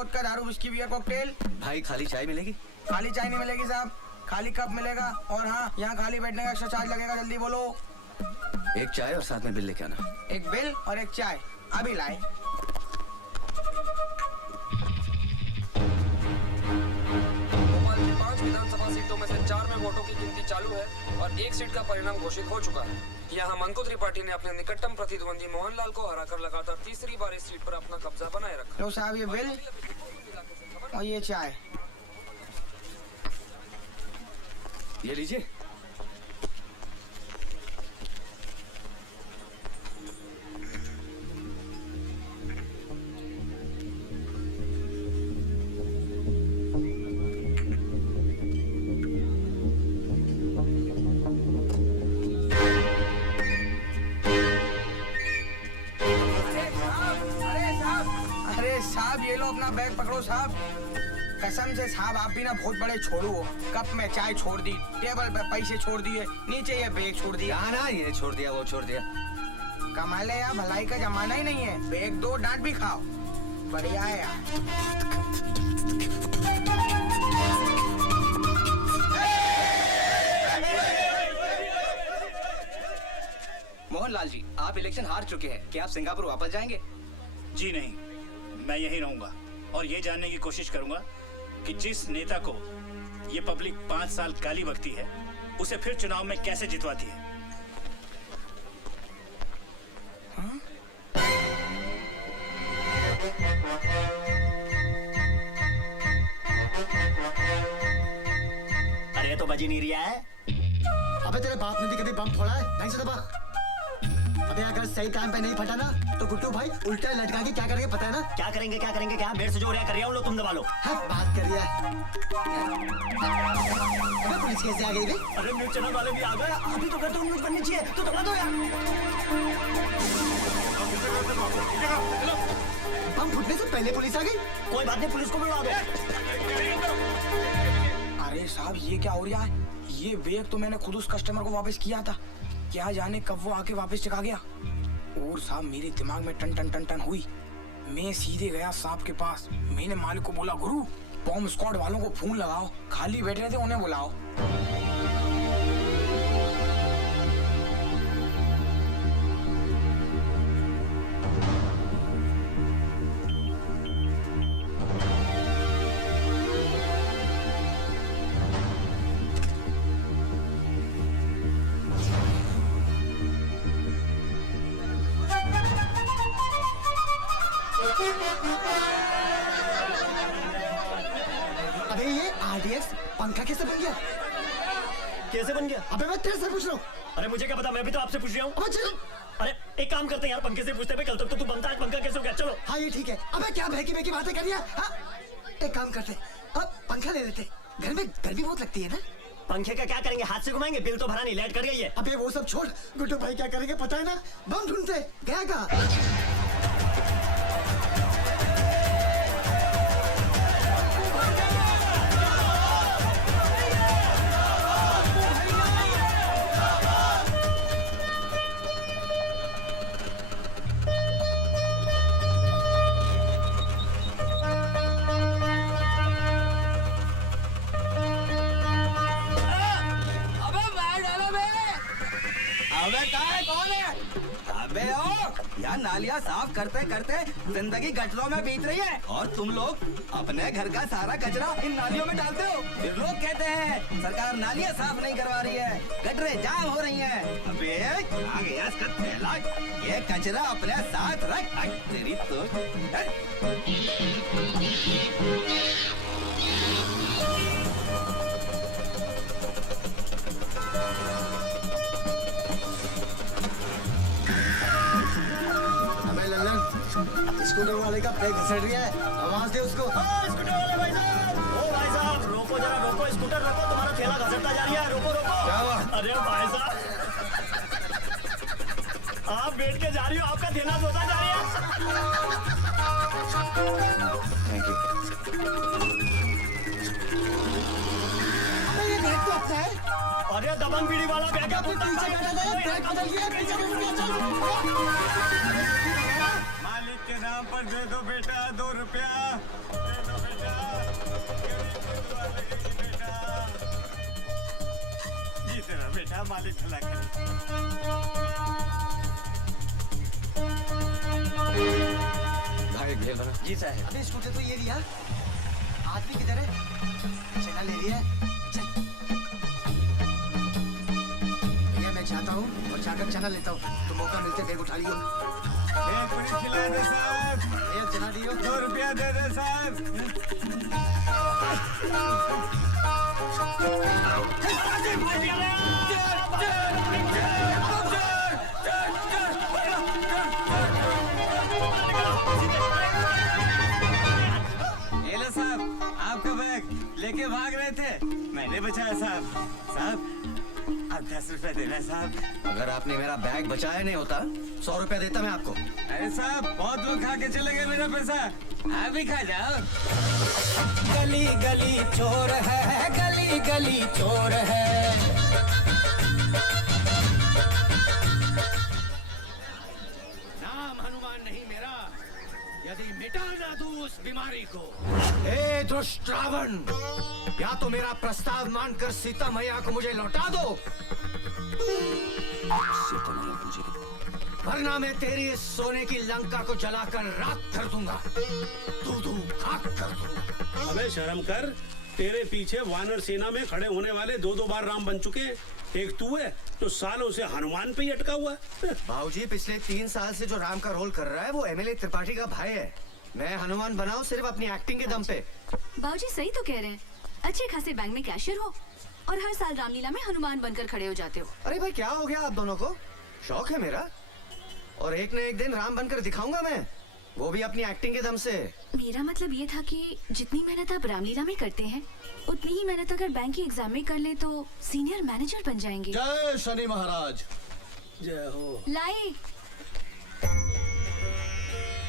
Vodka, दारू, whisky, beer, cocktail. भाई खाली चाय मिलेगी? खाली चाय नहीं मिलेगी साहब, खाली कप मिलेगा। और हाँ, यहाँ खाली बैठने का एक्स्ट्रा चार्ज लगेगा। जल्दी बोलो। एक चाय और साथ में बिल लेके आना। एक बिल और एक चाय, अभी लाए। भोपाल की 5 विधानसभा सीटों में से 4 में वोटों की गिनती चालू है और एक सीट का परिणाम घोषित हो चुका है। यहाँ मनकुत्री पार्टी ने अपने निकटतम प्रतिद्वंदी मोहनलाल को हराकर लगातार तीसरी बार इस सीट पर अपना कब्जा बनाए रखा। लो साहब ये बिल और ये चाय। ये लीजिए। साहब ये लो अपना बैग पकड़ो साहब। कसम से साहब आप भी ना बहुत बड़े छोड़ू हो। कप में चाय छोड़ दी, टेबल पे पैसे छोड़ दिए, नीचे ये बैग छोड़ दिया। ना ये छोड़ दिया वो छोड़ दिया। कमाल है यार, भलाई का जमाना ही नहीं है। बैग दो, डांट भी खाओ। बढ़िया है यार। मोहनलाल जी, आप इलेक्शन हार चुके हैं, क्या आप सिंगापुर वापस जाएंगे? जी नहीं, मैं यहीं रहूंगा और ये जानने की कोशिश करूंगा कि जिस नेता को ये पब्लिक 5 साल गाली बकती है उसे फिर चुनाव में कैसे जितवाती है। हाँ? अरे तो बजी नहीं रहा है। अबे तेरे बाप ने भी कभी बम फोड़ा है? नहीं से दबा। अबे अगर सही टाइम पे नहीं फटा ना तो गुड्डू भाई उल्टा लटका के क्या करेंगे पता है ना? क्या करेंगे क्या बेर से जो रहा कर रहा हूँ, लो तुम दबा लो। हाँ, बात करिए। अबे पुलिस कैसे आ गई बे? अरे न्यूज चैनल वाले भी आ गए। अभी तो कहते हो न्यूज बननी चाहिए तो दबा दो यार। बम फूटने से पहले पुलिस आ गई। कोई बात नहीं, पुलिस को बुलवा दो। अरे साहब ये क्या हो रहा है? ये बैग तो मैंने खुद उस कस्टमर को वापस किया था, क्या जाने कब वो आके वापस चका गया। और साहब मेरे दिमाग में टन टन टन टन हुई। मैं सीधे गया साहब के पास। मैंने मालिक को बोला, गुरु बॉम्ब स्क्वाड वालों को फोन लगाओ, खाली बैठे थे उन्हें बुलाओ। अबे ये आरडीएक्स पंखा कैसे बन गया? कैसे बन गया? अबे मैं तेरे से पूछ रहा हूँ। अरे मुझे क्या पता, मैं भी तो आपसे पूछ रहा हूँ। अबे चल। अरे एक काम करते हैं यार, पंखे से पूछते पे, कल तक तो तू बनता है, पंखा कैसे हो गया? चलो। हाँ ये ठीक है। अबे क्या बहकी बहकी बातें कर रही है? हाँ? एक काम करते, अब पंखा ले लेते। घर में गर्मी बहुत लगती है ना। पंखे का क्या करेंगे, हाथ से घुमाएंगे? बिल तो भरा नहीं, लाइट कट गई है। अबे वो सब छोड़, गुड्डू भाई क्या करेंगे पता है ना? बम ढूंढते। गया कहाँ? अबे ओ, यार नालियाँ साफ करते करते जिंदगी गटरों में बीत रही है और तुम लोग अपने घर का सारा कचरा इन नालियों में डालते हो। फिर लोग कहते हैं सरकार नालियाँ साफ नहीं करवा रही है, गटरें जाम हो रही हैं। अबे आ गया इसका थैला, ये कचरा अपने साथ रख। तेरी तो स्कूटर वाले का ब्रेक घसड़ रही है, आवाज दे उसको। स्कूटर वाले भाई साहब, ओ भाई साहब रोको जरा, रोको, स्कूटर रोको, तुम्हारा ठेला घसरता जा रही है, रोको रोको। क्या हुआ? अरे भाई साहब आप बैठ के जा रही हो, आपका ठेला धोता जा रही है। Thank you. अबे ये बैग तो अपना है। अरे दबंग बीड़ी वाला बैग है, पीछे बैठा था, बैग बदल गया, पीछे बैठ गया, चल। मालिक के नाम पर दे दो बेटा 2 रुपया। बेटा मालिक भला करे। भाई घेर बना। जी साहब। अबे स्कूटर तो ये लिया। आदमी किधर है? चना ले लिया। चल। भैया मैं चाहता हूँ और जाकर चना लेता हूँ। तो मौका मिलते बैग उठा लियो। एक पूरी खिला दे साहब। भैया चना दियो। 2 रुपया दे दे साहब। ये लो साहब, आपका बैग लेके भाग रहे थे, मैंने बचाया साहब। साहब आप 10 रुपया देना साहब। अगर आपने मेरा बैग बचाया नहीं होता 100 रुपया देता मैं आपको। अरे साहब बहुत लोग खा के चले गए मेरा पैसा, आप भी खा जाओ। गली गली चोर है, गली गली चोर है। नाम हनुमान नहीं मेरा, यदि मिटा ना दूं उस बीमारी को। हे दुष्ट रावण, या तो मेरा प्रस्ताव मानकर सीता मैया को मुझे लौटा दो, वरना मैं तेरी इस सोने की लंका को जलाकर राख कर दूंगा, दूं खाक कर दूंगा। अबे शर्म कर, तेरे पीछे वानर सेना में खड़े होने वाले 2-2 बार राम बन चुके हैं। एक तू है तो सालों से हनुमान पे ही अटका हुआ है। भाऊजी पिछले 3 साल से जो राम का रोल कर रहा है वो एमएलए त्रिपाठी का भाई है। मैं हनुमान बनाऊं सिर्फ अपनी एक्टिंग के दम पे। बाबूजी सही तो कह रहे हैं। अच्छे खासे बैंक में कैशियर हो और हर साल रामलीला में हनुमान बनकर खड़े हो जाते हो। अरे भाई क्या हो गया आप दोनों को? शौक है मेरा और एक न एक दिन राम बनकर दिखाऊंगा मैं, वो भी अपनी एक्टिंग के दम से। मेरा मतलब ये था कि जितनी मेहनत आप रामलीला में करते हैं उतनी ही मेहनत अगर बैंक की एग्जाम में कर ले तो सीनियर मैनेजर बन जाएंगे। जय शनि महाराज। जय हो। लाई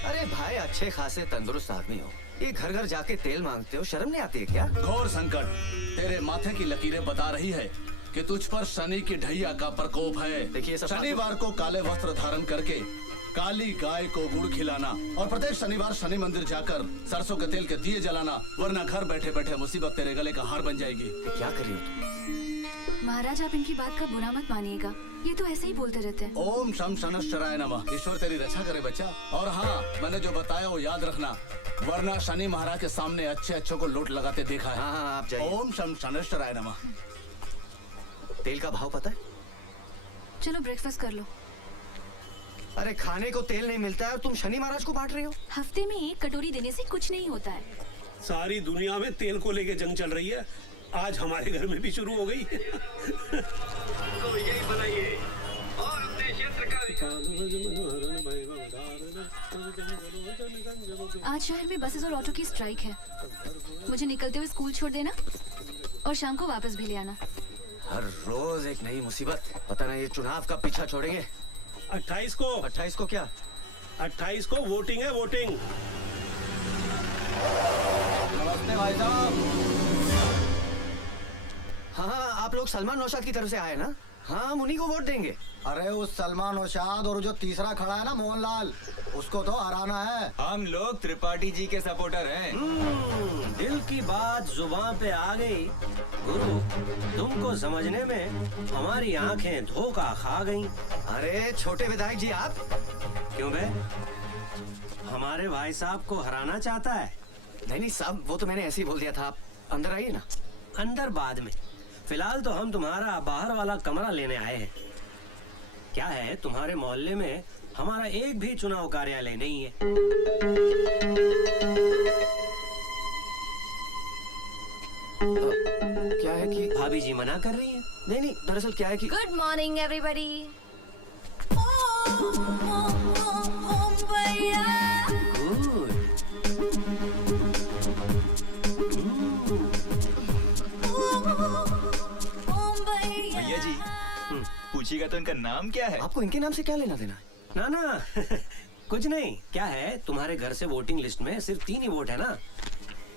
अरे भाई अच्छे खासे तंदुरुस्त आदमी हो, ये घर घर जाके तेल मांगते हो, शर्म नहीं आती है क्या? घोर संकट, तेरे माथे की लकीरें बता रही है कि तुझ पर शनि की ढैया का प्रकोप है। देखिए सब शनिवार को काले वस्त्र धारण करके काली गाय को गुड़ खिलाना और प्रत्येक शनिवार शनि मंदिर जाकर सरसों के तेल के दिए जलाना, वरना घर बैठे बैठे मुसीबत तेरे गले का हार बन जाएगी। क्या कर रही हो तुम? महाराज आप इनकी बात का बुरा मत मानिएगा, ये तो ऐसे ही बोलते रहते हैं। ओम शम शनश्चराय नमः। ईश्वर तेरी रक्षा करे बच्चा। और हाँ, मैंने जो बताया वो याद रखना, वरना शनि महाराज के सामने अच्छे अच्छों को लूट लगाते देखा है। हाँ आप जाइए। ओम शम शनश्चराय नमः। तेल का भाव पता है? चलो ब्रेकफास्ट कर लो। अरे खाने को तेल नहीं मिलता है और तुम शनि महाराज को बांट रही हो? हफ्ते में 1 कटोरी देने से कुछ नहीं होता है। सारी दुनिया में तेल को लेके जंग चल रही है, आज हमारे घर में भी शुरू हो गई। तो यही बनाइए और अपने क्षेत्र का आज शहर में बसेस और ऑटो की स्ट्राइक है। मुझे निकलते हुए स्कूल छोड़ देना और शाम को वापस भी ले आना। हर रोज एक नई मुसीबत। पता नहीं ये चुनाव का पीछा छोड़ेंगे। 28 को 28 को क्या? 28 को वोटिंग है, वोटिंग। नमस्ते भाई साहब। हाँ आप लोग सलमान नौशाद की तरफ से आए ना? हाँ हम उन्हीं को वोट देंगे। अरे उस सलमान नौशाद और जो तीसरा खड़ा है ना मोहनलाल, उसको तो हराना है। हम लोग त्रिपाठी जी के सपोर्टर हैं। दिल की बात जुबान पे आ गई। गुरु तुमको समझने में हमारी आंखें धोखा खा गईं। अरे छोटे विधायक जी आप क्यों बे? हमारे भाई साहब को हराना चाहता है? नहीं साहब, वो तो मैंने ऐसे ही बोल दिया था। आप अंदर आइए ना। अंदर बाद में, फिलहाल तो हम तुम्हारा बाहर वाला कमरा लेने आए हैं। क्या है, तुम्हारे मोहल्ले में हमारा एक भी चुनाव कार्यालय नहीं है। क्या है कि भाभी जी मना कर रही हैं। नहीं दरअसल क्या है कि गुड मॉर्निंग एवरीबॉडी। भैया जी पूछिएगा तो इनका नाम क्या है? आपको इनके नाम से क्या लेना देना है? ना कुछ नहीं। क्या है, तुम्हारे घर से वोटिंग लिस्ट में सिर्फ 3 ही वोट है ना,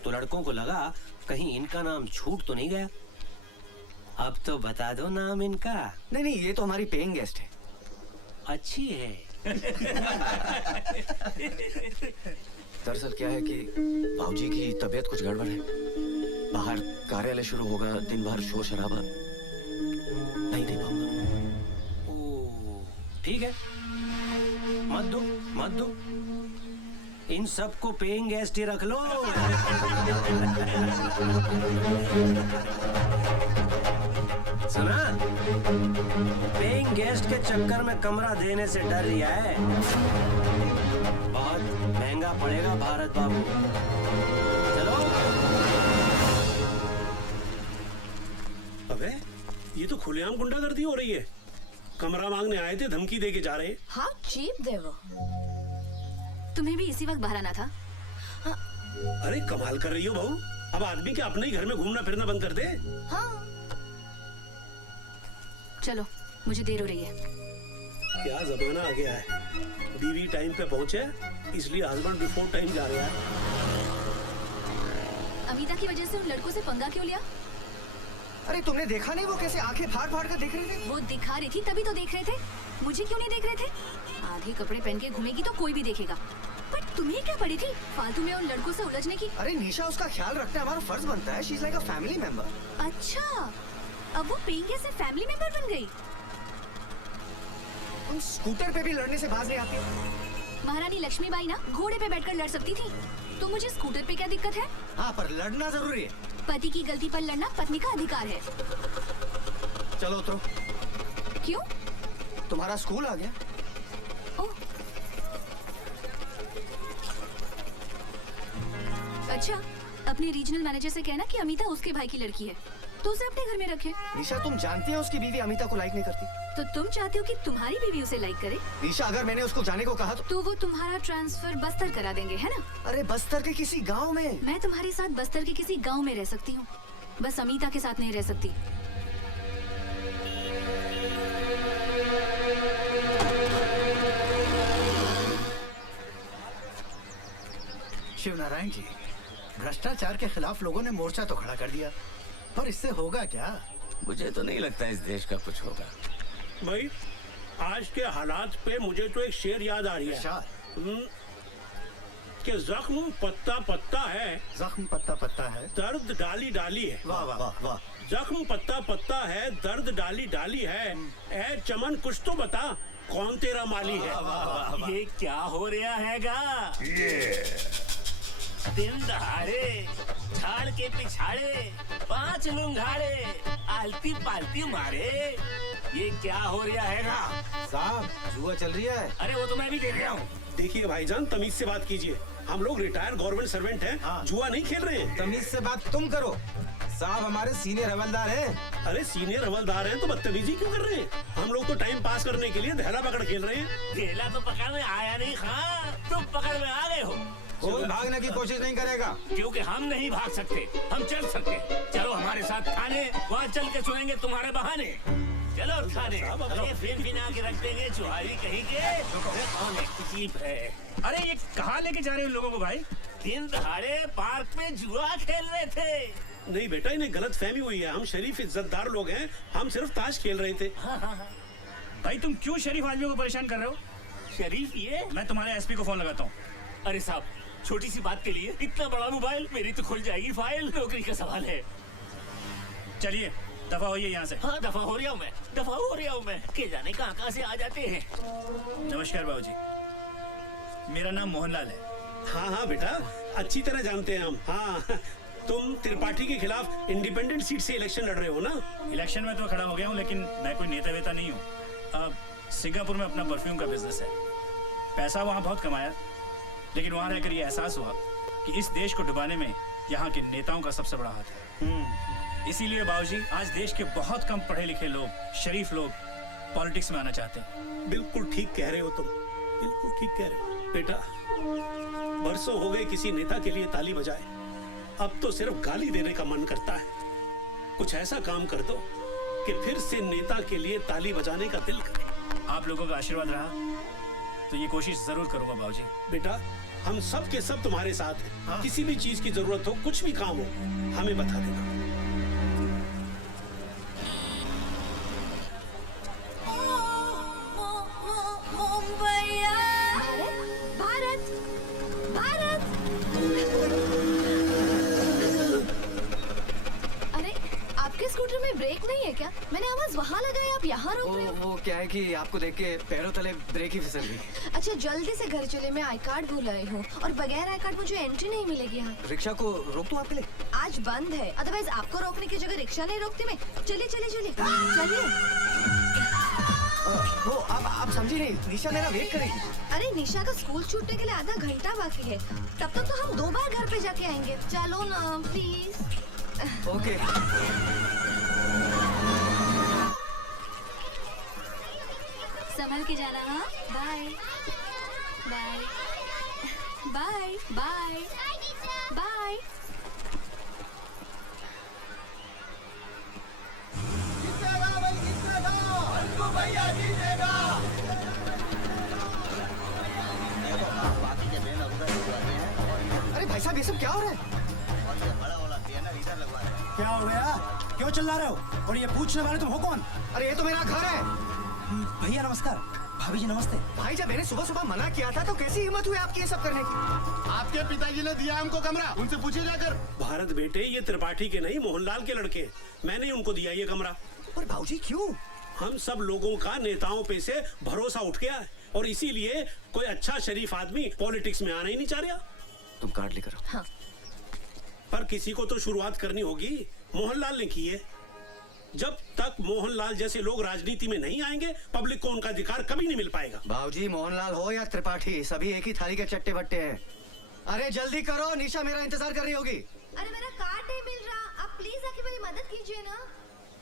तो लड़कों को लगा कहीं इनका नाम छूट तो नहीं गया। अब तो बता दो नाम इनका। नहीं ये तो हमारी पेइंग गेस्ट है। अच्छी है। दरअसल क्या है कि भाऊजी की तबीयत कुछ गड़बड़ है। बाहर कार्यालय शुरू होगा, दिन भर शोर शराबा। नहीं दे पाऊंगा। ओ, ठीक है, मत दो मत दो, इन सबको पेइंग गेस्ट ही रख लो। सुना, पेइंग गेस्ट के चक्कर में कमरा देने से डर रहा है, बहुत महंगा पड़ेगा भारत बाबू। चलो। अबे ये तो खुलेआम गुंडागर्दी हो रही है। कमरा मांगने आए थे, धमकी दे के जा रहे हैं। हाँ चीप दे वो। तुम्हें भी इसी वक्त बाहर आना था। अरे कमाल कर रही हो बहू, अब आदमी के अपने ही घर में घूमना फिरना बंद कर दे। हाँ चलो, मुझे देर हो रही है। क्या जमाना आ गया है, बीवी टाइम पे पहुंचे इसलिए हस्बैंड बिफोर टाइम जा रहा है। अमिता की वजह से उन लड़कों से पंगा क्यों लिया? अरे तुमने देखा नहीं वो कैसे आंखें फाड़ फाड़ कर देख रहे थे? वो दिखा रही थी तभी तो देख रहे थे, मुझे क्यों नहीं देख रहे थे? आधे कपड़े पहन के घूमेगी तो कोई भी देखेगा, पर तुम्हें क्या पड़ी थी फालतू में उन लड़कों से उलझने की? अरे निशा, उसका ख्याल रखना हमारा फर्ज बनता है। She is like a family member. अच्छा, अब वो पेंगे से फैमिली मेंबर बन गई। तुम स्कूटर पे भी लड़ने से बाज नहीं आती। महारानी लक्ष्मीबाई ना घोड़े पे बैठकर लड़ सकती थी, तो मुझे स्कूटर पे क्या दिक्कत है? हाँ, पर लड़ना जरूरी है। पति की गलती पर लड़ना पत्नी का अधिकार है। चलो उतरो। क्यों? तुम्हारा स्कूल आ गया। ओह, अच्छा, अपने रीजनल मैनेजर से कहना कि अमिता उसके भाई की लड़की है, तो उसे अपने घर में रखे। निशा, तुम जानती हो उसकी बीवी अमिता को लाइक नहीं करती। तो तुम चाहते हो कि तुम्हारी बीवी उसे लाइक करे? निशा, अगर मैंने उसको जाने को कहा तो वो तुम्हारा ट्रांसफर बस्तर करा देंगे, है ना? अरे बस्तर के किसी गांव में। मैं तुम्हारे साथ बस्तर के किसी गांव में रह सकती हूँ, बस अमिता के साथ नहीं रह सकती। शिव नारायण जी, भ्रष्टाचार के खिलाफ लोगों ने मोर्चा तो खड़ा कर दिया, पर इससे होगा क्या? मुझे तो नहीं लगता इस देश का कुछ होगा। भाई आज के हालात पे मुझे तो एक शेर याद आ रही है कि जख्म पत्ता पत्ता है, जख्म पत्ता पत्ता है, दर्द डाली डाली है। वाह वाह वाह वाह। जख्म पत्ता पत्ता है, दर्द डाली डाली है, ए चमन कुछ तो बता कौन तेरा माली है। ये क्या हो रहा हैगा? दिन दहाड़े झाड़ के पिछाड़े 5 लुंगाड़े आलती पालती मारे, ये क्या हो रहा हैगा? साहब, जुआ चल रही है। अरे वो तो मैं भी देख रहा हूँ। देखिए भाईजान, तमीज से बात कीजिए, हम लोग रिटायर्ड गवर्नमेंट सर्वेंट हैं, जुआ नहीं खेल रहे हैं। तमीज से बात तुम करो, साहब हमारे सीनियर हवलदार हैं। अरे सीनियर हवलदार हैं तो बदतमीजी क्यों कर रहे हैं? हम लोग तो टाइम पास करने के लिए धैला पकड़ खेल रहे हैं। केला तो पकड़ में आया नहीं खां, तुम पकड़ में आ गए हो। कोई भागने की कोशिश नहीं करेगा, क्योंकि हम नहीं भाग सकते, हम चल सकते। चलो हमारे साथ थाने, वहाँ चल के सुनेंगे तुम्हारे बहाने। चलो थाने, ये फिर बिना के रख देंगे चुहारी कहीं के। कौन है कुचीप है? अरे ये कहाँ लेके जा रहे हो उन लोगों को भाई? दिन दहाड़े पार्क में जुआ खेल रहे थे। नहीं बेटा, इन्हें गलत फहमी हुई है, हम शरीफ इज्जतदार लोग हैं, हम सिर्फ ताश खेल रहे थे। भाई तुम क्यों शरीफ आदमियों को परेशान कर रहे हो? शरीफ ये? मैं तुम्हारे एसपी को फोन लगाता हूँ। अरे साहब, छोटी सी बात के लिए इतना बड़ा मोबाइल, मेरी तो खुल जाएगी फाइल, नौकरी का सवाल है। चलिए दफा होइए यहाँ से। हाँ दफा हो रहा हूँ मैं, दफा हो रहा हूँ मैं। के जाने कहाँ से आ जाते हैं। नमस्कार बाबूजी, मेरा नाम मोहनलाल है। हाँ हाँ बेटा, अच्छी तरह जानते हैं हम। हाँ, तुम त्रिपाठी के खिलाफ इंडिपेंडेंट सीट से इलेक्शन लड़ रहे हो ना? इलेक्शन में तो खड़ा हो गया हूँ, लेकिन मैं कोई नेता वेता नहीं हूँ। अब सिंगापुर में अपना परफ्यूम का बिजनेस है, पैसा वहाँ बहुत कमाया, लेकिन वहाँ रहकर ये एहसास हुआ कि इस देश को डुबाने में यहाँ के नेताओं का सबसे बड़ा हाथ है। इसीलिए बाबूजी, आज देश के बहुत कम पढ़े लिखे लोग, शरीफ लोग पॉलिटिक्स में आना चाहते हैं। बिल्कुल ठीक कह रहे हो तुम, बिल्कुल ठीक कह रहे हो बेटा। बरसों हो गए किसी नेता के लिए ताली बजाए, अब तो सिर्फ गाली देने का मन करता है। कुछ ऐसा काम कर दो कि फिर से नेता के लिए ताली बजाने का दिल करे। आप लोगों का आशीर्वाद रहा तो ये कोशिश जरूर करूंगा बाबूजी। बेटा, हम सब के सब तुम्हारे साथ हैं। किसी भी चीज की जरूरत हो, कुछ भी काम हो, हमें बता देना। भारत, भारत। अरे आपके स्कूटर में ब्रेक नहीं है क्या? मैंने आवाज वहाँ आप यहाँ रोक रहे हो? वो क्या है कि आपको देख के पैरों तले ब्रेक ही फिसल गई। अच्छा जल्दी से घर चले, मैं आई कार्ड भूल आई हूँ और बगैर आई कार्ड मुझे एंट्री नहीं मिलेगी यहाँ। रिक्शा को रोक दूं आपके लिए? आज बंद है, अदरवाइज आपको रोकने की जगह रिक्शा नहीं रोकती मैं। चलिए चलिए चलिए चलिए। वो आप समझी नहीं, निशा मेरा वेट करेगी। अरे निशा का स्कूल छूटने के लिए आधा घंटा बाकी है, तब तक तो हम 2 बार घर पे जाके आएंगे। चलो ना प्लीज। ओके। संभल के जाना। हाँ, bye bye bye bye bye. अरे भाई साहब, ये सब क्या हो रहा है? क्या हो गया? क्यों चिल्ला रहे हो? और ये पूछने वाले तुम हो कौन? अरे ये तो मेरा घर है। भैया नमस्कार। भाभी जी नमस्ते। भाई जब मैंने सुबह सुबह मना किया था तो कैसी हिम्मत हुई आपकी ये सब करने की? आपके पिताजी ने दिया हमको कमरा, उनसे पूछिए जाकर। भारत बेटे, ये त्रिपाठी के नहीं मोहनलाल के लड़के, मैंने उनको दिया ये कमरा। और भाऊजी क्यों? हम सब लोगों का नेताओं पे से भरोसा उठ गया है और इसीलिए कोई अच्छा शरीफ आदमी पॉलिटिक्स में आना ही नहीं चाह रहा। तुम कार्ड लेकर आओ। हाँ। पर किसी को तो शुरुआत करनी होगी। मोहनलाल ने की है। जब तक मोहनलाल जैसे लोग राजनीति में नहीं आएंगे, पब्लिक को उनका अधिकार कभी नहीं मिल पाएगा। भाऊजी, मोहनलाल हो या त्रिपाठी, सभी एक ही थाली के चट्टे बट्टे हैं। अरे जल्दी करो, निशा मेरा इंतजार कर रही होगी। अरे मेरा कार्ड नहीं मिल रहा, आप प्लीज आके मेरी मदद कीजिए ना।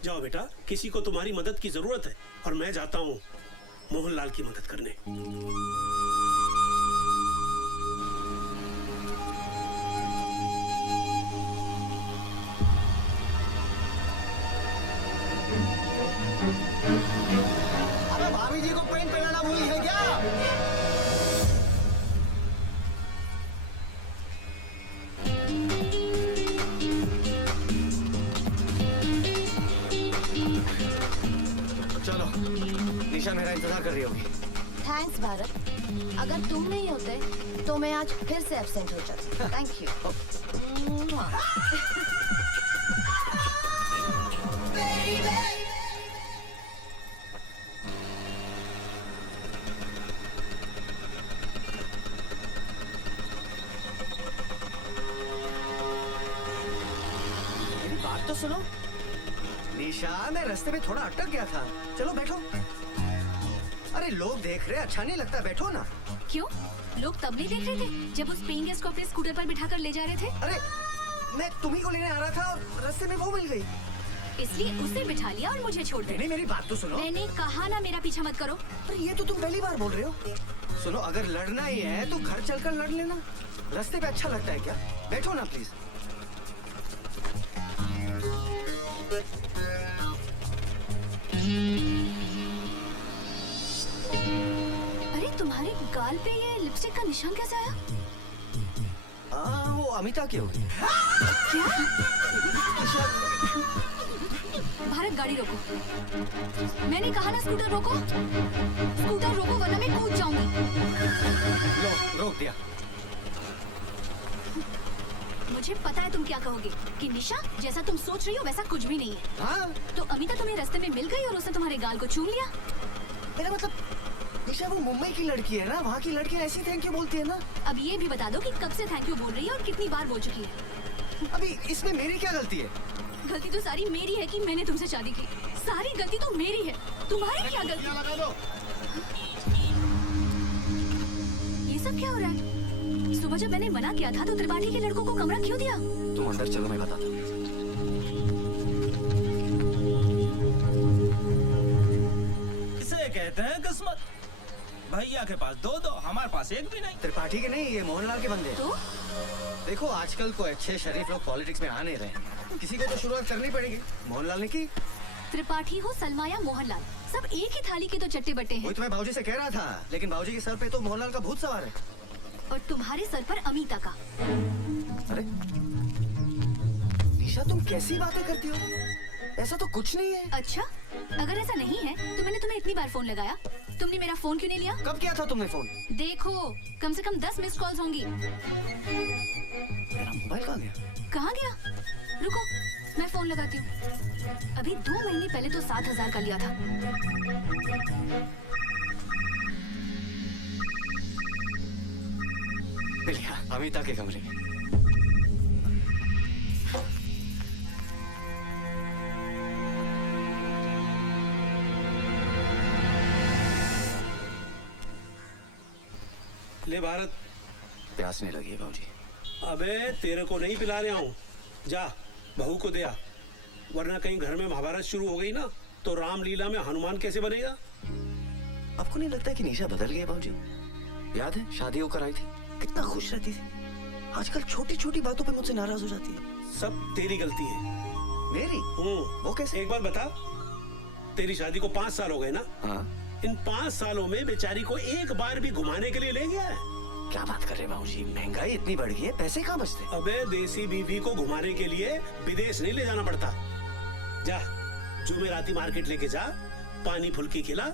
जाओ बेटा, किसी को तुम्हारी मदद की जरूरत है और मैं जाता हूँ मोहनलाल की मदद करने। अबे भाभी जी को पेंट पहनाना भूली है क्या? चलो, निशा मेरा इंतजार कर रही होगी। थैंक्स भारत, अगर तुम नहीं होते तो मैं आज फिर से एब्सेंट हो जाती। Thank you. मेरी बात तो सुनो। निशा, मैं रास्ते में थोड़ा अटक गया था। चलो बैठो। अरे लोग देख रहे, अच्छा नहीं लगता, बैठो ना। क्यों? लोग तब नहीं देख रहे थे जब उस पेइंग गेस्ट को अपने स्कूटर पर बिठाकर ले जा रहे थे? अरे मैं तुम्ही को लेने आ रहा था और रास्ते में वो मिल गई। इसलिए उसे बिठा लिया और मुझे छोड़ दिया। नहीं, मेरी बात तो सुनो। मैंने कहा ना मेरा पीछा मत करो। अरे ये तो तुम पहली बार बोल रहे हो। सुनो, अगर लड़ना ही है तो घर चलकर लड़ लेना। रास्ते पे अच्छा लगता है क्या? बैठो ना प्लीज। अरे तुम्हारे गाल पे ये लिपस्टिक का निशान कैसे आया? वो अमिता की होगी। क्या? भारत, गाड़ी रोको। मैंने कहा ना स्कूटर रोको। स्कूटर रोको वरना मैं कूद जाऊंगी। लो, रोक दिया। मुझे पता है तुम क्या कहोगे कि निशा, जैसा तुम सोच रही हो वैसा कुछ भी नहीं है। हाँ? तो अमिता तुम्हें रास्ते में मिल गई और उसने तुम्हारे गाल को चूम लिया। मेरा मतलब, निशा वो मुंबई की लड़की है ना, वहाँ की लड़कियाँ ऐसी थैंक यू बोलती है ना। अब ये भी बता दो कि कब से थैंक यू बोल रही है और कितनी बार बोल चुकी है। अभी इसमें मेरी क्या गलती है? गलती तो सारी मेरी है कि मैंने तुमसे शादी की। सारी गलती तो मेरी है, तुम्हारी क्या गलती? लगा दो। ये सब क्या हो रहा है? सुबह जब मैंने मना किया था तो त्रिपाठी के लड़कों को कमरा क्यों दिया? तुम अंदर चलो, मैं बताता हूँ। इसे कहते हैं किस्मत। भैया के पास 2-2, हमारे पास एक भी नहीं। त्रिपाठी के नहीं, ये मोहनलाल के बंदे। तो देखो, आजकल को अच्छे शरीफ लोग पॉलिटिक्स में आ नहीं रहे। किसी को तो शुरुआत करनी पड़ेगी। मोहनलाल ने की। त्रिपाठी हो सलमा या मोहनलाल, सब एक ही थाली के तो चट्टे बट्टे हैं। वही तो मैं भाऊजी से कह रहा था, लेकिन भाऊजी के सर पे तो मोहनलाल का भूत सवार है। और तुम्हारे सर पर अमिता का। अरे निशा, तुम कैसी बातें करती हो? ऐसा तो कुछ नहीं है। अच्छा, अगर ऐसा नहीं है तो मैंने तुम्हें इतनी बार फोन लगाया, तुमने मेरा फोन क्यों नहीं लिया? कब किया था तुमने फोन? देखो, कम से कम 10 मिस्ड कॉल्स होंगी। मेरा मोबाइल कहाँ गया? कहाँ गया? रुको, मैं फोन फोन लगाती हूँ। अभी 2 महीने पहले तो 7,000 का लिया था। लिया अमिता के कमरे। ले भारत, प्यास नहीं लगी है बाबूजी। अबे तेरे को नहीं पिला रहा हूँ, जा बहू को दे आ, वरना कहीं घर में महाभारत शुरू हो गई ना तो रामलीला में हनुमान कैसे बनेगा? आपको नहीं लगता कि निशा बदल गई है बाबूजी? याद है शादी होकर आई थी, कितना खुश रहती थी। आजकल छोटी छोटी बातों पे मुझसे नाराज हो जाती है। सब तेरी गलती है। मेरी? वो कैसे? एक बार बता, तेरी शादी को 5 साल हो गए ना? हाँ। इन 5 सालों में बेचारी को एक बार भी घुमाने के लिए ले गया है? क्या बात कर रहे बाबूजी, महंगाई इतनी बढ़ गई है, पैसे कहाँ बचते? अबे देसी बीवी को घुमाने के लिए विदेश नहीं ले जाना पड़ता। जा जुमेराती मार्केट लेके जा, पानी फुल्की खिला,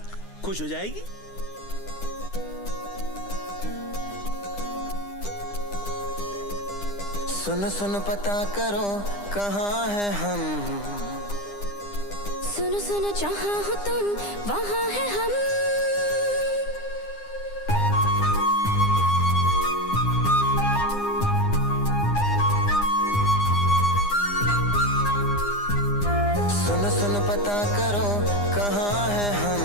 खुश हो जाएगी। सुन सुन पता करो कहाँ है हम, सुनो सुनो जहाँ हो तुम वहाँ है हम। सुन सुन पता करो कहाँ है हम,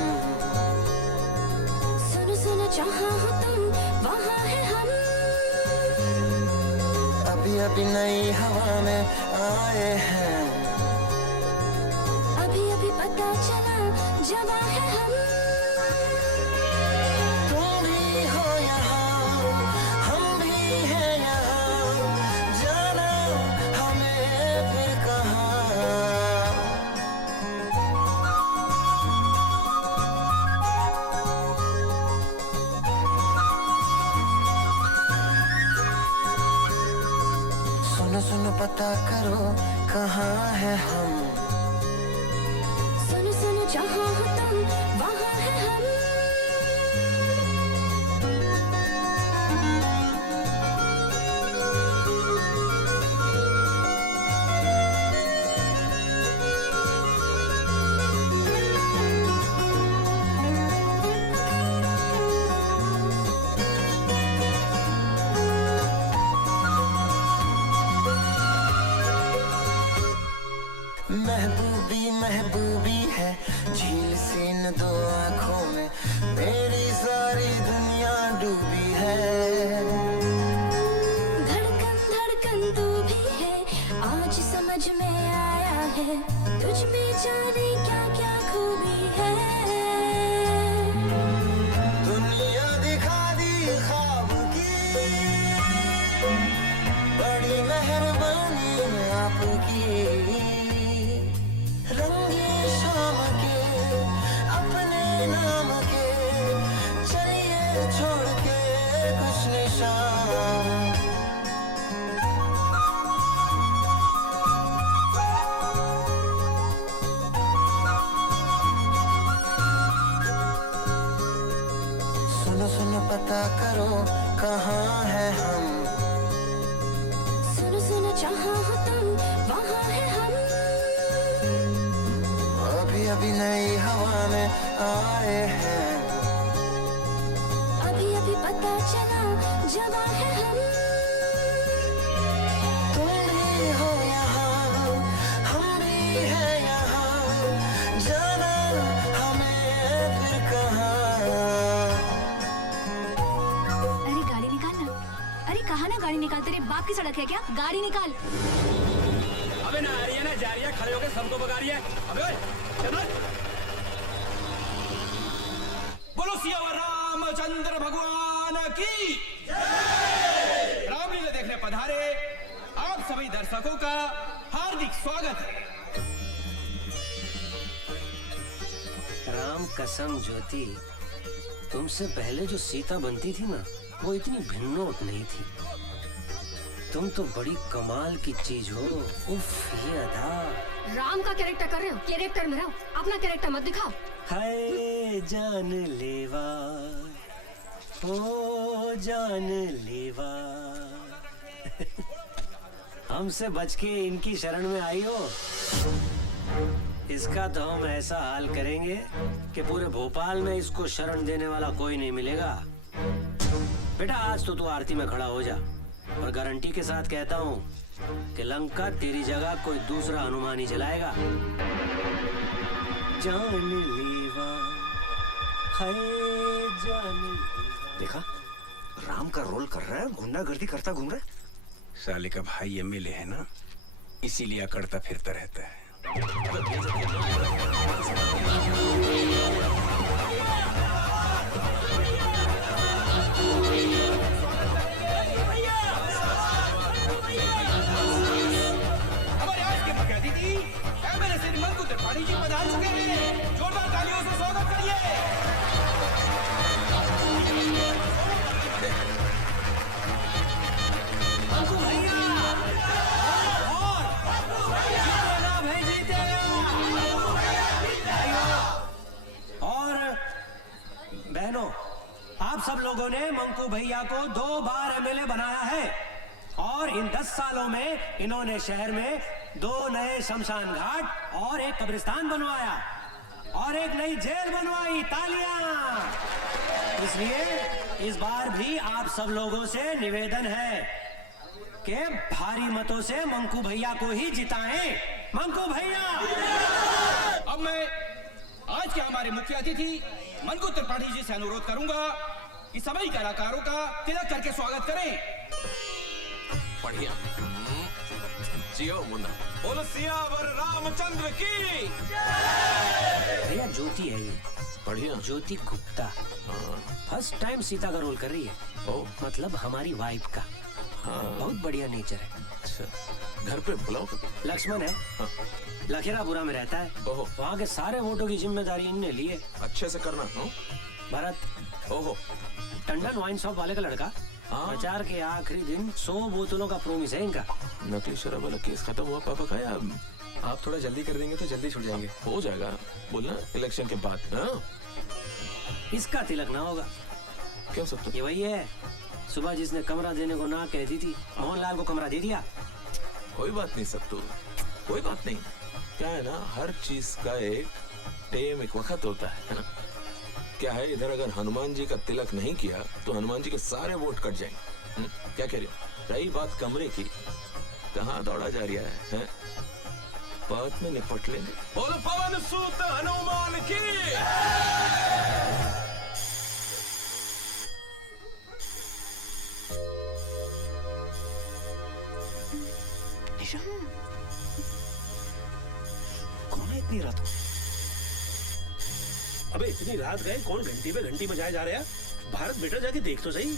सुनो सुनो जहाँ हो तुम वहाँ है हम। अभी अभी नई हवा में आए हैं, अभी अभी पता चला जवा है हम। तुम भी हो यहाँ, हम भी हैं यहाँ, जाना हमें फिर कहाँ। सुनो सुनो पता करो कहाँ है हम, सुनो सुनो जहाँ हो तुम वहाँ है हम। महबूबी महबूबी है झील सी इन 2 आँखों में, मेरी सारी दुनिया डूबी है। धड़कन धड़कन तू भी है, आज समझ में आया है, तुझ में जाने क्या क्या खूबी है। दुनिया दिखा दी ख्वाब की, बड़ी मेहरबानी आपकी। रंगी शाम के अपने नाम के, चलिए छोड़ के कुछ निशान। सुनो सुनो पता करो कहाँ है हम, सुनो सुनो जहाँ हो तुम वहाँ है हम। अभी अभी नई हवा में आए हैं, अभी अभी पता चला जवा है हम। तुम भी हो यहाँ, हम भी हैं यहाँ, जाना हमें फिर कहाँ। अरे गाड़ी निकाल ना। अरे कहा ना गाड़ी निकाल, तेरे बाप की सड़क है क्या? गाड़ी निकाल। अबे ना आ रही है ना जा रही है, खड़े होकर सबको बगा रही है। अबे चल। बोलो सियावर रामचंद्र भगवान की जय। रामलीला देखने पधारे आप सभी दर्शकों का हार्दिक स्वागत है। राम कसम ज्योति, तुमसे पहले जो सीता बनती थी ना, वो इतनी भिन्नोट नहीं थी। तुम तो बड़ी कमाल की चीज हो। उफ ये अदा। राम का कैरेक्टर कर रहे हो, कैरेक्टर में रहो, अपना कैरेक्टर मत दिखाओ। हाय जान लेवा, ओ जान लेवा। हमसे बच के इनकी शरण में आई हो। इसका तो हम ऐसा हाल करेंगे कि पूरे भोपाल में इसको शरण देने वाला कोई नहीं मिलेगा। बेटा आज तो तू आरती में खड़ा हो जा, और गारंटी के साथ कहता हूँ कि लंका तेरी जगह कोई दूसरा हनुमान ही चलाएगा। जानलेवा है जानलेवा। देखा, राम का रोल कर रहा है, गुंडागर्दी करता घूम रहा है। साले का भाई एमएलए है ना, इसीलिए अकड़ता फिरता रहता है। हमारे आज के मुख्य अतिथि एमएलए श्री मंकु त्रिपाठी जी पधार चुके हैं। जोरदार तालियों से स्वागत करिए। मंकू भैया और बहनों, आप सब लोगों ने मंकू भैया को 2 बार एमएलए बनाया है, और इन 10 सालों में इन्होंने शहर में 2 नए शमशान घाट और एक कब्रिस्तान बनवाया और एक नई जेल बनवाई। तालियां! इसलिए इस बार भी आप सब लोगों से निवेदन है कि भारी मतों से मंकू भैया को ही जिताएं। मंकू भैया! अब मैं आज के हमारे मुख्य अतिथि मंकु त्रिपाठी जी से अनुरोध करूंगा कि सभी कलाकारों का तिलक करके स्वागत करें। बढ़िया। जियो मुन्ना। बोलो सियावर रामचंद्र की। भैया ज्योति है ये। बढ़िया। ज्योति गुप्ता फर्स्ट टाइम सीता का रोल कर रही है। ओ, मतलब हमारी वाइफ का। बहुत बढ़िया नेचर है। अच्छा, घर पे बुलाओ। लक्ष्मण है। लखेरापुरा में रहता है। वहाँ के सारे वोटों की जिम्मेदारी इनने ली है। अच्छे से करना। भरत। ओहो। टंडन वाइन शॉप वाले का लड़का। प्रचार के आखिरी दिन 100 बोतलों का प्रोमिस है इनका। नकली शराब वाला केस खत्म हुआ पापा का? या आप थोड़ा जल्दी कर देंगे तो जल्दी छूट जाएंगे। हो जाएगा, बोलना इलेक्शन के बाद। इसका तिलक ना होगा। क्यों सब? ये वही है, सुबह जिसने कमरा देने को ना कह दी थी, मोहनलाल को कमरा दे दिया। कोई बात नहीं सब, तो कोई बात नहीं। क्या है ना, हर चीज का एक टेम, एक वक्त होता है ना। क्या है, इधर अगर हनुमान जी का तिलक नहीं किया तो हनुमान जी के सारे वोट कट जाएंगे। क्या कह रही हो? रही बात कमरे की, कहाँ दौड़ा जा रहा है? बात में निपट लेंगे। बोलो पवन सूत हनुमान की। निशा, कौन है इतनी रात को? अबे इतनी रात गए, कौन घंटी पे घंटी बजाए जा रहा है? भारत बेटा जाके देख तो सही।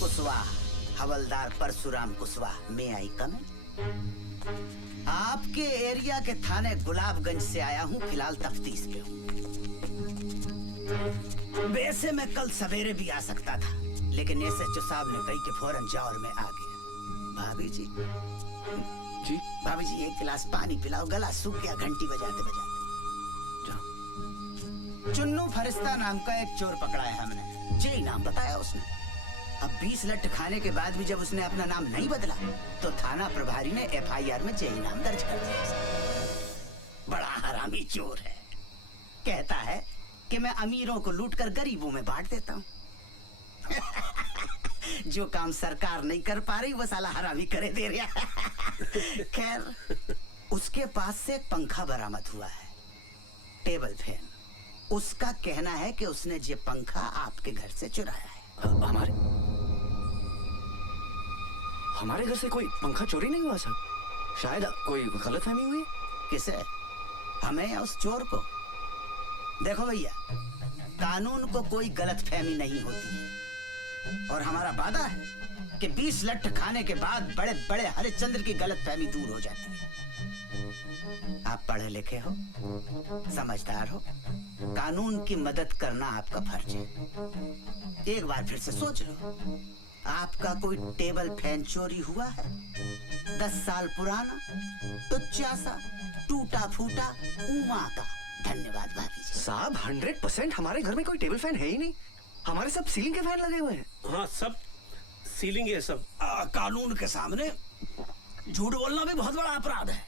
कुशवाहा, हवलदार परशुराम कुशवाहा, मैं आई कम। आपके एरिया के थाने गुलाबगंज से आया हूँ, फिलहाल तफ्तीश पे हूँ। वैसे मैं कल सवेरे भी आ सकता था, लेकिन एसएचओ साहब ने कही कि फौरन जाओ और मैं आ गया। भाभी जी जी, भाभी जी एक गिलास पानी पिलाओ, गला सूख गया घंटी बजाते बजाते। चुन्नू फरिश्ता नाम का एक चोर पकड़ा है हमने, जे नाम बताया उसने। अब 20 लठ खाने के बाद भी जब उसने अपना नाम नहीं बदला तो थाना प्रभारी ने एफआईआर में जे नाम दर्ज कर दिया। बड़ा हरामी चोर है। कहता है कि मैं अमीरों को लूटकर गरीबों में बांट देता हूँ। जो काम सरकार नहीं कर पा रही वो साला हरामी करे दे रहा। खैर, उसके पास से एक पंखा बरामद हुआ है, टेबल फैन। उसका कहना है कि उसने ये पंखा आपके घर से चुराया है। हमारे घर से कोई पंखा चोरी नहीं हुआ साहब। शायद कोई गलतफहमी हुई। किसे? हमें या उस चोर को? देखो भैया, कानून को कोई गलतफहमी नहीं होती है, और हमारा वादा है कि 20 लठ खाने के बाद बड़े बड़े हरिश्चंद्र की गलतफहमी दूर हो जाती है। आप पढ़े लिखे हो, समझदार हो, कानून की मदद करना आपका फर्ज है। एक बार फिर से सोच लो, आपका कोई टेबल फैन चोरी हुआ है? 10 साल पुराना, टुच्चा सा, टूटा फूटा, उमा का। धन्यवाद भाभी जी। साहब 100% हमारे घर में कोई टेबल फैन है ही नहीं। हमारे सब सीलिंग के फैन लगे हुए हैं। हाँ, सब सीलिंग है सब। कानून के सामने झूठ बोलना भी बहुत बड़ा अपराध है।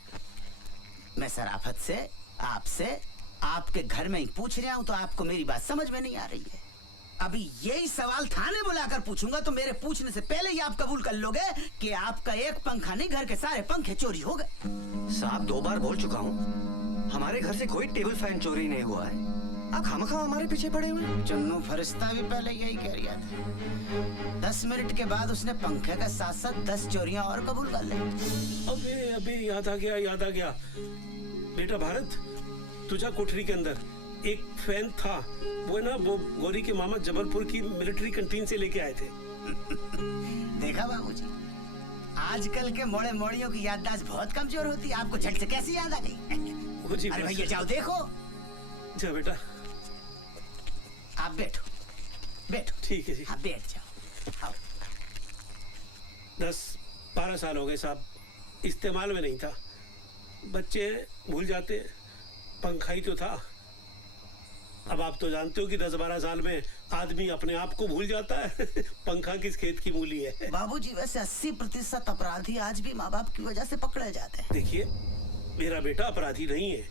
मैं शराफत से आपसे आपके घर में ही पूछ रहा हूँ, तो आपको मेरी बात समझ में नहीं आ रही है। अभी यही सवाल थाने बुलाकर पूछूंगा तो मेरे पूछने से पहले ही आप कबूल कर लोगे कि आपका एक पंखा नहीं, घर के सारे पंखे चोरी हो गए। साहब 2 बार बोल चुका हूँ, हमारे घर से कोई टेबल फैन चोरी नहीं हुआ है। आप खामखा हमारे पीछे पड़े हुए हैं। चन्नू फरिश्ता भी पहले यही कह रहा था। 10 मिनट के बाद उसने पंखे के साथ साथ 10 चोरियां और कबूल कर ली। अबे याद आ गया। बेटा भारत, तुझा कोठरी के अंदर एक फैन था, वो ना वो गोरी के मामा जबलपुर की मिलिट्री कैंटीन से लेके आए थे। देखा बाबूजी, आजकल के मोड़े मोड़ियों की याददाश्त बहुत कमजोर होती है। आपको झट से कैसी याद आ गई? अरे भैया जाओ देखो। जा बेटा, आप बैठो। ठीक है जी। आप बैठ जाओ। 10-12 साल हो गए साहब, इस्तेमाल में नहीं था। बच्चे भूल जाते, पंखा ही तो था। अब आप तो जानते हो कि 10-12 साल में आदमी अपने आप को भूल जाता है। पंखा किस खेत की मूली है। बाबूजी वैसे 80% अपराधी आज भी माँ बाप की वजह से पकड़े जाते हैं। देखिए, मेरा बेटा अपराधी नहीं है,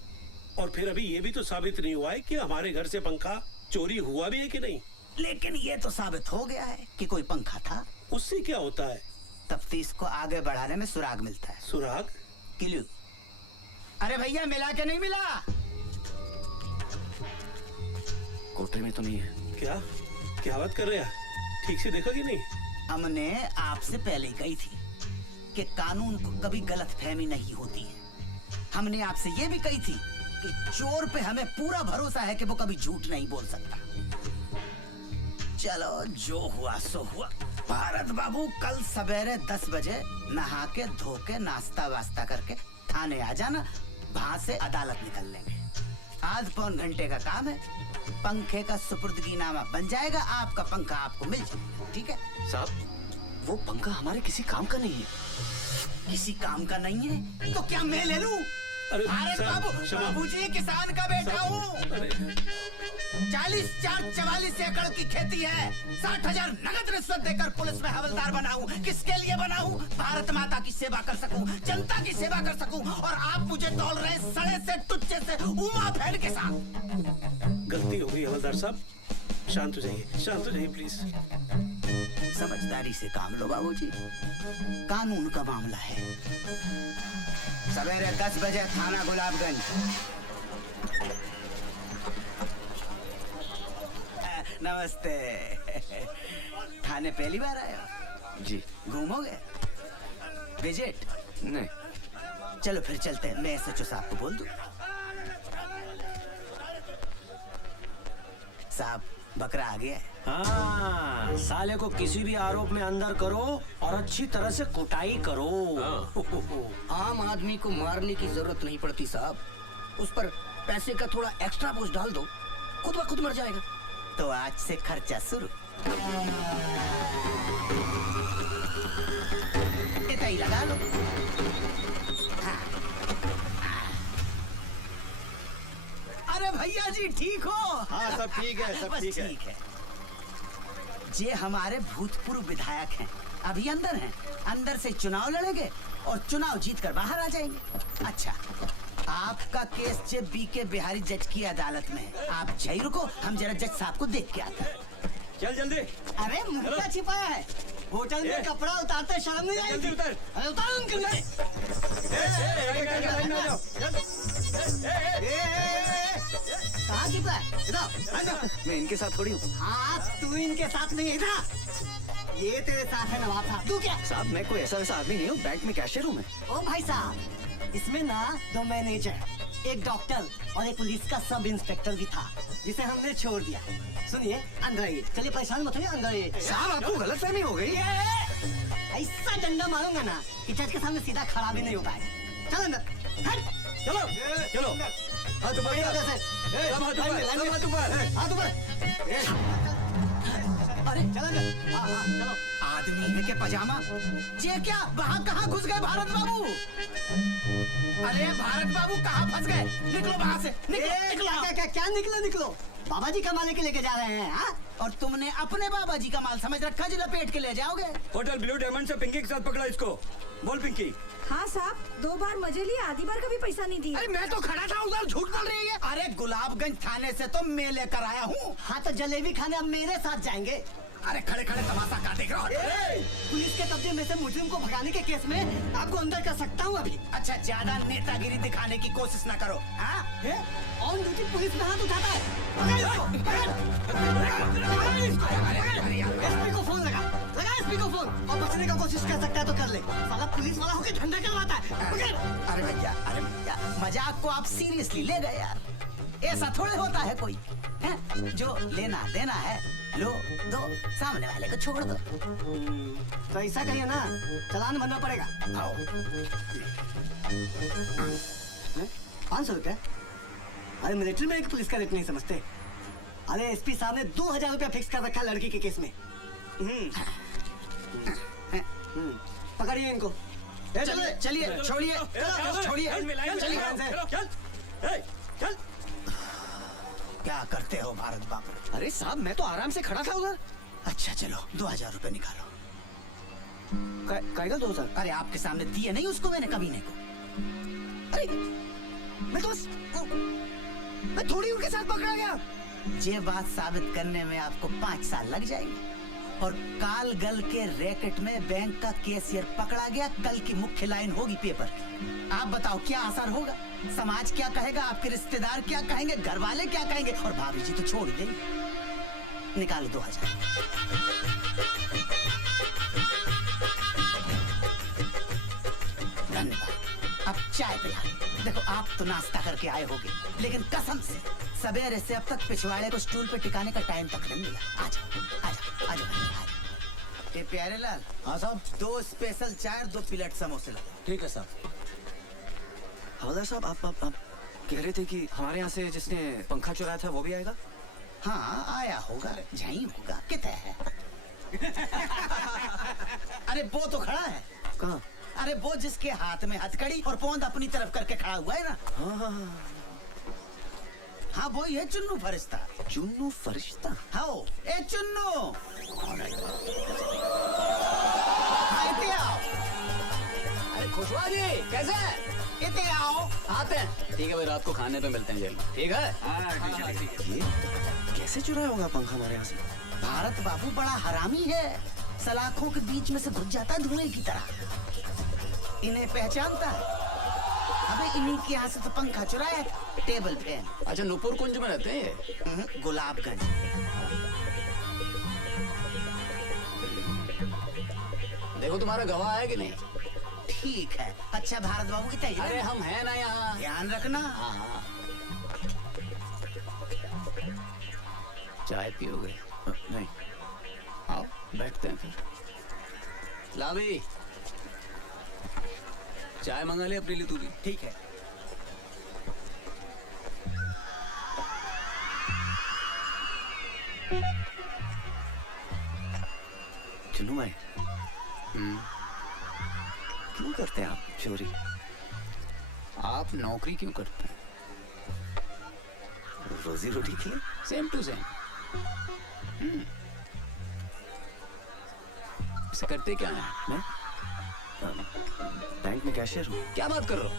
और फिर अभी ये भी तो साबित नहीं हुआ है कि हमारे घर से पंखा चोरी हुआ भी है कि नहीं। लेकिन ये तो साबित हो गया है कि कोई पंखा था। उससे क्या होता है? तफ्तीश को आगे बढ़ाने में सुराग मिलता है। सुराग? क्लू। अरे भैया मिला के नहीं मिला? कोठरी में तो नहीं है। क्या बात कर रहे हैं? ठीक से देखा कि नहीं? हमने आपसे पहले ही कही थी कि कानून को कभी गलतफहमी नहीं होती है। हमने आपसे ये भी कही थी कि चोर पे हमें पूरा भरोसा है कि वो कभी झूठ नहीं बोल सकता। चलो जो हुआ सो हुआ। भारत बाबू कल सवेरे 10 बजे नहा के धो के नाश्ता वास्ता करके थाने आ जाना, वहां से अदालत निकल लेंगे। आध पौन घंटे का काम है, पंखे का सुपुर्दगीनामा बन जाएगा, आपका पंखा आपको मिल जाएगा। ठीक है साहब, वो पंखा हमारे किसी काम का नहीं है। किसी काम का नहीं है तो क्या मैं ले लूं? भारत बाबूजी किसान का बेटा हूँ। 44 एकड़ की खेती है। 60,000 नगद रिश्वत देकर पुलिस में हवलदार बना हूँ। किसके लिए बना हूँ? भारत माता की सेवा कर सकूं, जनता की सेवा कर सकूं। और आप मुझे तौल रहे सड़े से टुच्चे से उमा फैन के साथ। गलती हो गई हवलदार साहब, शांत हो जाइए प्लीज। समझदारी से काम लो बाबूजी, कानून का मामला है। सवेरे 10 बजे थाना गुलाबगंज। नमस्ते। थाने पहली बार आए हो? जी। घूमोगे? विजिट? नहीं। चलो फिर चलते हैं, मैं SHO साहब को बोल दूं। साहब बकरा आ गया है। हाँ, साले को किसी भी आरोप में अंदर करो और अच्छी तरह से कुटाई करो। आम आदमी को मारने की जरूरत नहीं पड़ती साहब, उस पर पैसे का थोड़ा एक्स्ट्रा बोझ डाल दो, खुद ब खुद मर जाएगा। तो आज से खर्चा शुरू। इतना ही लगा लो। हाँ। अरे भैया जी ठीक हो? हाँ सब ठीक है, सब बस ठीक है। ठीक है। ये हमारे भूतपूर्व विधायक हैं, अभी अंदर हैं। अंदर से चुनाव लड़ेंगे और चुनाव जीतकर बाहर आ जाएंगे। अच्छा, आपका केस जब BK बिहारी जज की अदालत में है। आप यहीं रुको, हम जरा जज साहब को देख के आते हैं। चल जल्दी। अरे मुर्गा छिपाया है होटल में, कपड़ा उतारते शर्म नहीं आई? उतर। अरे उतारो उनके लिए। कहाँ छिपा है? इधर। मैं इनके साथ थोड़ी हूँ। हाँ तू इनके साथ नहीं है ना, ये तेरे साथ है नवाब साहब। तू क्या? साहब मैं कोई ऐसा आदमी नहीं हूँ, बैंक में कैशियर हूँ मैं। ओ भाई साहब, इसमें ना 2 मैनेजर, एक डॉक्टर और एक पुलिस का सब इंस्पेक्टर भी था, जिसे हमने छोड़ दिया। सुनिए अंदर आइए। चलिए परेशान मत होइए, अंदर आइए। साहब आपको गलतफहमी हो गई। ऐसा डंडा मारूंगा ना कि जज के सामने सीधा खड़ा भी नहीं हो पाएगा। चलो अंदर। चलो चलो। हाथ ऊपर। हाथ ऊपर। अरे चलो चलो। आदमी है के पजामा। ये क्या वहाँ कहाँ घुस गए भारत बाबू? अरे भारत बाबू कहाँ फंस गए? निकलो वहाँ से, निकलो। क्या निकलो? बाबा जी का माल के लेके जा रहे हैं, हाँ? और तुमने अपने बाबा जी का माल समझ रखा जो लपेट के ले जाओगे? होटल ब्लू डायमंड से पिंकी के साथ पकड़ा इसको। बोल पिंकी। हाँ साहब, 2 बार मजे लिए, आधी बार का भी पैसा नहीं दिया। अरे मैं तो खड़ा था उधर, झूठ बोल रही है। अरे गुलाबगंज थाने से तो मैं लेकर आया हूँ। हाँ तो जलेबी खाने अब मेरे साथ जाएंगे। अरे खड़े खड़े तमाशा का देख रहा हो? पुलिस के कब्जे में से मुजरिम को भगाने के केस में आपको अंदर कर सकता हूँ अभी। अच्छा, ज्यादा नेतागिरी दिखाने की कोशिश न करो। हाँ? ऑन ड्यूटी पुलिस में हाथ उठाता है। एसपी को फोन लगा एसपी को फोन, और बचने का कोशिश कर सकता है तो कर ले। साला पुलिस वाला होकर धंधा करवाता है। अरे भैया मजाक को आप सीरियसली ले गए यार। ऐसा थोड़े होता है कोई है? जो लेना देना है लो दो, सामने वाले को छोड़ दो। तो ऐसा करिए ना, चालान भरना पड़ेगा। 500 रुपया? अरे मिलिट्री में एक पुलिस का रेट नहीं समझते। अरे एसपी साहब ने 2000 रुपया फिक्स कर रखा लड़की के केस में। पकड़िए इनको। चलिए छोड़िए चल। क्या करते हो भारत बाबू? अरे साहब मैं तो आराम से खड़ा था उधर। अच्छा चलो 2000 रुपए निकालो। कहेगा 2000? अरे आपके सामने दिए नहीं उसको मैंने कमीने को। अरे मैं तो बस मैं थोड़ी उनके साथ पकड़ा गया। ये बात साबित करने में आपको 5 साल लग जाएंगे। और काल गल के रैकेट में बैंक का कैशियर पकड़ा गया, कल की मुख्य लाइन होगी पेपर। आप बताओ क्या असर होगा? समाज क्या कहेगा? आपके रिश्तेदार क्या कहेंगे? घर वाले क्या कहेंगे? और भाभी जी तो छोड़ देंगे। निकालो 2000। धन्यवाद। अब चाय पिला। देखो आप तो नाश्ता करके आए होगे, लेकिन कसम से सवेरे से अब तक पिछवाड़े को स्टूल पे टिकाने का टाइम तक नहीं मिला। आजा ए प्यारे लाल। हाँ साहब। 2 स्पेशल चाय, 2 प्लेट समोसे लो। ठीक है साहब। हवलदार साहब आप कह रहे थे कि हमारे यहाँ से जिसने पंखा चुराया था वो भी आएगा? हाँ आया होगा, यही होगा। कितना है? अरे वो तो खड़ा है। कहाँ? अरे वो जिसके हाथ में हथकड़ी और पोंद अपनी तरफ करके खड़ा हुआ है ना। हाँ वो ही है चुन्नू फरिश्ता। चुन्नू फरिश्ता? हाँ ए चुन्नू। इते आओ। अरे खुशवा जी कैसे हैं? इते आओ। आते हैं। ठीक है भाई, रात को खाने पे मिलते हैं जेल में। ठीक है? ये कैसे चुराया होगा पंखा हमारे यहाँ से? भारत बाबू बड़ा हरामी है। सलाखों के बीच में से घुस जाता है धुएं की तरह। इन्हें पहचानता है। अबे इन्हीं के यहाँ से तो पंखा चुराया था, टेबल फैन। अच्छा नूपुर कुंज में रहते हैं? गुलाबगंज। देखो तुम्हारा गवाह है कि नहीं? ठीक है। अच्छा भारत बाबू की तैयारी? अरे हम हैं ना यहाँ। ध्यान रखना। हाँ। चाय पियोगे? नहीं। आओ बैठते हैं फिर। लावी चाय मंगा ले अपने लिए तू भी। ठीक है। चुन्नू भाई क्यों करते हैं आप चोरी? आप नौकरी क्यों करते हैं? रोजी रोटी के लिए। Same to same. इसे करते क्या है? मैं बैंक में कैशियर हूँ। क्या बात कर रहे हो?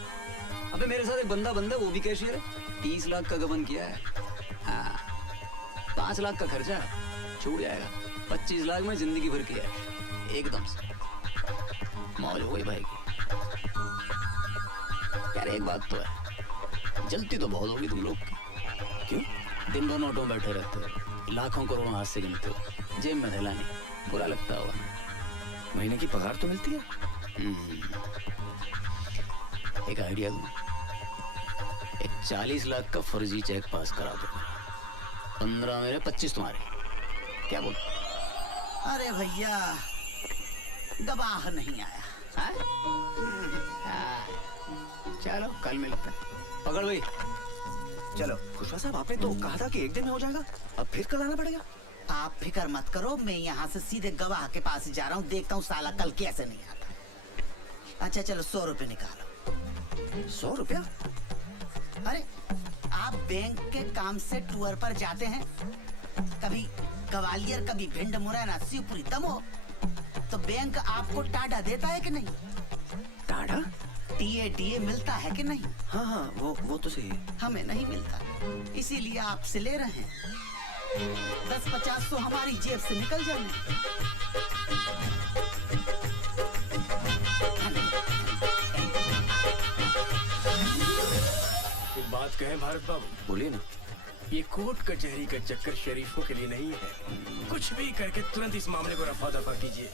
अबे मेरे साथ एक बंदा वो भी कैशियर है। 30 लाख का गबन किया है। हाँ 5 लाख का खर्चा है, छूट जाएगा। 25 लाख में जिंदगी भर किया है एकदम से। मौज हो गई भाई की। यार एक बात तो है, जलती तो बहुत होगी तुम लोग की। क्यों? दिन भर नोटों में बैठे रहते हो, लाखों करोड़ों हाथ से गिनते हो, जेब में थैला नहीं। बुरा लगता होगा। महीने की पगार तो मिलती है। एक आइडिया दूं, एक 40 लाख का फर्जी चेक पास करा दो। 15 मेरे 25 तुम्हारे। क्या बोल? अरे भैया गवाह नहीं आया। चलो कल मिलते हैं। पकड़ भाई। चलो खुशवा साहब, आपने तो कहा था कि एक दिन में हो जाएगा, अब फिर कल आना पड़ेगा। आप फिक्र मत करो, मैं यहाँ से सीधे गवाह के पास जा रहा हूँ, देखता हूँ साला कल कैसे नहीं आता। अच्छा चलो 100 रुपए निकालो। 100 रुपया? अरे आप बैंक के काम से टूर पर जाते हैं, कभी ग्वालियर कभी भिंड मुरैना शिवपुरी दमो, तो बैंक आपको टाडा देता है कि नहीं? टाडा? टीए मिलता है कि नहीं? हाँ हाँ वो तो सही है। हमें नहीं मिलता, इसीलिए आपसे ले रहे हैं। 10-50 तो हमारी जेब से निकल जाने। एक बात कहें भारत बाबू? बोलिए ना। ये कोर्ट कचहरी का चक्कर शरीफों के लिए नहीं है। कुछ भी करके तुरंत इस मामले को रफा दफा कीजिए,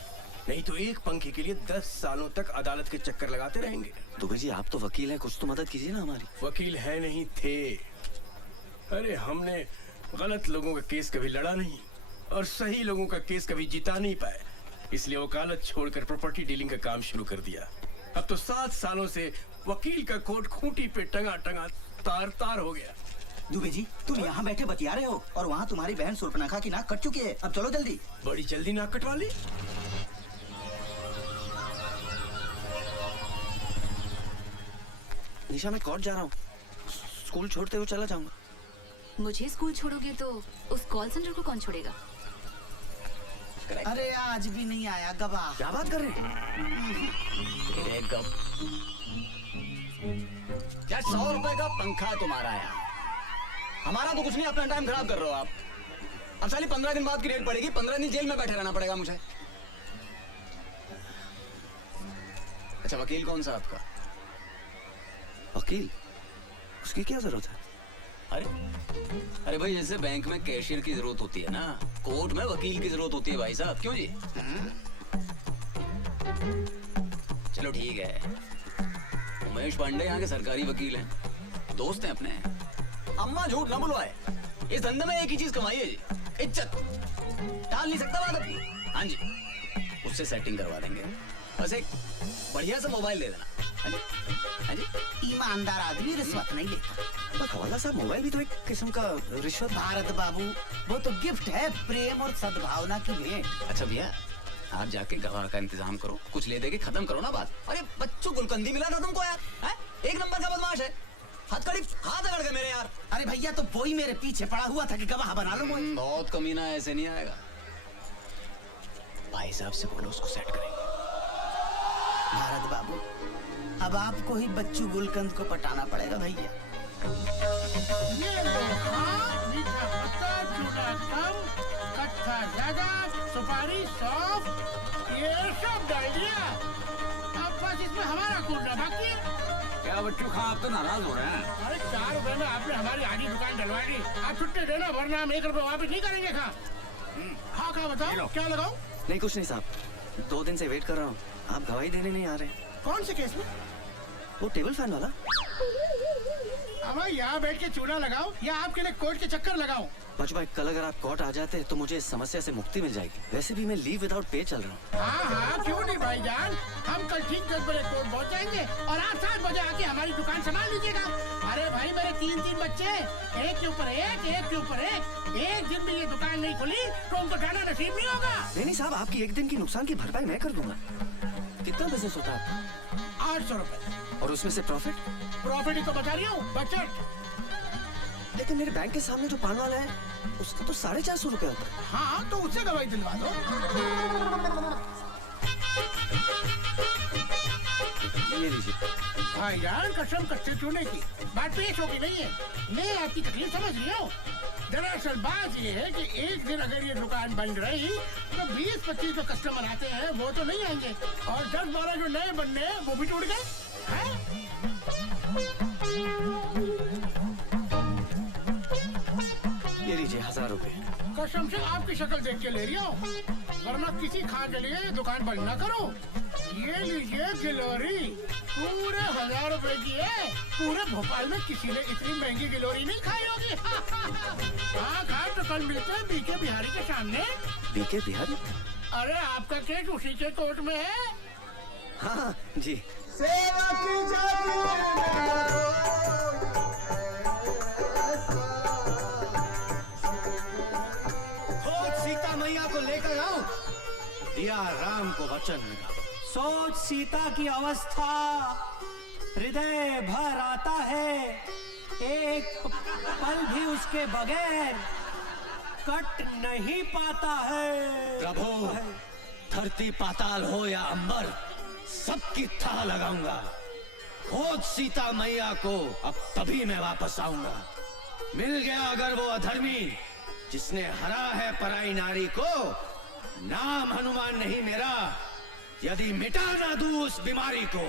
नहीं तो एक पंखे के लिए 10 सालों तक अदालत के चक्कर लगाते रहेंगे। दुबे जी आप तो वकील हैं, कुछ तो मदद कीजिए ना हमारी। वकील है नहीं थे। अरे हमने गलत लोगों का केस कभी लड़ा नहीं और सही लोगों का केस कभी जिता नहीं पाए, इसलिए वकालत छोड़कर प्रॉपर्टी डीलिंग का काम शुरू कर दिया। अब तो 7 सालों से वकील का कोट खूंटी पे टंगा टंगा तार तार हो गया। दुबे जी तुम यहाँ बैठे बतिया रहे हो और वहाँ तुम्हारी बहन सुर्पनखा की नाक कट चुकी है। अब चलो जल्दी। बड़ी जल्दी नाक कटवा ली। निशा मैं कोर्ट जा रहा हूँ, स्कूल छोड़ते हुए चला जाऊंगा। मुझे स्कूल छोड़ोगे तो उस कॉल सेंटर को कौन छोड़ेगा? अरे आज भी नहीं आया गवाह। क्या बात कर रहे हैं? क्या 100 रुपए का पंखा है तुम्हारा यार? हमारा तो कुछ नहीं, अपना टाइम खराब कर रहे हो आप। अब साली 15 दिन बाद की डेट पड़ेगी, 15 दिन जेल में बैठे रहना पड़ेगा मुझे। अच्छा वकील कौन सा आपका? वकील? उसकी क्या जरूरत है? अरे भाई जैसे बैंक में कैशियर की जरूरत होती है ना, कोर्ट में वकील की जरूरत होती है भाई साहब। क्यों जी? चलो ठीक है, उमेश पांडे यहाँ के सरकारी वकील हैं, दोस्त हैं अपने। अम्मा झूठ ना बुलवाए, इस धंधे में एक ही चीज कमाई है जी, इज्जत। टाल नहीं सकता बात अपनी। हाँ जी, उससे सेटिंग करवा देंगे, बस एक बढ़िया सा मोबाइल दे देना। हाँ जी, ईमानदार आदमी रिश्वत नहीं लेता। पर हवाला साहब मोबाइल भी तो एक किस्म का रिश्वत। भारत बाबू वो तो गिफ्ट है, प्रेम और सद्भावना की भेंट। अच्छा भैया आप जाके गवाह का इंतजाम करो, कुछ ले दे के खत्म करो ना बात। अरे बच्चों गुलकंदी मिला था तुमको यार, है? एक नंबर का बदमाश है, हथकड़ी हाथ अगड़ गए मेरे यार। अरे भैया तो वही मेरे पीछे पड़ा हुआ था कि गवाह बना लो मुझे। बहुत कमीना है, ऐसे नहीं आएगा। भाई साहब से बोलो उसको सेट करेंगे। भारत बाबू अब आपको ही बच्चू गुलकंद को पटाना पड़ेगा भैया। ये मीठा पत्ता, चूड़ा कम, कट्ठा ज्यादा, सुपारी सौंफ, ये सब डाल दिया। अब बस इसमें हमारा कूटना बाकी है। क्या बच्चू खा, आप तो नाराज हो रहे हैं। अरे 4 रुपए में आपने हमारी आधी दुकान डलवा दी, आप छुट्टी देना वरना हम 1 रुपए वापस नहीं करेंगे। खा बताओ क्या लगाओ? नहीं कुछ नहीं साहब, 2 दिन से वेट कर रहा हूँ, आप गवाही देने नहीं आ रहे। कौन से केस में? वो टेबल फैन वाला। अब यहाँ बैठ के चूड़ा लगाओ या आपके लिए कोर्ट के चक्कर लगाओ? बच भाई कल अगर आप कोर्ट आ जाते तो मुझे इस समस्या से मुक्ति मिल जाएगी। वैसे भी मैं लीव विदाउट पे चल रहा हूँ। हाँ क्यों नहीं भाईजान, हम कल ठीक 10 बजे कोर्ट पहुँच जाएंगे और आप 7 बजे आके हमारी दुकान संभाल लीजिएगा। अरे भाई मेरे 3 बच्चे, एक के ऊपर एक के ऊपर एक दिन भी ये दुकान नहीं खुली तो उनको जाना नसीब नहीं होगा। नहीं साहब, आपकी एक दिन की नुकसान की भरपाई मैं कर दूंगा। कितना बिजनेस होता है? 800 रुपए। और उसमें से प्रॉफिट ही तो बता रही हूँ, बचत। लेकिन मेरे बैंक के सामने जो पान वाला है उसका तो 450 रुपए होता है। हाँ तो उससे दवाई दिलवा दो। ये लीजिए। भाई यार कसम कच्चे चूने की बात पेश होगी नहीं है, मैं आपकी तकलीफ समझ रही हूँ। दरअसल बात ये है कि एक दिन अगर ये दुकान बंद रही तो 20-25 जो कस्टमर आते हैं वो तो नहीं आएंगे और 10-12 जो नए बनने हैं वो भी टूट गए। ये लीजिए 1000 रुपए। कसम से आपकी शक्ल देख के ले रही हूँ, वरना किसी खा के लिए दुकान बंद ना करो। ये लीजिए गिलोरी, पूरे 1000 रुपए की है। पूरे भोपाल में किसी ने इतनी महंगी गिलोरी नहीं खाई होगी। हाँ खा तो कल मिलते हैं बीके बिहारी के सामने। बीके बिहारी? अरे आपका केस उसी के कोर्ट में है। हाँ जी। सेवा की जाती खोज चंद्रिका। सोच सीता की अवस्था, हृदय भर आता है, एक पल भी उसके बगैर कट नहीं पाता है। प्रभु, धरती पाताल हो या अंबर, सबकी थाह लगाऊंगा। खोज सीता मैया को, अब तभी मैं वापस आऊंगा। मिल गया अगर वो अधर्मी जिसने हरा है पराई नारी को, नाम हनुमान नहीं मेरा, यदि मिटा ना दूं उस बीमारी को।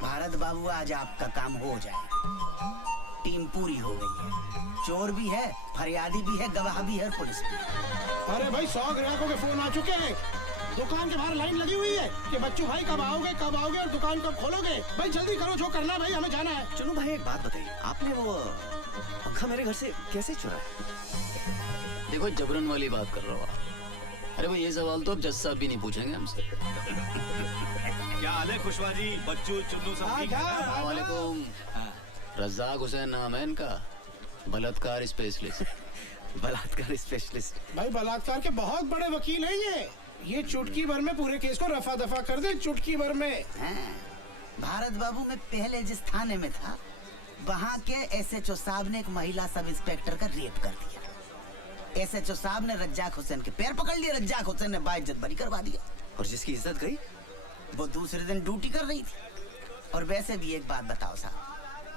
भारत बाबू, आज आपका काम हो जाए। टीम पूरी हो गई है, चोर भी है, फरियादी भी है, गवाह भी है, पुलिस भी। अरे भाई 100 ग्राहकों के फोन आ चुके हैं। दुकान के बाहर लाइन लगी हुई है कि बच्चू भाई कब आओगे और दुकान कब खोलोगे। भाई जल्दी करो, जो करना है भाई, हमें जाना है। चलो भाई, एक बात बताइए, आपने वो पंखा मेरे घर से कैसे चुराया? देखो, जबरन वाली बात कर रहे हो आप। अरे भाई, ये सवाल तो अब जज साहब भी नहीं पूछेंगे हमसे। क्या हाल है खुशवा जी, बच्चू, चुन्नू सब ठीक है? अस्सलाम वालेकुम। रज़ाक हुसैन नाम है इनका, बलात्कार स्पेशलिस्ट। बलात्कार स्पेशलिस्ट? भाई बलात्कार के बहुत बड़े वकील हैं ये चुटकी भर में पूरे केस को रफा दफा कर दे, चुटकी भर में। भारत बाबू, मैं पहले जिस थाने में था, वहाँ के SHO साहब ने एक महिला सब इंस्पेक्टर का रेप कर दिया। SHO साहब ने रज्जाक हुसैन के पैर पकड़ लिए, रज्जाक हुसैन ने बाइज्जत बरी करवा दिया। और जिसकी इज्जत गई, वो दूसरे दिन ड्यूटी कर रही थी। और वैसे भी एक बात बताओ साहब,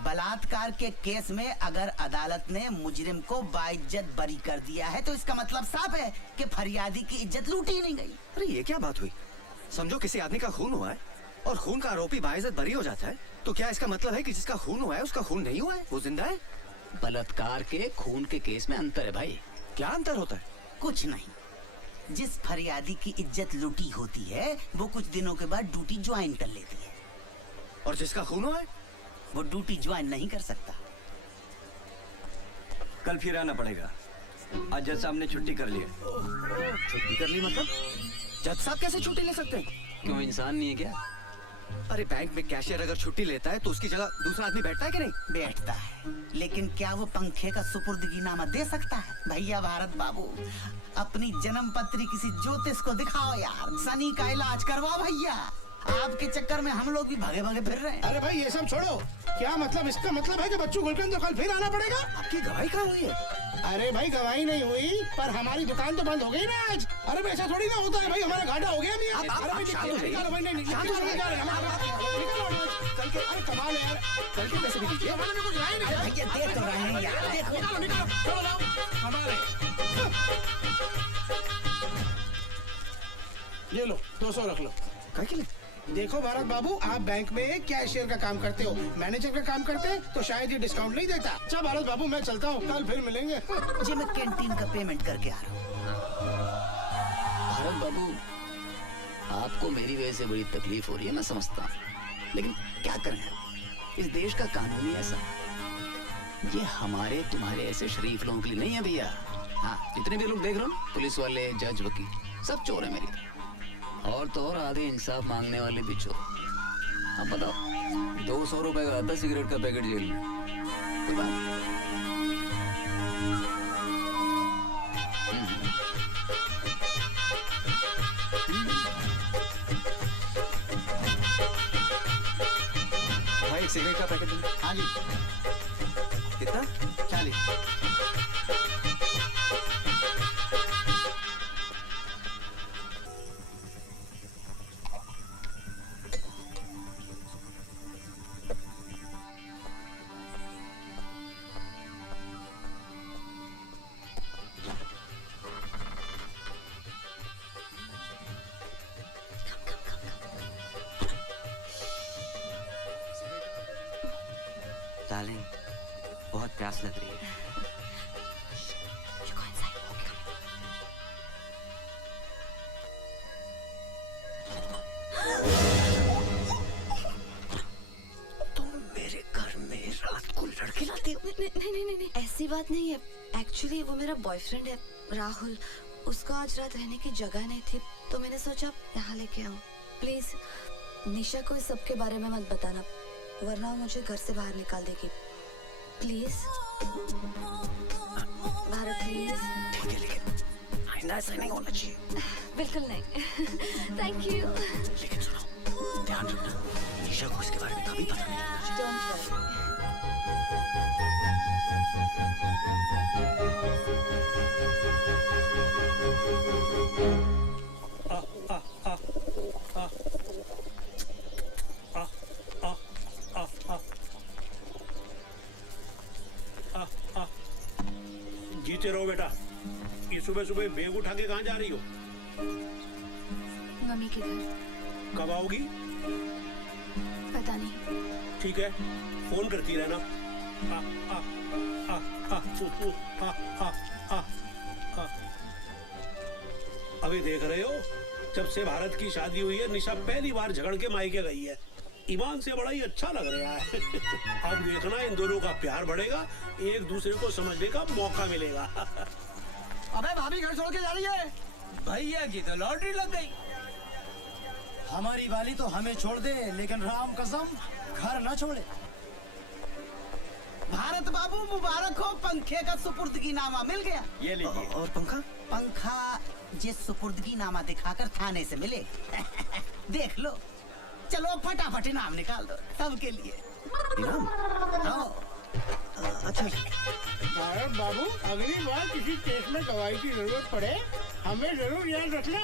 बलात्कार के केस में अगर अदालत ने मुजरिम को बाइज्जत बरी कर दिया है, तो इसका मतलब साफ है कि फरियादी की इज्जत लूटी ही नहीं गई। अरे ये क्या बात हुई? समझो किसी आदमी का खून हुआ है और खून का आरोपी बाइज्जत बरी हो जाता है, तो क्या इसका मतलब है कि जिसका खून हुआ है उसका खून नहीं हुआ है, वो जिंदा है? बलात्कार के खून के केस में अंतर है भाई। क्या अंतर होता है? कुछ नहीं। जिस फरियादी की इज्जत लूटी होती है, वो कुछ दिनों के बाद ड्यूटी ज्वाइन कर लेती है। और जिसका खून हुआ है, वो ड्यूटी ज्वाइन नहीं कर सकता। कल फिर आना पड़ेगा। आज जज साहब ने छुट्टी कर ली है। छुट्टी कर ली मतलब? जज साहब कैसे छुट्टी ले सकते हैं? क्यों, इंसान नहीं है क्या? अरे बैंक में कैशियर अगर छुट्टी लेता है तो उसकी जगह दूसरा आदमी बैठता है कि नहीं? बैठता है, लेकिन क्या वो पंखे का सुपुर्दगीनामा दे सकता है? भैया भारत बाबू, अपनी जन्म पत्री किसी ज्योतिष को दिखाओ यार, शनि का इलाज करवाओ भैया। आपके चक्कर में हम लोग भी भागे भागे फिर रहे हैं। अरे भाई ये सब छोड़ो, क्या मतलब? इसका मतलब है कि बच्चू गुलकंद कल फिर आना पड़ेगा। आपकी गवाही कहाँ हुई है? अरे भाई गवाही नहीं हुई, पर हमारी दुकान तो बंद हो गई ना आज। अरे ऐसा थोड़ी ना होता है भाई, हमारा घाटा हो गया। अरे कमाल है यार, कल के पैसे भी दीजिए। भैया देख तो रहे हैं यार, देखो। ये लो 200 रख लो। देखो भारत बाबू, आप बैंक में कैशियर का काम करते हो, मैनेजर का काम करते तो शायद ये डिस्काउंट नहीं देता। अच्छा भारत बाबू, मैं चलता हूँ, कल फिर मिलेंगे। जी मैं कैंटीन का पेमेंट करके आ रहा हूँ। भारत बाबू, आपको मेरी वजह से बड़ी तकलीफ हो रही है, मैं समझता हूँ, लेकिन क्या करें, इस देश का कानून ही ऐसा। ये हमारे तुम्हारे ऐसे शरीफ लोगों के लिए नहीं है भैया। हाँ, जितने भी लोग देख रहे हो, पुलिस वाले, जज, वकील, सब चोर है मेरी तरह। और तो और आधे इंसाफ मांगने वाले भी चोर। अब बताओ, 200 रुपए का आता सिगरेट का पैकेट जेल में, कोई बात? भाई एक सिगरेट का पैकेट दो। हाँ जी। कितना? 40। डार्लिंग, बहुत प्यास लग रही है। तुम मेरे घर में रात को लड़के लाते हो? नहीं, ऐसी बात नहीं है। एक्चुअली वो मेरा बॉयफ्रेंड है राहुल, उसको आज रात रहने की जगह नहीं थी, तो मैंने सोचा यहाँ लेके आऊँ। प्लीज निशा को इस सब के बारे में मत बताना, वरना वो मुझे घर से बाहर निकाल देगी। Please Bharat, please. ठीक है, लेकिन आइंदा ऐसा नहीं होना चाहिए। बिल्कुल नहीं। Thank you. लेकिन सुनो, ध्यान रखना, निशा को इसके बारे में कभी पता नहीं लगना चाहिए। Don't worry. जीते रहो बेटा। ये सुबह सुबह बैग उठा के कहाँ जा रही हो? मम्मी के घर। कब आओगी? पता नहीं। ठीक है, फोन करती रहना। आ, आ, आ, आ, आ, आ, आ, आ। अभी देख रहे हो, जब से भारत की शादी हुई है निशा पहली बार झगड़ के मायके गई है। ईमान से बड़ा ही अच्छा लग रहा है। अब देखना इन दोनों का प्यार बढ़ेगा, एक दूसरे को समझने का मौका मिलेगा। अबे भाभी घर छोड़ के जा रही है। भैया की तो लॉटरी लग गई। हमारी वाली तो हमें छोड़ दे, लेकिन राम कसम घर न छोड़े। भारत बाबू मुबारक हो, पंखे का सुपुर्दगी नामा मिल गया। ये लीजिए। और पंखा? पंखा जिस सुपुर्दगी नामा दिखाकर थाने से मिले। देख लो, चलो फटाफट इनाम निकाल दो सबके लिए। इनाम? अच्छा। भारत बाबू, अगली बार किसी केस में गवाही की जरूरत पड़े, हमें जरूर याद रखना,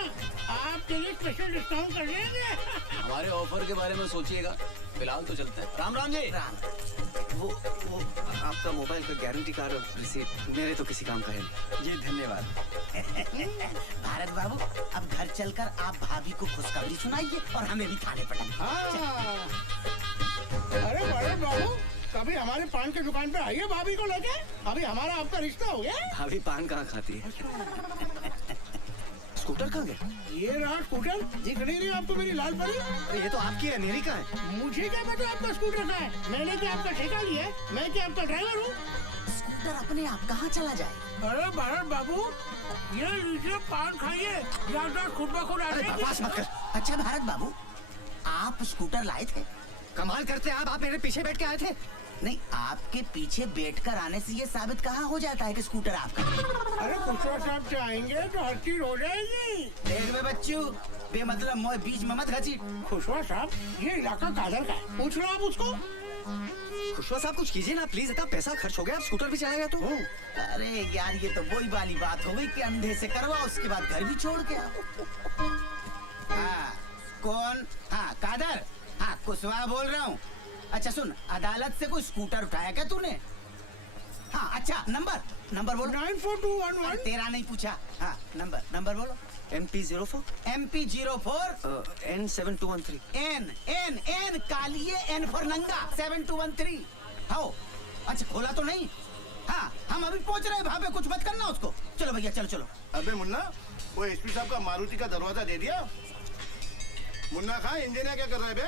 आपके लिए स्पेशल डिस्काउंट कर देंगे। हमारे ऑफर के बारे में सोचिएगा, फिलहाल तो चलते हैं। राम राम जी। राम। वो आपका मोबाइल का गारंटी कार्ड और रिसीट मेरे तो किसी काम का है नहीं। जी धन्यवाद। भारत बाबू, अब घर चलकर आप भाभी को खुशखबरी सुनाइए और हमें भी थाने पटाइए। अरे भारत बाबू, कभी हमारे पान की दुकान पे आइए भाभी को लेके, अभी हमारा आपका रिश्ता हो गया। भाभी पान कहाँ खाती है? स्कूटर कहाँ गया? ये रहा स्कूटर, दिख नहीं रही आपको मेरी लाल परी? अरे ये तो आपकी है, मेरी कहाँ है? मुझे क्या पता आपका स्कूटर कहाँ है? मैंने क्या आपका ठेका लिया है? मैं क्या आपका ड्राइवर हूँ? स्कूटर अपने आप कहाँ चला जाए? अरे भारत बाबू, ये लीजिए पान खाइए, याददाश्त खुद ब खुद आ जाएगी। बकवास मत कर। अच्छा भारत बाबू, आप स्कूटर लाए थे? कमाल करते आप मेरे पीछे बैठ के आए थे। नहीं, आपके पीछे बैठकर आने से ये साबित कहाँ हो जाता है कि स्कूटर आपका? अरे खुशवा साहब चाहेंगे तो हर चीज हो जाएगी। देख में बच्चू, बेमतलब मोए बीच में मत घसीट। खुशवा साहब, ये इलाका कादर का है, पूछ लो आप उसको। खुशवा साहब कुछ कीजिए ना प्लीज, इतना पैसा खर्च हो गया, आप स्कूटर भी चलाएगा तो। अरे यार, ये तो वही वाली बात हो गई कि अंधे से करवा, उसके बाद घर भी छोड़ के आओ। हाँ, कौन? हाँ कादर, हाँ कुशवा बोल रहा हूँ। अच्छा सुन, अदालत से कोई स्कूटर उठाया क्या तूने? हाँ अच्छा, नंबर बोलो। 94211। तेरा नहीं पूछा। हाँ नंबर बोलो। MP04 N7213 N कालिए N फॉर नंगा 7213। हाँ अच्छा, खोला तो नहीं? हाँ हम अभी पहुंच रहे हैं, भाभी कुछ मत करना उसको। चलो भैया चलो। अबे मुन्ना, वो एसपी साहब का मारुति का दरवाजा दे दिया? मुन्ना खां, इंजीनियर क्या कर रहा है बे?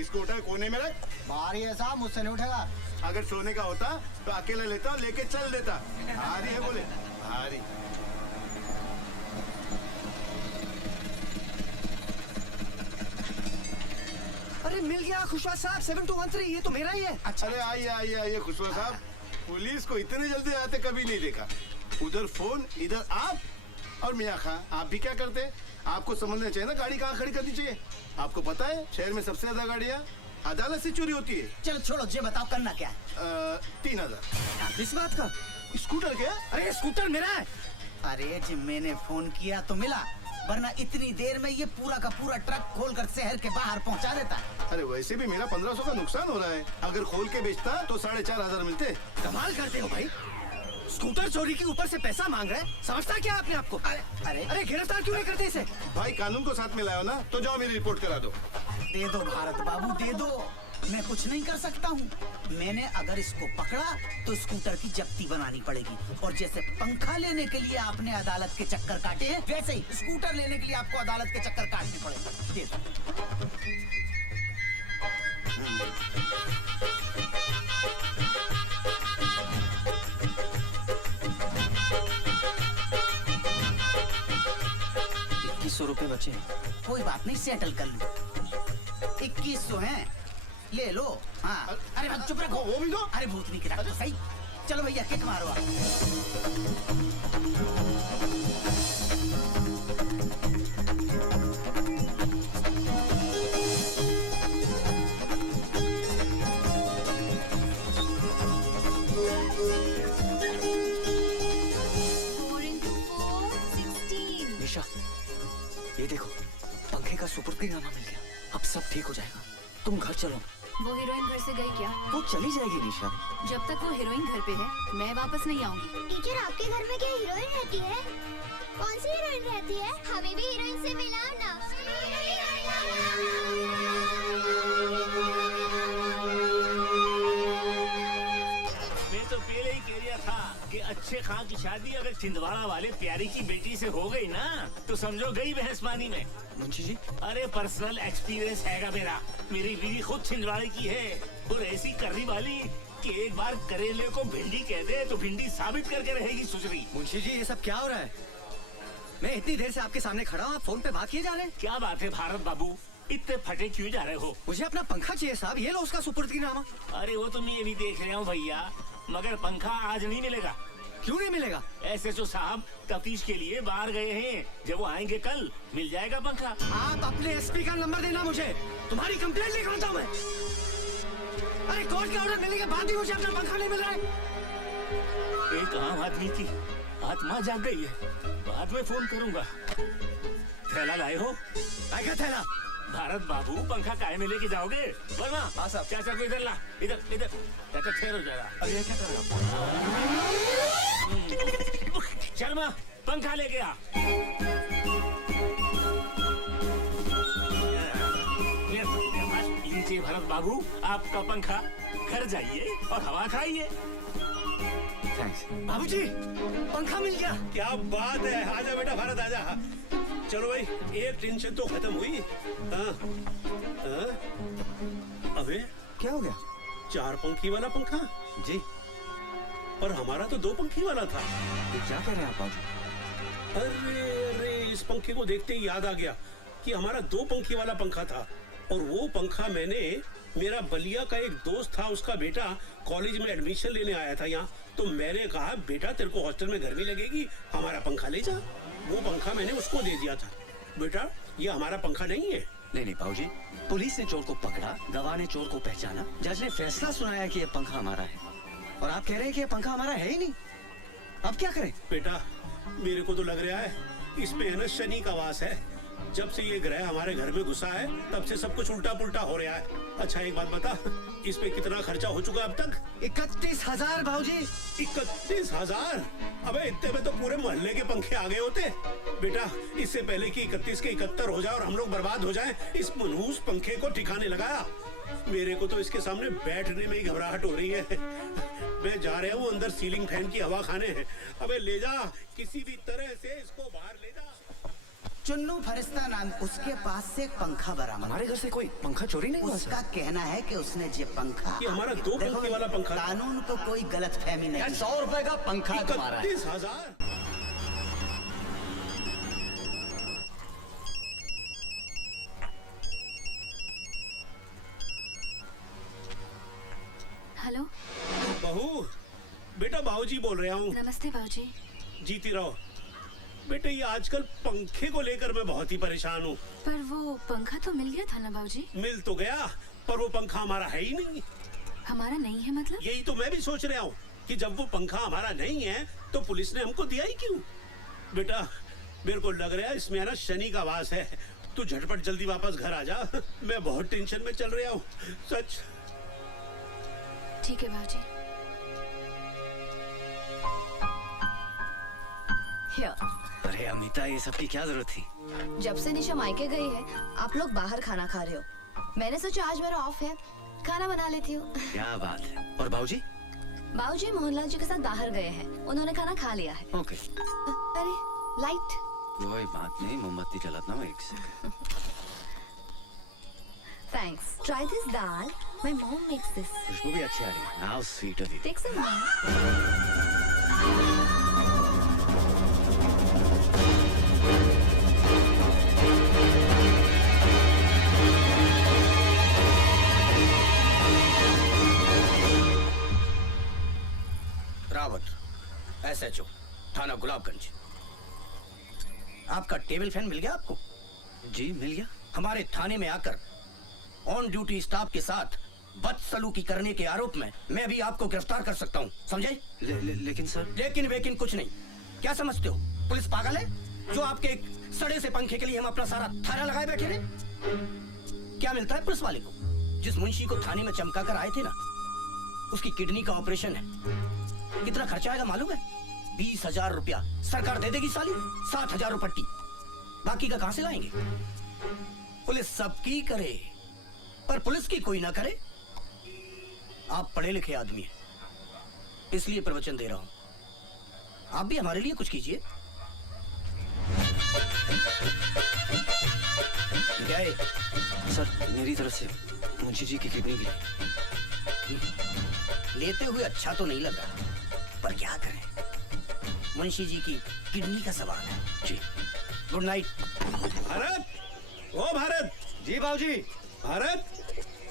इसको उठा कोने में रख। बाहर है साहब, मुझसे नहीं उठेगा। अगर सोने का होता तो अकेला लेता, लेके चल देता। भारी है बोले, भारी। अरे मिल गया खुशवा साहब, 7213, ये तो मेरा ही है। अच्छा। अरे आइए खुशवा साहब, पुलिस को इतने जल्दी आते कभी नहीं देखा। उधर फोन, इधर आप। और मियाँ खां, आप भी क्या करते? आपको समझना चाहिए ना, गाड़ी कहाँ खड़ी करनी चाहिए। आपको पता है शहर में सबसे ज्यादा गाड़ियाँ अदालत से चोरी होती है। चलो छोड़ो, ये बताओ करना क्या है? 3000। इस बात का? स्कूटर क्या? अरे स्कूटर मेरा है। अरे जी मैंने फोन किया तो मिला, वरना इतनी देर में ये पूरा का पूरा ट्रक खोलकर शहर के बाहर पहुंचा देता। अरे वैसे भी मेरा 1500 का नुकसान हो रहा है, अगर खोल के बेचता तो 4500 मिलते। कमाल करते हो भाई, स्कूटर चोरी के ऊपर से पैसा मांग रहे हैं, समझता क्या आपने आपको? अरे गिरफ्तार क्यों नहीं करते इसे? भाई कानून को साथ में लाओ ना, तो जाओ मेरी रिपोर्ट करा दो। दे दो भारत बाबू, दे दो। मैं कुछ नहीं कर सकता हूँ। मैंने अगर इसको पकड़ा तो स्कूटर की जब्ती बनानी पड़ेगी, और जैसे पंखा लेने के लिए आपने अदालत के चक्कर काटे हैं, वैसे ही स्कूटर लेने के लिए आपको अदालत के चक्कर काटने पड़ेंगे। दे दो। ₹2100 बचे। कोई बात नहीं, सेटल कर लूँ। 2100 हैं, ले लो। हाँ अरे भाई चुप रखो। वो भी दो। अरे भूतनी की रख तो सही। चलो भैया किक मारो आप। निशा, ये देखो पंखे का सुपुर्दगीनामा मिल गया। अब सब ठीक हो जाएगा। तुम घर चलो। वो हीरोइन घर से गई क्या? वो चली जाएगी निशा। जब तक वो हीरोइन घर पे है मैं वापस नहीं आऊंगी। टीचर आपके घर में क्या हीरोइन रहती है? कौन सी हीरोइन रहती है? हमें भी हीरोइन से मिलाओ ना। मैं तो पहले ही कह रहा था कि अच्छे खां की शादी अगर छिंदवाड़ा वाले प्यारी की बेटी से हो गई ना तो समझो गई बहस पानी में। मुंशी जी, अरे पर्सनल एक्सपीरियंस हैगा मेरा। मेरी बीवी खुद छिंदवाड़े की है और ऐसी कर्री वाली कि एक बार करेले को भिंडी कह दे तो भिंडी साबित करके रहेगी सुजरी। मुंशी जी, ये सब क्या हो रहा है? मैं इतनी देर से आपके सामने खड़ा हूँ, आप फोन पे बात किए जा रहे हैं। क्या बात है भारत बाबू, इतने फटे क्यों जा रहे हो? मुझे अपना पंखा चाहिए साहब, ये लो उसका सुपुर्दगीनामा। अरे वो तो मैं भी देख रहा हूँ भैया, मगर पंखा आज नहीं मिलेगा। क्यों नहीं मिलेगा? SHO साहब तफ्तीश के लिए बाहर गए हैं, जब वो आएंगे कल मिल जाएगा पंखा। आप अपने SP का नंबर देना मुझे, तुम्हारी कंप्लेंट लिख रहा था मैं। अरे कोर्ट का ऑर्डर मिलने के बाद भी मुझे अपना पंखा नहीं मिल रहा है। एक आम आदमी की आत्मा जाग गई है, बाद में फोन करूंगा। थैला लाए हो? आएगा थैला। भारत बाबू पंखा काहे में लेके जाओगे? वर्मा, हाँ साहब। चाचा को इधर ला, इधर इधर। चाचा ठहरो जरा। अरे क्या कर रहे हो? शर्मा पंखा ले गया। लीजिए भरत बाबू आपका पंखा, घर जाइए और हवा खाइए। बाबूजी, पंखा मिल गया। क्या बात है, आजा बेटा भारत आजा। चलो भाई, एक टेंशन तो खत्म हुई। हाँ, हाँ? अबे क्या हो गया? 4 पंखी वाला पंखा जी, और हमारा तो 2 पंखी वाला था। तो क्या कह रहे हैं आप बाबू? अरे इस पंखे को देखते ही याद आ गया कि हमारा 2 पंखी वाला पंखा था, और वो पंखा मैंने, मेरा बलिया का एक दोस्त था, उसका बेटा कॉलेज में एडमिशन लेने आया था यहाँ, तो मैंने कहा बेटा तेरे को हॉस्टल में गर्मी लगेगी, हमारा पंखा ले जा। वो पंखा मैंने उसको दे दिया था। बेटा ये हमारा पंखा नहीं है। नहीं बाबूजी, पुलिस ने चोर को पकड़ा, गवाह ने चोर को पहचाना, जज ने फैसला सुनाया कि ये पंखा हमारा है, और आप कह रहे हैं कि ये पंखा हमारा है ही नहीं। अब क्या करें? बेटा मेरे को तो लग रहा है इस पे है ना शनि का वास है। जब से ये ग्रह हमारे घर में घुसा है तब से सब कुछ उल्टा पुल्टा हो रहा है। अच्छा एक बात बता, इस पे कितना खर्चा हो चुका अब तक? 31,000 बाबूजी। 31,000? अबे इतने में तो पूरे मोहल्ले के पंखे आ गए होते। बेटा इससे पहले कि 31 के 71 हो जाए और हम लोग बर्बाद हो जाएं, इस मनहूस पंखे को ठिकाने लगाया। मेरे को तो इसके सामने बैठने में ही घबराहट हो रही है। मैं जा रहा हूँ अंदर सीलिंग फैन की हवा खाने। अबे ले जा, किसी भी तरह से इसको बाहर ले जा। चुन्नू फरिश्ता नाम, उसके पास से एक पंखा बरामद। हमारे घर से कोई पंखा चोरी नहीं हुआ? उसका कहना है कि उसने ये पंखा, ये हमारा 2 पंखी वाला पंखा। कानून को कोई गलत फहमी नहीं। 100 रुपए का पंखा तुम्हारा है। 31,000? हेलो बहू, बेटा बाबूजी बोल रहा हूँ। नमस्ते बाबूजी। जीती रहो बेटे। ये आजकल पंखे को लेकर मैं बहुत ही परेशान हूँ। पर वो पंखा तो मिल गया था ना बाबूजी? मिल तो गया, पर वो पंखा हमारा है ही नहीं। हमारा नहीं है मतलब? यही तो मैं भी सोच रहा हूँ कि जब वो पंखा हमारा नहीं है तो पुलिस ने हमको दिया ही क्यों? बेटा मेरे को लग रहा है इसमें ना शनि का वास है। तू झटपट जल्दी वापस घर आ जा, मैं बहुत टेंशन में चल रहा हूँ सच। ठीक है बाबूजी। अरे अमिता, ये सब की क्या जरूरत थी? जब से निशा मायके गई है आप लोग बाहर खाना खा रहे हो, मैंने सोचा आज मेरा ऑफ है, खाना बना लेती हूँ। क्या बात है। और बाबूजी? बाबूजी मोहनलाल जी के साथ बाहर गए हैं, उन्होंने खाना खा लिया है। ओके। अरे लाइट। कोई बात नहीं, मोमबत्ती जलाता हूँ, एक second. Thanks. Try this dal. My mom makes this. खुशबू भी अच्छी आ रही है। How sweet of you. Take some more. Gulabganj. आपका टेबल फैन मिल गया आपको? जी मिल गया। हमारे थाने में आकर ऑन ड्यूटी स्टाफ के साथ बदसलूकी करने के आरोप में मैं भी आपको गिरफ्तार कर सकता हूँ, समझे? लेकिन सर। लेकिन वेकिन कुछ नहीं। क्या समझते हो पुलिस पागल है जो आपके एक सड़े से पंखे के लिए हम अपना सारा थाना लगाए बैठे रहे? क्या मिलता है पुलिस वाले को? जिस मुंशी को थाने में चमका कर आए थे ना, उसकी किडनी का ऑपरेशन है। कितना खर्चा आएगा मालूम है? 20,000 रुपया सरकार दे देगी साली, 7,000 रुपट्टी। बाकी का कहां से लाएंगे? पुलिस सबकी करे पर पुलिस की कोई ना करे। आप पढ़े लिखे आदमी हैं, इसलिए प्रवचन दे रहा हूं। आप भी हमारे लिए कुछ कीजिए। क्या है? सर मेरी तरफ से मुंशी जी की किडनी भी लेते हुए अच्छा तो नहीं लगा, पर क्या करें, मुंशी जी की किडनी का सवाल है। जी गुड नाइट। भारत, ओ भारत। जी बाबूजी। भारत,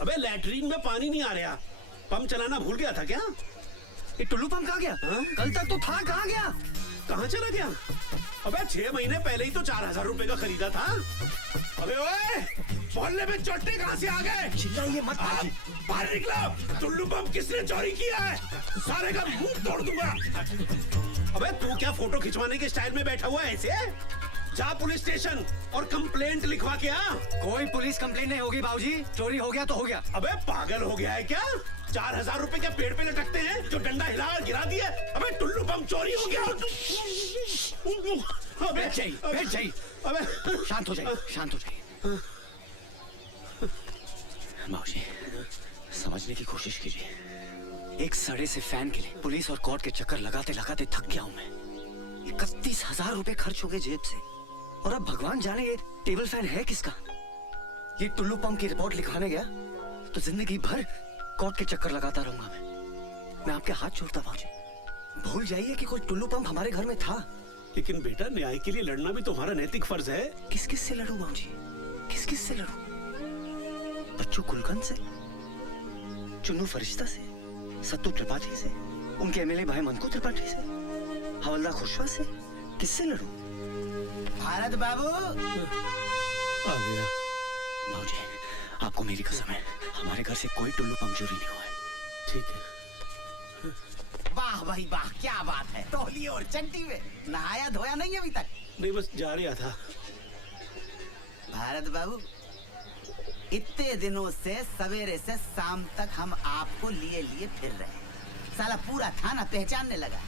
अबे लैट्रीन में पानी नहीं आ रहा, पंप चलाना भूल गया था क्या? ये टुल्लू पंप कहाँ गया? कल तक तो था, कहाँ गया? कहाँ चला गया? अबे 6 महीने पहले ही तो 4,000 रुपए का खरीदा था। अबे ओए, मोहल्ले में चोटे कहाँ से आ गए? चिल्लाइए मत भाई। बाहर निकलो। टुल्लू पंप किसने चोरी किया है? सारे का मुंह तोड़ दूंगा। अबे तू क्या फोटो खिंचवाने के स्टाइल में बैठा हुआ है ऐसे? जा पुलिस स्टेशन और कंप्लेंट लिखवा के आ। कोई पुलिस कंप्लेंट नहीं होगी बाबूजी, चोरी हो गया तो हो गया। अबे पागल हो गया है क्या? 4,000 रुपए क्या पेड़ पे लटकते हैं जो डंडा हिला और गिरा दिए? अबे टुल्लू पंप चोरी हो गया। बैठ जाइए। अबे शांत हो जाइए, शांत हो जाइए। बाबूजी समझने की कोशिश कीजिए। एक सड़े से फैन के लिए पुलिस और कोर्ट के चक्कर लगाते लगाते थक गया हूं मैं। 31,000 रुपए खर्च हो गए जेब से, और अब भगवान जाने ये टेबल फैन है किसका। ये टुल्लू पंप की रिपोर्ट लिखवाने गया तो जिंदगी भर कोर्ट के चक्कर लगाता रहूंगा मैं आपके हाथ छोड़ता बाबूजी, भूल जाइए कि कोई टुल्लू पंप हमारे घर में था। लेकिन बेटा न्याय के लिए लड़ना भी तुम्हारा नैतिक फर्ज है। किस किस से लड़ूं बाबूजी, किस किस से लड़ूं? बच्चू कुलकर्णी से, चुन्नू फरिश्ता से, सत्तू त्रिपाठी से, उनके एमएलए भाई मनकू त्रिपाठी से, हवलदार खुशवा से, किससे लड़ूं? भारत बाबू आ गया। बाबूजी आपको मेरी कसम है, हमारे घर से कोई टुल्लू पंप चोरी नहीं हुआ है। ठीक है। वाह भाई वाह, क्या बात है। टोली और चंटी में नहाया धोया नहीं अभी तक? नहीं बस जा रहा था। भारत बाबू, इतने दिनों से सवेरे से शाम तक हम आपको लिए लिए फिर रहे हैं। साला पूरा थाना पहचानने लगा।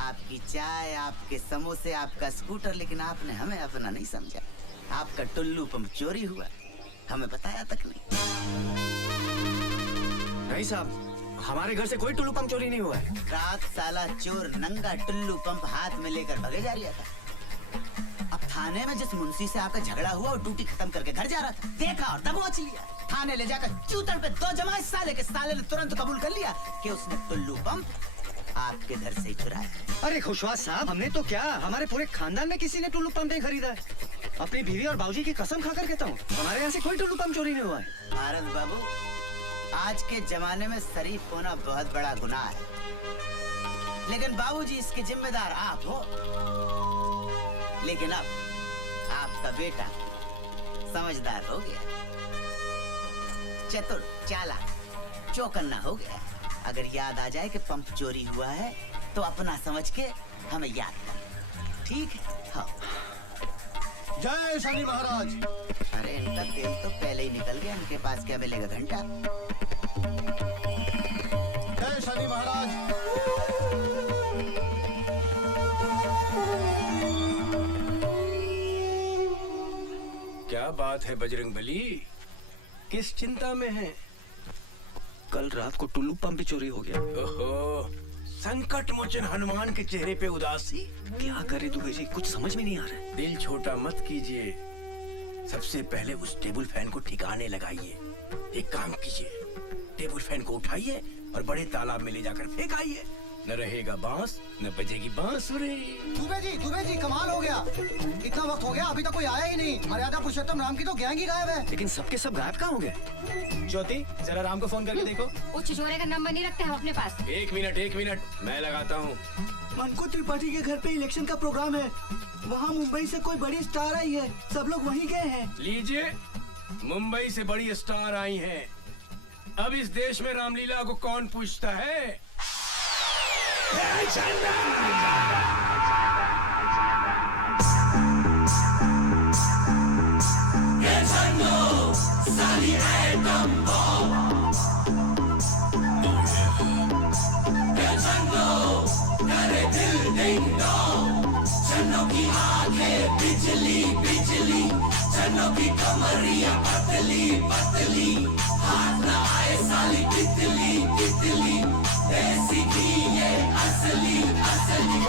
आपकी चाय, आपके समोसे, आपका स्कूटर, लेकिन आपने हमें अपना नहीं समझा। आपका टुल्लू पंप चोरी हुआ, हमें बताया तक नहीं। नहीं साहब, हमारे घर से कोई टुल्लू पंप चोरी नहीं हुआ है। रात साला चोर नंगा टुल्लू पंप हाथ में लेकर भगे जा रहा था। अब थाने में जिस मुंशी से आपका झगड़ा हुआ और ड्यूटी खत्म करके घर जा रहा था, देखा और दबोच लिया। थाने ले जाकर चूतड़ पे 2 जमाए साले के साले ने तुरंत कबूल कर लिया कि उसने टुल्लू पंप आपके घर से ही चुराया। अरे खुशवास साहब, हमने तो क्या, हमारे पूरे खानदान में किसी ने टुल्लू पंप नहीं खरीदा है। अपनी बीवी और बाबूजी की कसम खाकर कहता हूँ, हमारे यहाँ से कोई टुल्लू पंप चोरी नहीं हुआ है। भारत बाबू, आज के जमाने में शरीफ होना बहुत बड़ा गुनाह है, लेकिन बाबूजी इसके जिम्मेदार आप हो। लेकिन अब आपका बेटा समझदार हो गया, चतुर, चालाक, चौकन्ना हो गया। अगर याद आ जाए कि पंप चोरी हुआ है तो अपना समझ के हमें याद कर, ठीक है? हाँ। जय शनि महाराज। अरे इनका तेल तो पहले ही निकल गया, इनके पास क्या मिलेगा घंटा? जय शनि महाराज। क्या बात है बजरंगबली, किस चिंता में है? कल रात को टुल्लू पंप भी चोरी हो गया। ओहो, संकट मोचन हनुमान के चेहरे पे उदासी। क्या करे दुबे जी, कुछ समझ में नहीं आ रहा है। दिल छोटा मत कीजिए, सबसे पहले उस टेबल फैन को ठिकाने लगाइए। एक काम कीजिए, टेबल फैन को उठाइए और बड़े तालाब में ले जाकर फेंक आइए। न रहेगा बांस न बजेगी बांसुरी। दुबे जी कमाल हो गया। इतना वक्त हो गया अभी तक कोई आया ही नहीं। मर्यादा पुरुषोत्तम राम की तो गैंग ही गायब है। लेकिन सबके सब गायब कहाँ हो गए? ज्योति जरा राम को फोन करके देखो। वो छिछोरे का नंबर नहीं रखते हम अपने पास। एक मिनट मैं लगाता हूँ। मनकू त्रिपाठी के घर पे इलेक्शन का प्रोग्राम है। वहाँ मुंबई से कोई बड़ी स्टार आई है, सब लोग वहीं गए हैं। लीजिए, मुंबई से बड़ी स्टार आई हैं। अब इस देश में रामलीला को कौन पूछता है? चन्नों की आंखें बिजली बिजली, चन्नों की कमरिया पतली पतली, हाथ न आए साली तितली तितली, ऐसी की ये असली असली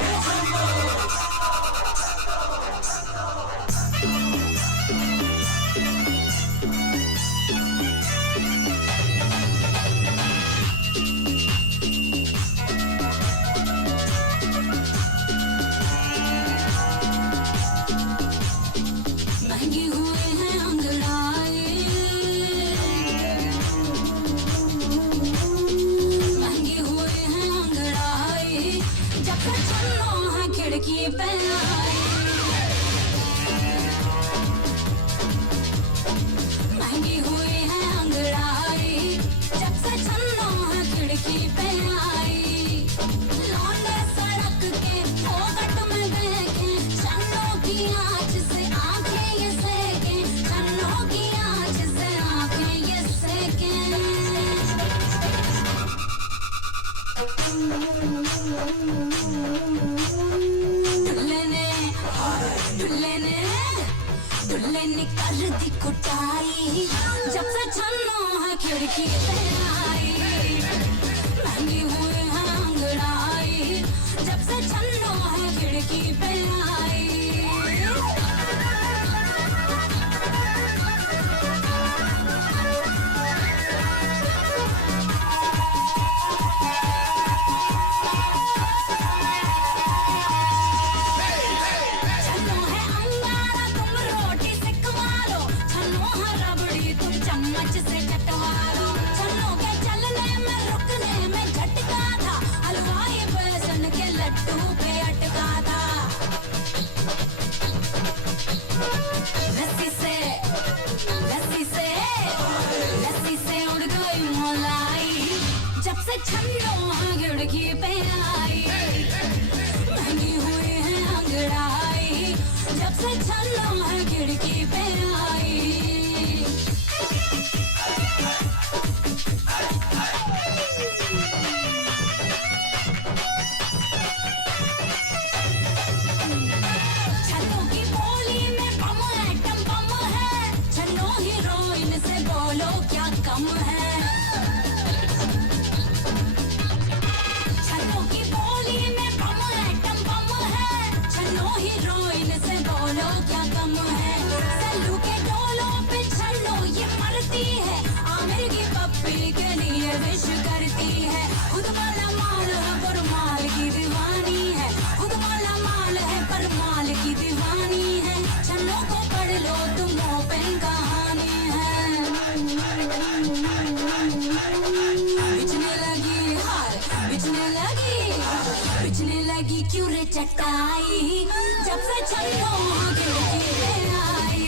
चटाई जब से चलो खिड़की पे आई,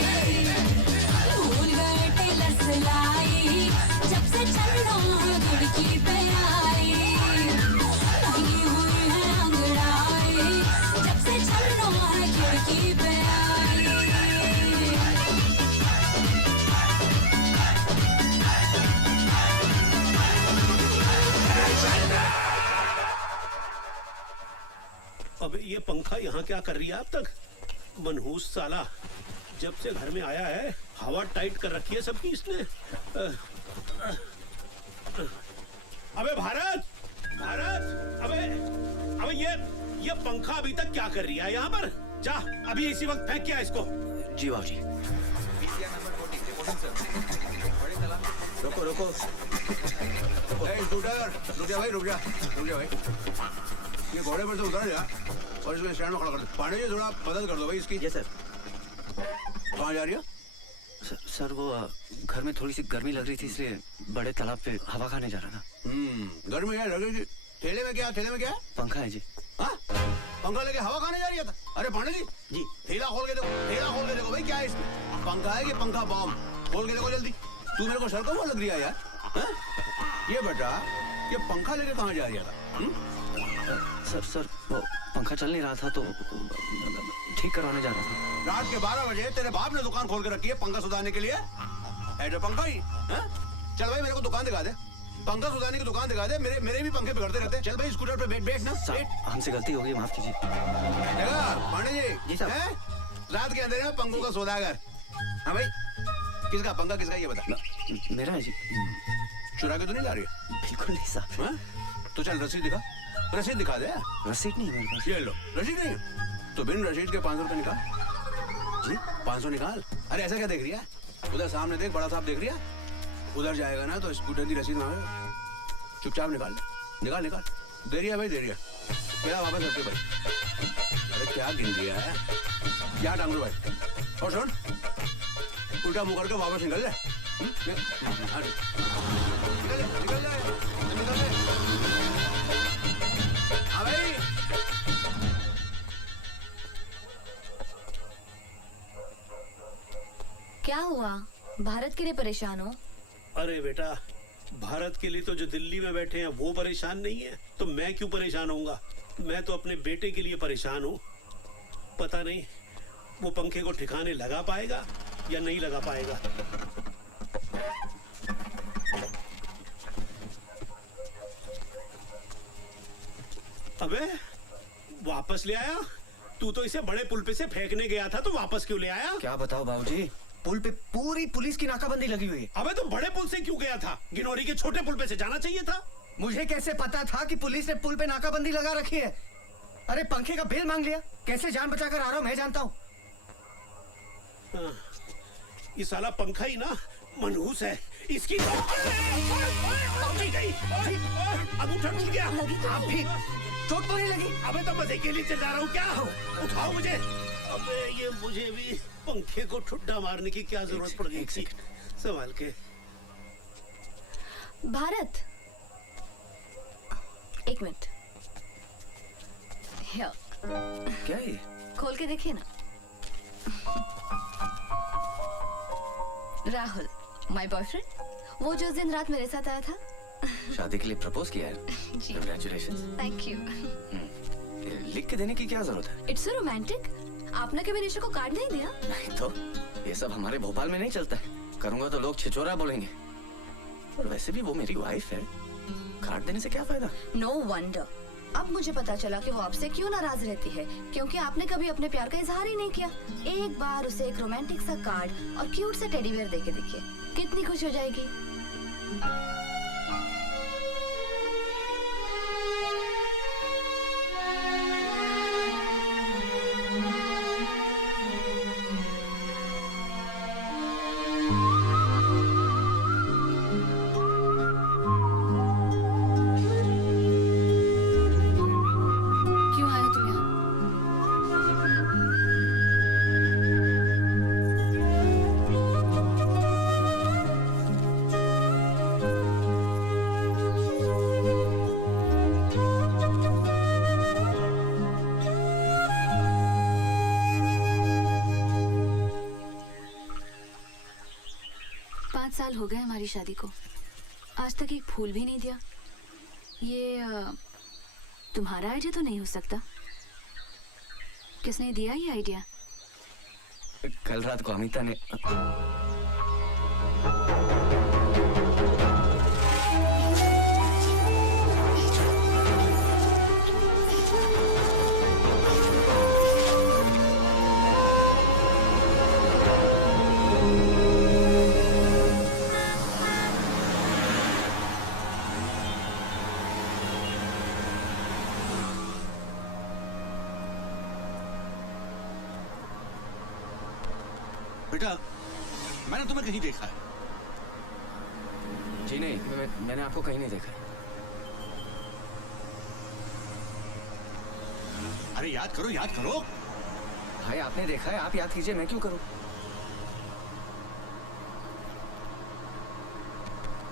भूल गए टेलर सिलाई जब से चलो खिड़की पे आई, लगी हुई है अंगड़ाई जब से चलो खिड़की पे आई। अबे ये पंखा यहाँ क्या कर रही है अब तक? मनहूस साला, जब से घर में आया है हवा टाइट कर रखी है सबकी इसने। अबे भारत, भारत, अबे ये पंखा अभी तक क्या कर रही है यहाँ पर? जा अभी इसी वक्त फेंक क्या इसको। जी बाबूजी। रुको रुको, रुक जा भाई, रुक जा भाई। ये घोड़े पर से उतार दिया और इसको स्टैंड में खड़ा कर दो। पांडे जी थोड़ा मदद कर दो भाई इसकी। Yes sir. कहाँ जा रही है? सर वो घर में थोड़ी सी गर्मी लग रही थी इसलिए बड़े तालाब पे हवा खाने जा रहा था। गर्मी है लगेगी। ठेले में क्या है? पंखा है जी। हाँ? पंखा लेके हवा खाने जा रही था? अरे पांडे जी ठेला खोल के देखो भाई क्या है इसमें? पंखा है कि पंखा बॉम्ब? खोल के देखो जल्दी। तू मेरे को सर को वो लग रही है यार। हाँ? ये बेटा ये पंखा लेके कहाँ जा रही था? सर वो पंखा चल नहीं रहा था तो ठीक करवाने जा रहा था। रात के 12 बजे तेरे बाप ने दुकान खोल के रखी है पंखा सुधारने के लिए? ऐसे पंखा ही? हाँ? चल भाई मेरे को दुकान दिखा दे। पंखा सुधारने की दुकान दिखा दे। मेरे भी पंखे बिगड़ते रहते हैं। चल भाई स्कूटर पे बैठ ना। हमसे गलती हो गई, माफ कीजिए। पांडे जी साहब रात के अंधेरे में पंखों का सौदागर। हाँ भाई किसका पंखा किसका ये बता। मेरा है जी। चुरा के तो नहीं ला रही? बिल्कुल नहीं साहब। तो चल रसीद दिखा दे। रसीद नहीं है मेरे पास। ये लो रसीद नहीं तो बिन रसीद के 500 रुपए निकाल। जी 500 निकाल। अरे ऐसा क्या देख रही है? उधर सामने देख, बड़ा साहब देख रही है। उधर जाएगा ना तो स्कूटर की रसीद मांगेगा। चुपचाप निकाल दे रही है भाई, दे रही है। मेरा वापस रखते भाई। अरे क्या गिन दिया है क्या डांगरू भाई? और सुन उल्टा मुंह करके वापस निकल ले। निकल ले। हाँ भाई क्या हुआ? भारत के लिए परेशान हो? अरे बेटा भारत के लिए तो जो दिल्ली में बैठे हैं वो परेशान नहीं है तो मैं क्यों परेशान होऊंगा? मैं तो अपने बेटे के लिए परेशान हूँ। पता नहीं वो पंखे को ठिकाने लगा पाएगा या नहीं लगा पाएगा। अबे वापस ले आया? तू तो इसे बड़े पुल पे से फेंकने गया था तो वापस क्यों ले आया? क्या बताओ बाबूजी, पुल पे पूरी पुलिस की नाकाबंदी लगी हुई है। अबे तो बड़े पुल से क्यों गया था? गिनौरी के छोटे पुल पे से जाना चाहिए था। मुझे कैसे पता था कि पुलिस ने पुल पे नाकाबंदी लगा रखी है? अरे पंखे का बिल मांग लिया। कैसे जान बचाकर आ रहा हूँ मैं जानता हूँ। ये साला पंखा ही ना मनहूस है। इसकी तो गई। अंगूठा टूट गया। आप भी चोट तो नहीं लगी? अबे तो मजे के लिए चल रहा हूँ क्या? उठाओ मुझे। अबे ये मुझे भी पंखे को ठुड्डा मारने की क्या जरूरत पड़ गई थी? संभाल के। भारत एक मिनट। क्या ये? खोल के देखिए ना। राहुल माय बॉयफ्रेंड, वो जो उस दिन रात मेरे साथ आया था। शादी के लिए प्रपोज किया है? जी कांग्रेचुलेशंस। Thank you. लिख के देने की क्या जरूरत है? It's so romantic. आपने कभी निशा को कार्ड नहीं दिया? नहीं तो ये सब हमारे भोपाल में नहीं चलता है। करूंगा तो लोग छिछोरा बोलेंगे। और वैसे भी वो मेरी वाइफ है, कार्ड देने से क्या फायदा? No wonder. अब मुझे पता चला कि वो आपसे क्यों नाराज रहती है, क्योंकि आपने कभी अपने प्यार का इजहार ही नहीं किया। एक बार उसे एक रोमांटिक सा कार्ड और क्यूट सा टेडी बेयर देके देखिए, कितनी खुश हो जाएगी। क्यों आए तुम यहाँ? 5 साल हो गए हमारी शादी को, आज तक एक फूल भी नहीं दिया। ये तुम्हारा आइडिया तो नहीं हो सकता। किसने दिया ये आइडिया? कल रात को अमिता ने। बेटा मैंने तुम्हें कहीं देखा है। जी नहीं, मैंने आपको कहीं नहीं देखा। अरे याद करो, याद करो। भाई आपने देखा है, आप याद कीजिए, मैं क्यों करूं?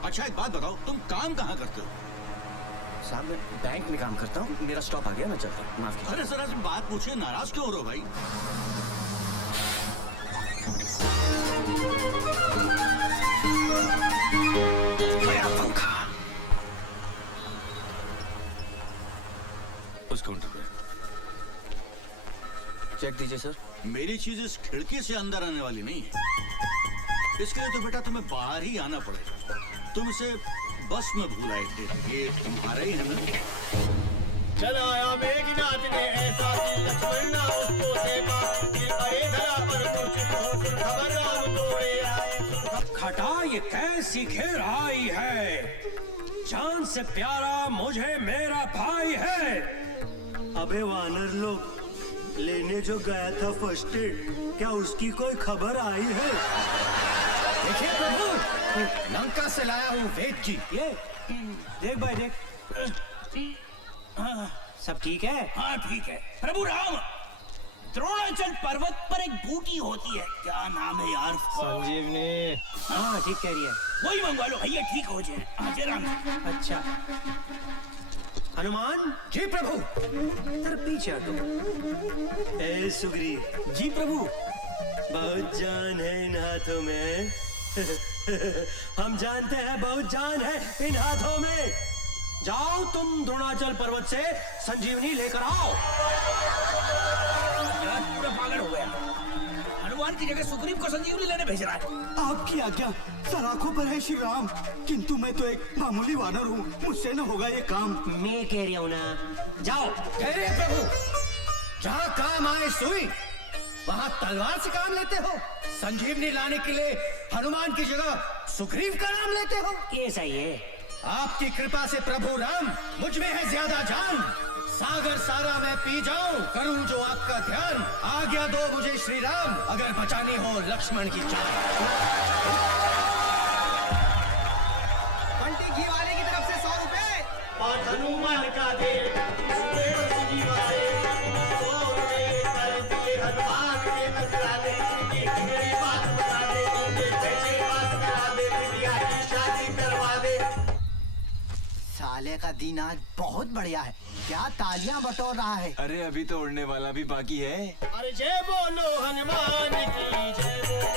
अच्छा एक बात बताओ, तुम काम कहाँ करते हो? साहब मैं बैंक में काम करता हूँ, मेरा स्टॉप आ गया, मैं चलता हूँ, माफ कीजिए। अरे जरा तुम बात पूछिए, नाराज क्यों हो रहे हो भाई? गया पंखा। उस काउंटर पे चेक दीजिए सर। मेरी चीज इस खिड़की से अंदर आने वाली नहीं है, इसके लिए तो बेटा तुम्हें बाहर ही आना पड़ेगा। तुम इसे बस में भूल आए थे, ये तुम्हारा ही है ना? चलाया मेघनाथ ने ऐसा कि लक्ष्मण ना उसको सेवा, कि अरे धरा पर मूर्छित होकर खबर राम दौड़े आए। खटा ये कैसी घेर आई है, जान से प्यारा मुझे मेरा भाई है। अबे वानर लोग, लेने जो गया था फर्स्ट एड, क्या उसकी कोई खबर आई है? देखिए प्रभु, लंका से लाया हूँ वेद जी। ये देख भाई देख, सब ठीक है? हाँ ठीक है। प्रभु राम, द्रोणाचल पर्वत पर एक बूटी होती है, क्या नाम है यार? संजीवनी। हाँ ठीक कह रही है। वही मंगवा लो भैया, ठीक हो जाए। हाँ जरा। अच्छा हनुमान जी प्रभु। तेरे पीछे हटो। ए सुग्रीव जी प्रभु। बहुत जान है इन हाथों में। हम जानते हैं बहुत जान है इन हाथों में। जाओ तुम द्रोणाचल पर्वत से संजीवनी लेकर आओ। यार पूरा पागल हो गया, हनुमान की जगह सुग्रीव को संजीवनी लेने भेज रहा है। आपकी आज्ञा, सलाखों पर है श्री राम, किंतु मैं तो एक मामूली वानर हूँ, मुझसे न होगा ये काम। मैं कह रहा हूँ ना, जाओ। ठहरे प्रभु, जहाँ काम आए सुई, वहाँ तलवार से काम लेते हो। संजीवनी लाने के लिए हनुमान की जगह सुग्रीव का नाम लेते हो। ऐसा ही है। आपकी कृपा से प्रभु राम, मुझ में है ज्यादा जान। सागर सारा मैं पी जाऊं, करूं जो आपका ध्यान। आज्ञा दो मुझे श्री राम, अगर बचानी हो लक्ष्मण की जान। बंटी घी वाले की तरफ से 100 रुपए। और हनुमान का दे सुदेव सुजीवाले, 100 रुपए कर दिए हनुमान के नजराने। एक मेरी बात बता दे, मुझे पैसे पास करा दे, बिटिया की शादी करवा दे। साले का दिन आज बहुत बढ़िया है, क्या तालियां बटोर रहा है। अरे अभी तो उड़ने वाला भी बाकी है। अरे जय बोलो हनुमान की जय बोलो,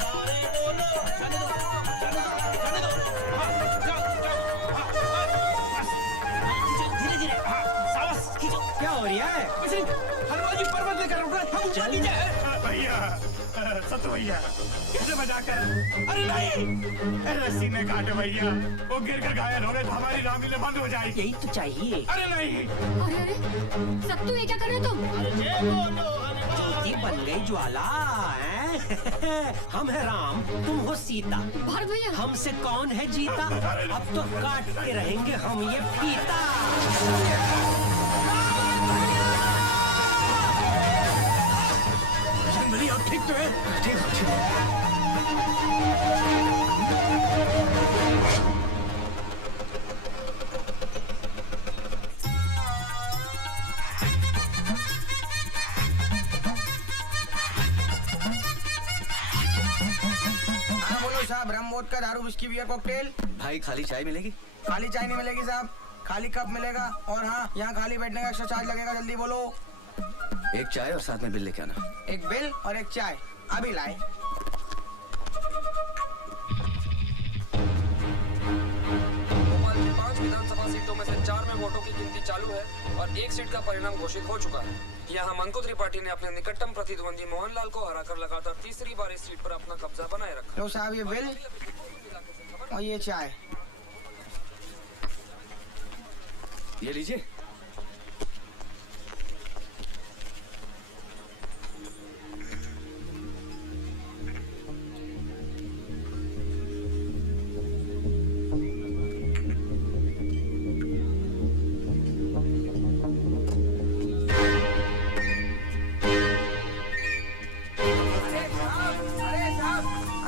सारे बोलो। जाने दो, जाने दो, जाने दो। हाँ, जाओ, जाओ, हाँ, बस। धीरे धीरे, हाँ, सावस खींचो। क्या हो रहा है? कुछ नहीं, हनुमान जी पर्वत लेकर उड़ रहे हैं, हम ऊपर नीचे हैं। भैया, सत्य भैया, कैसे बचाकर? अरे नहीं, रस्सी में काटे भैया, वो गिर कर घायल हो गए तो हमारी रामलीला बंद हो जाएगी। यही तो चाहिए। अरे नहीं। अरे अरे सत्तू, ये क्या कर रहे हो तुम? अरे जय बोलो हनुमान। ज्योति बन गई ज्वाला हैं? हम है राम, तुम हो सीता। भारत भैया, हमसे कौन है जीता? अब तो काटते रहेंगे हम ये फीता। जनवरी आप ठीक तो है? ठीक हो, ठीक हो। हाँ बोलो साहब, रम वोडका दारू विस्की बियर कॉकटेल। भाई खाली चाय मिलेगी? खाली चाय नहीं मिलेगी साहब, खाली कप मिलेगा। और हाँ, यहाँ खाली बैठने का एक्स्ट्रा चार्ज लगेगा, जल्दी बोलो। एक चाय और साथ में बिल लेके आना। एक बिल और एक चाय, अभी लाए। भोपाल की 5 विधानसभा सीटों में से 4 में वोटों की गिनती चालू है और 1 सीट का परिणाम घोषित हो चुका है। यहाँ मनको त्रिपाठी ने अपने निकटतम प्रतिद्वंदी मोहनलाल को हराकर लगातार तीसरी बार इस सीट पर अपना कब्जा बनाए रखा। लो साहब ये बिल और ये चाय। ये लीजिए।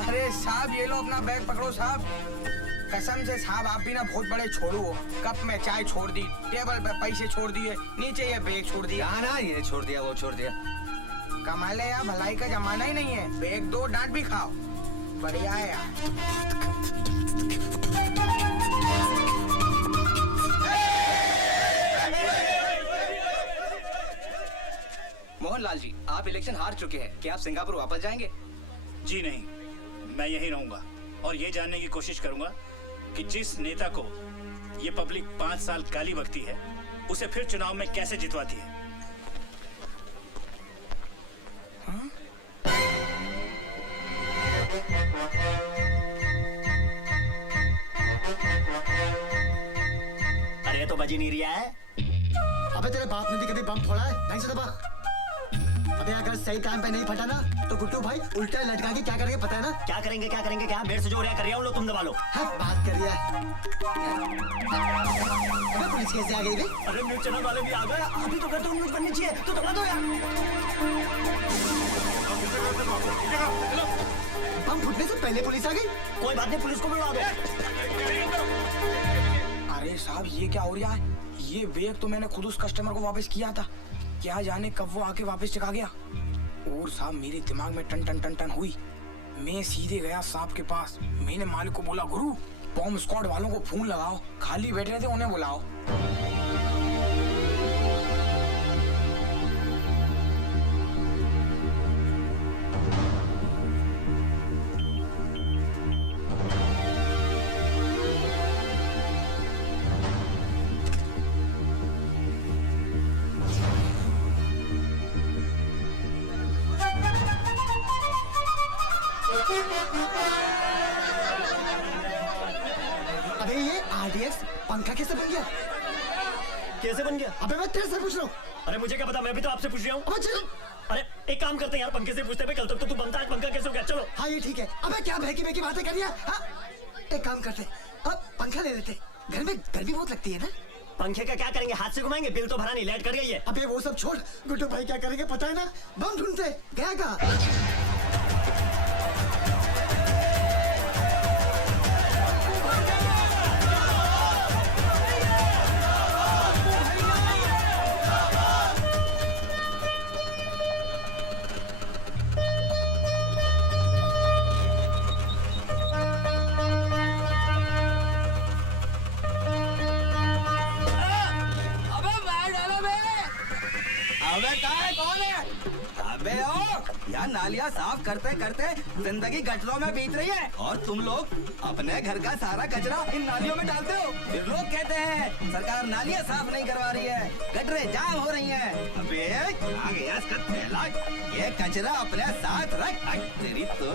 अरे साहब, ये लो अपना बैग पकड़ो साहब। कसम से साहब आप भी ना बहुत बड़े छोड़ू हो। कप में चाय छोड़ दी, टेबल पे पैसे छोड़ दिए, नीचे ये बैग छोड़ दिया। ना ये छोड़ दिया वो छोड़ दिया। कमाल है यार, भलाई का जमाना ही नहीं है। बैग दो, डांट भी खाओ। बढ़िया है यार। मोहनलाल जी, आप इलेक्शन हार चुके हैं, क्या आप सिंगापुर वापस जाएंगे? जी नहीं, मैं यहीं रहूंगा और ये जानने की कोशिश करूंगा कि जिस नेता को ये पब्लिक 5 साल गाली बकती है उसे फिर चुनाव में कैसे जितवाती है। अरे तो बजी नहीं रहा है। अबे तेरे बाप ने भी कभी बम फोड़ा है? नहीं से दबा। अबे अगर सही टाइम पे नहीं फटा ना तो गुड्डू भाई उल्टा लटका के क्या करेंगे पता है ना? क्या करेंगे क्या? बेड से जो रहा कर रहा हूँ लो, तुम दबा लो। हाँ, बात कर रही है। अबे पुलिस कैसे आ गई बे? अरे न्यूज चैनल वाले भी आ गए। अभी तो कहते हो न्यूज बननी चाहिए तो दबा दो यार। बम फूटने से पहले पुलिस आ गई। कोई बात नहीं, पुलिस को बुला दो। अरे साहब ये क्या हो रहा है? ये बैग तो मैंने खुद उस कस्टमर को वापस किया था, क्या जाने कब वो आके वापस चका गया। और साहब मेरे दिमाग में टन टन टन टन हुई। मैं सीधे गया साहब के पास। मैंने मालिक को बोला, गुरु बॉम्ब स्क्वाड वालों को फोन लगाओ, खाली बैठे थे उन्हें बुलाओ। अबे ये आरडीएक्स पंखा कैसे बन गया? कैसे बन गया? अबे मैं तेरे से पूछ रहा हूँ। अरे मुझे क्या पता, मैं भी तो आपसे पूछ रहा हूँ। अबे चल। अरे एक काम करते हैं यार, पंखे से पूछते पे, कल तक तो तू बनता है, पंखा कैसे हो गया? चलो। हाँ ये ठीक है। अबे क्या बहकी बहकी बातें कर रही है? हाँ? एक काम करते, अब पंखा ले लेते। घर में गर्मी बहुत लगती है ना। पंखे का क्या करेंगे? हाथ से घुमाएंगे? बिल तो भरा नहीं, लाइट कर गई है। अबे वो सब छोड़, गुड्डू भाई क्या करेंगे पता है ना? बम ढूंढते गया कहाँ? अबे ओ, यार नालियाँ साफ करते करते जिंदगी गटरों में बीत रही है और तुम लोग अपने घर का सारा कचरा इन नालियों में डालते हो। फिर लोग कहते हैं सरकार नालियाँ साफ नहीं करवा रही है, गटरें जाम हो रही हैं। अबे आ गया इसका थैला, ये कचरा अपने साथ रख। तेरी तो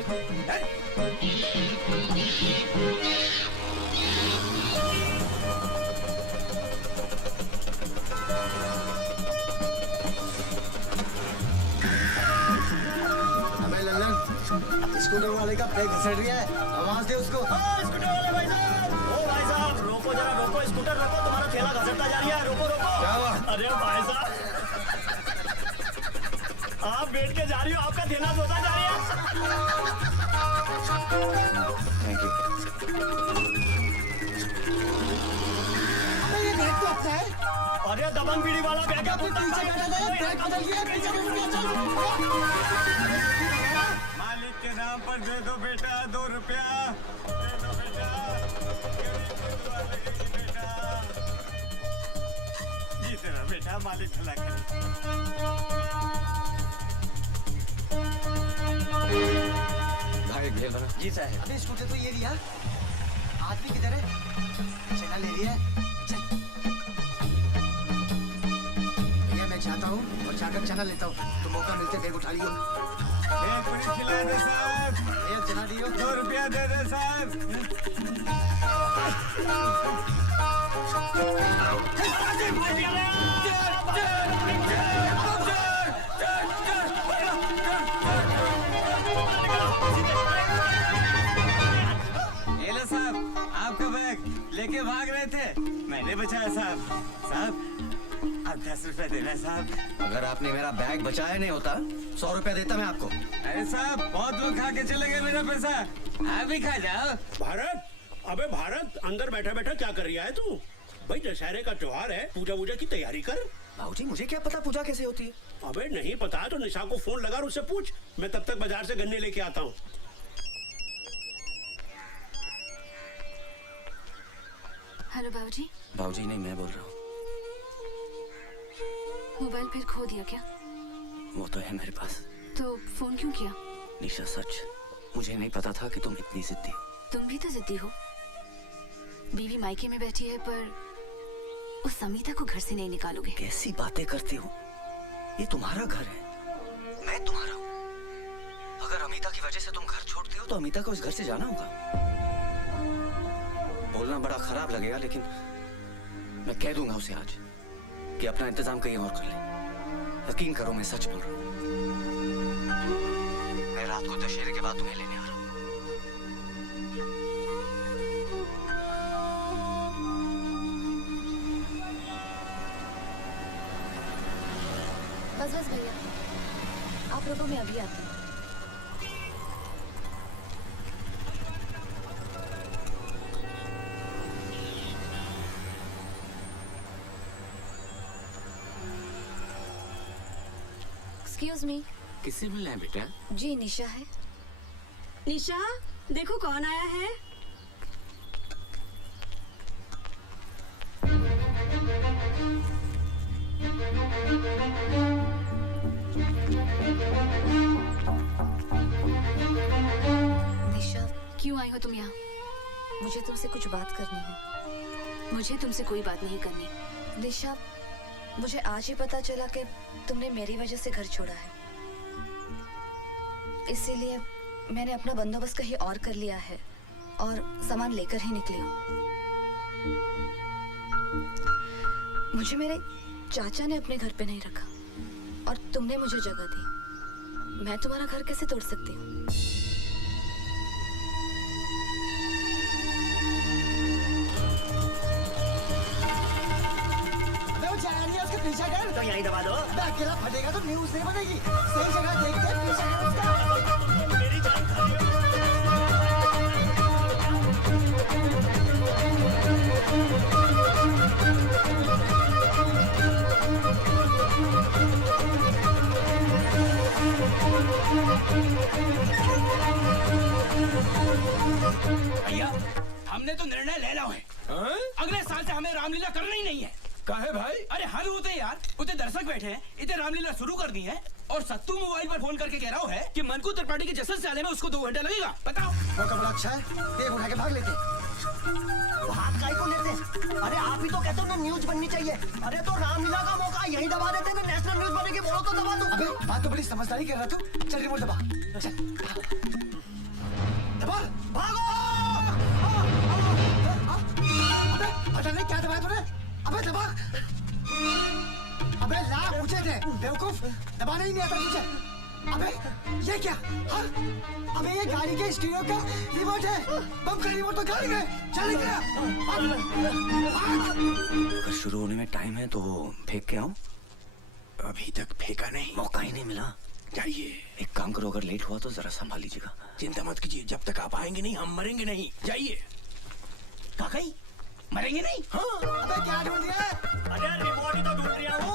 स्कूटर वाले का ब्रेक घसड़ रही है, आवाज दे उसको। स्कूटर वाले भाई साहब, ओ भाई साहब रोको जरा, रोको, स्कूटर रोको, तुम्हारा ठेला घसरता जा रहा है, रोको रोको। क्या हुआ? अरे भाई साहब आप बैठ के जा रही हो, आपका ठेला धोता जा रहा है। Thank you. अबे ये बैग तो अपना है। अरे दबंग बीड़ी वाला बैग है, पीछे बैठा था, ब्रेक बदल गया, पीछे मालिक के नाम पर दे दो बेटा 2 रुपया, दे दो बेटा, बेटा जीते रहो बेटा, मालिक भला करे। भाई भेल बना। जी साहब। अबे स्कूटर तो ये लिया, आदमी किधर है? चना ले लिया, चल। भैया मैं चाहता हूँ और जाकर चना लेता हूँ, तो मौका मिलते बैग उठा लियो। खिला दे साहब, भैया चना दियो। 2 रुपया दे दे साहब। ये लो साहब, आपका बैग लेके भाग रहे थे, मैंने बचाया साहब। साहब आप 10 रुपया देना साहब। अगर आपने मेरा बैग बचाया नहीं होता 100 रुपया देता मैं आपको। अरे साहब बहुत लोग खा के चले गए मेरा पैसा, आप भी खा जाओ। भारत अबे भारत, अंदर बैठा बैठा क्या कर रही है तू? भाई दशहरे का त्योहार है, पूजा वूजा की तैयारी कर। बाबूजी मुझे क्या पता पूजा कैसे होती है? अबे नहीं पता तो निशा को फोन लगा और उससे पूछ। मैं तब तक बाजार से गन्ने लेके आता हूँ। हेलो बाबूजी। बाबूजी नहीं, मैं बोल रहा हूँ। मोबाइल फिर खो दिया क्या? वो तो है मेरे पास। तो फोन क्यों किया? निशा सच, मुझे नहीं पता था कि तुम इतनी जिद्दी हो। तुम भी तो जिद्दी हो। बीवी मायके में बैठी है पर उस समीता को घर से नहीं निकालोगे। कैसी बातें करती हो? ये तुम्हारा घर है, मैं तुम्हारा हूँ। अगर अमिता की वजह से तुम घर छोड़ते हो तो अमिता को इस घर से जाना होगा। बोलना बड़ा खराब लगेगा लेकिन मैं कह दूंगा उसे आज कि अपना इंतजाम कहीं और कर ले। यकीन करो मैं सच बोल रहा हूँ। मैं रात को दशहरे के बाद तुम्हें लेने आ रहा हूँ। बस बस भैया, आप रुको, मैं अभी आती हूँ। Excuse me. किससे मिलना है बेटा? जी निशा है। निशा, देखो कौन आया है। निशा, क्यों आई हो तुम यहाँ? मुझे तुमसे कुछ बात करनी है। मुझे तुमसे कोई बात नहीं करनी। निशा, मुझे आज ही पता चला कि तुमने मेरी वजह से घर छोड़ा है। इसीलिए मैंने अपना बंदोबस्त कहीं और कर लिया है और सामान लेकर ही निकली हूँ। मुझे मेरे चाचा ने अपने घर पे नहीं रखा और तुमने मुझे जगह दी। मैं तुम्हारा घर कैसे तोड़ सकती हूँ? उसके पीछे कर तो यहीं दबा दो। अकेला फटेगा तो न्यूज़ नहीं बनेगी। सही जगह देख के पीछे कर उसका। मेरी जान खा रही भैया, हमने तो निर्णय ले लिया है। अगले साल से हमें रामलीला करना ही नहीं है। काहे भाई? अरे हद होते यार, उतने दर्शक बैठे हैं, इतने रामलीला शुरू कर दी है और सत्तू मोबाइल पर फोन करके कह रहा है कि मनकू त्रिपाठी के जश्न से आने में उसको 2 घंटा लगेगा। बताओ। मौका बड़ा अच्छा है, देख उठा के भाग लेते। भाग काहे को लेते? अरे आप ही तो कहते हो ना न्यूज बननी चाहिए। अरे तो रामलीला का मौका यही दबा देते ना, नेशनल न्यूज बनेगी, बोलो तो दबा दो। अबे बात तो बड़ी समझदारी कर रहा तू। चल रिमोट दबा, चल दबा, भागो। अबे पता नहीं क्या दबाया तूने। अबे दबा। अबे ला पूछे थे बेवकूफ, दबाना ही नहीं आता तुझे। अबे ये क्या? हाँ? अबे ये गाड़ी के स्टीरियो का रिमोट है। बम का रिमोट तो गाड़ी में। चल गया। अगर शुरू होने में टाइम है तो फेंक के आऊं? अभी तक फेंका नहीं, मौका ही नहीं मिला। जाइए। एक काम करो, अगर लेट हुआ तो जरा संभाल लीजिएगा। चिंता मत कीजिए, जब तक आप आएंगे नहीं हम मरेंगे नहीं। जाइए। काकाई, मरेंगे नहीं? हाँ। अबे क्या ढूंढ रहा है? अरे रिमोट ही तो ढूंढ रहा हूँ।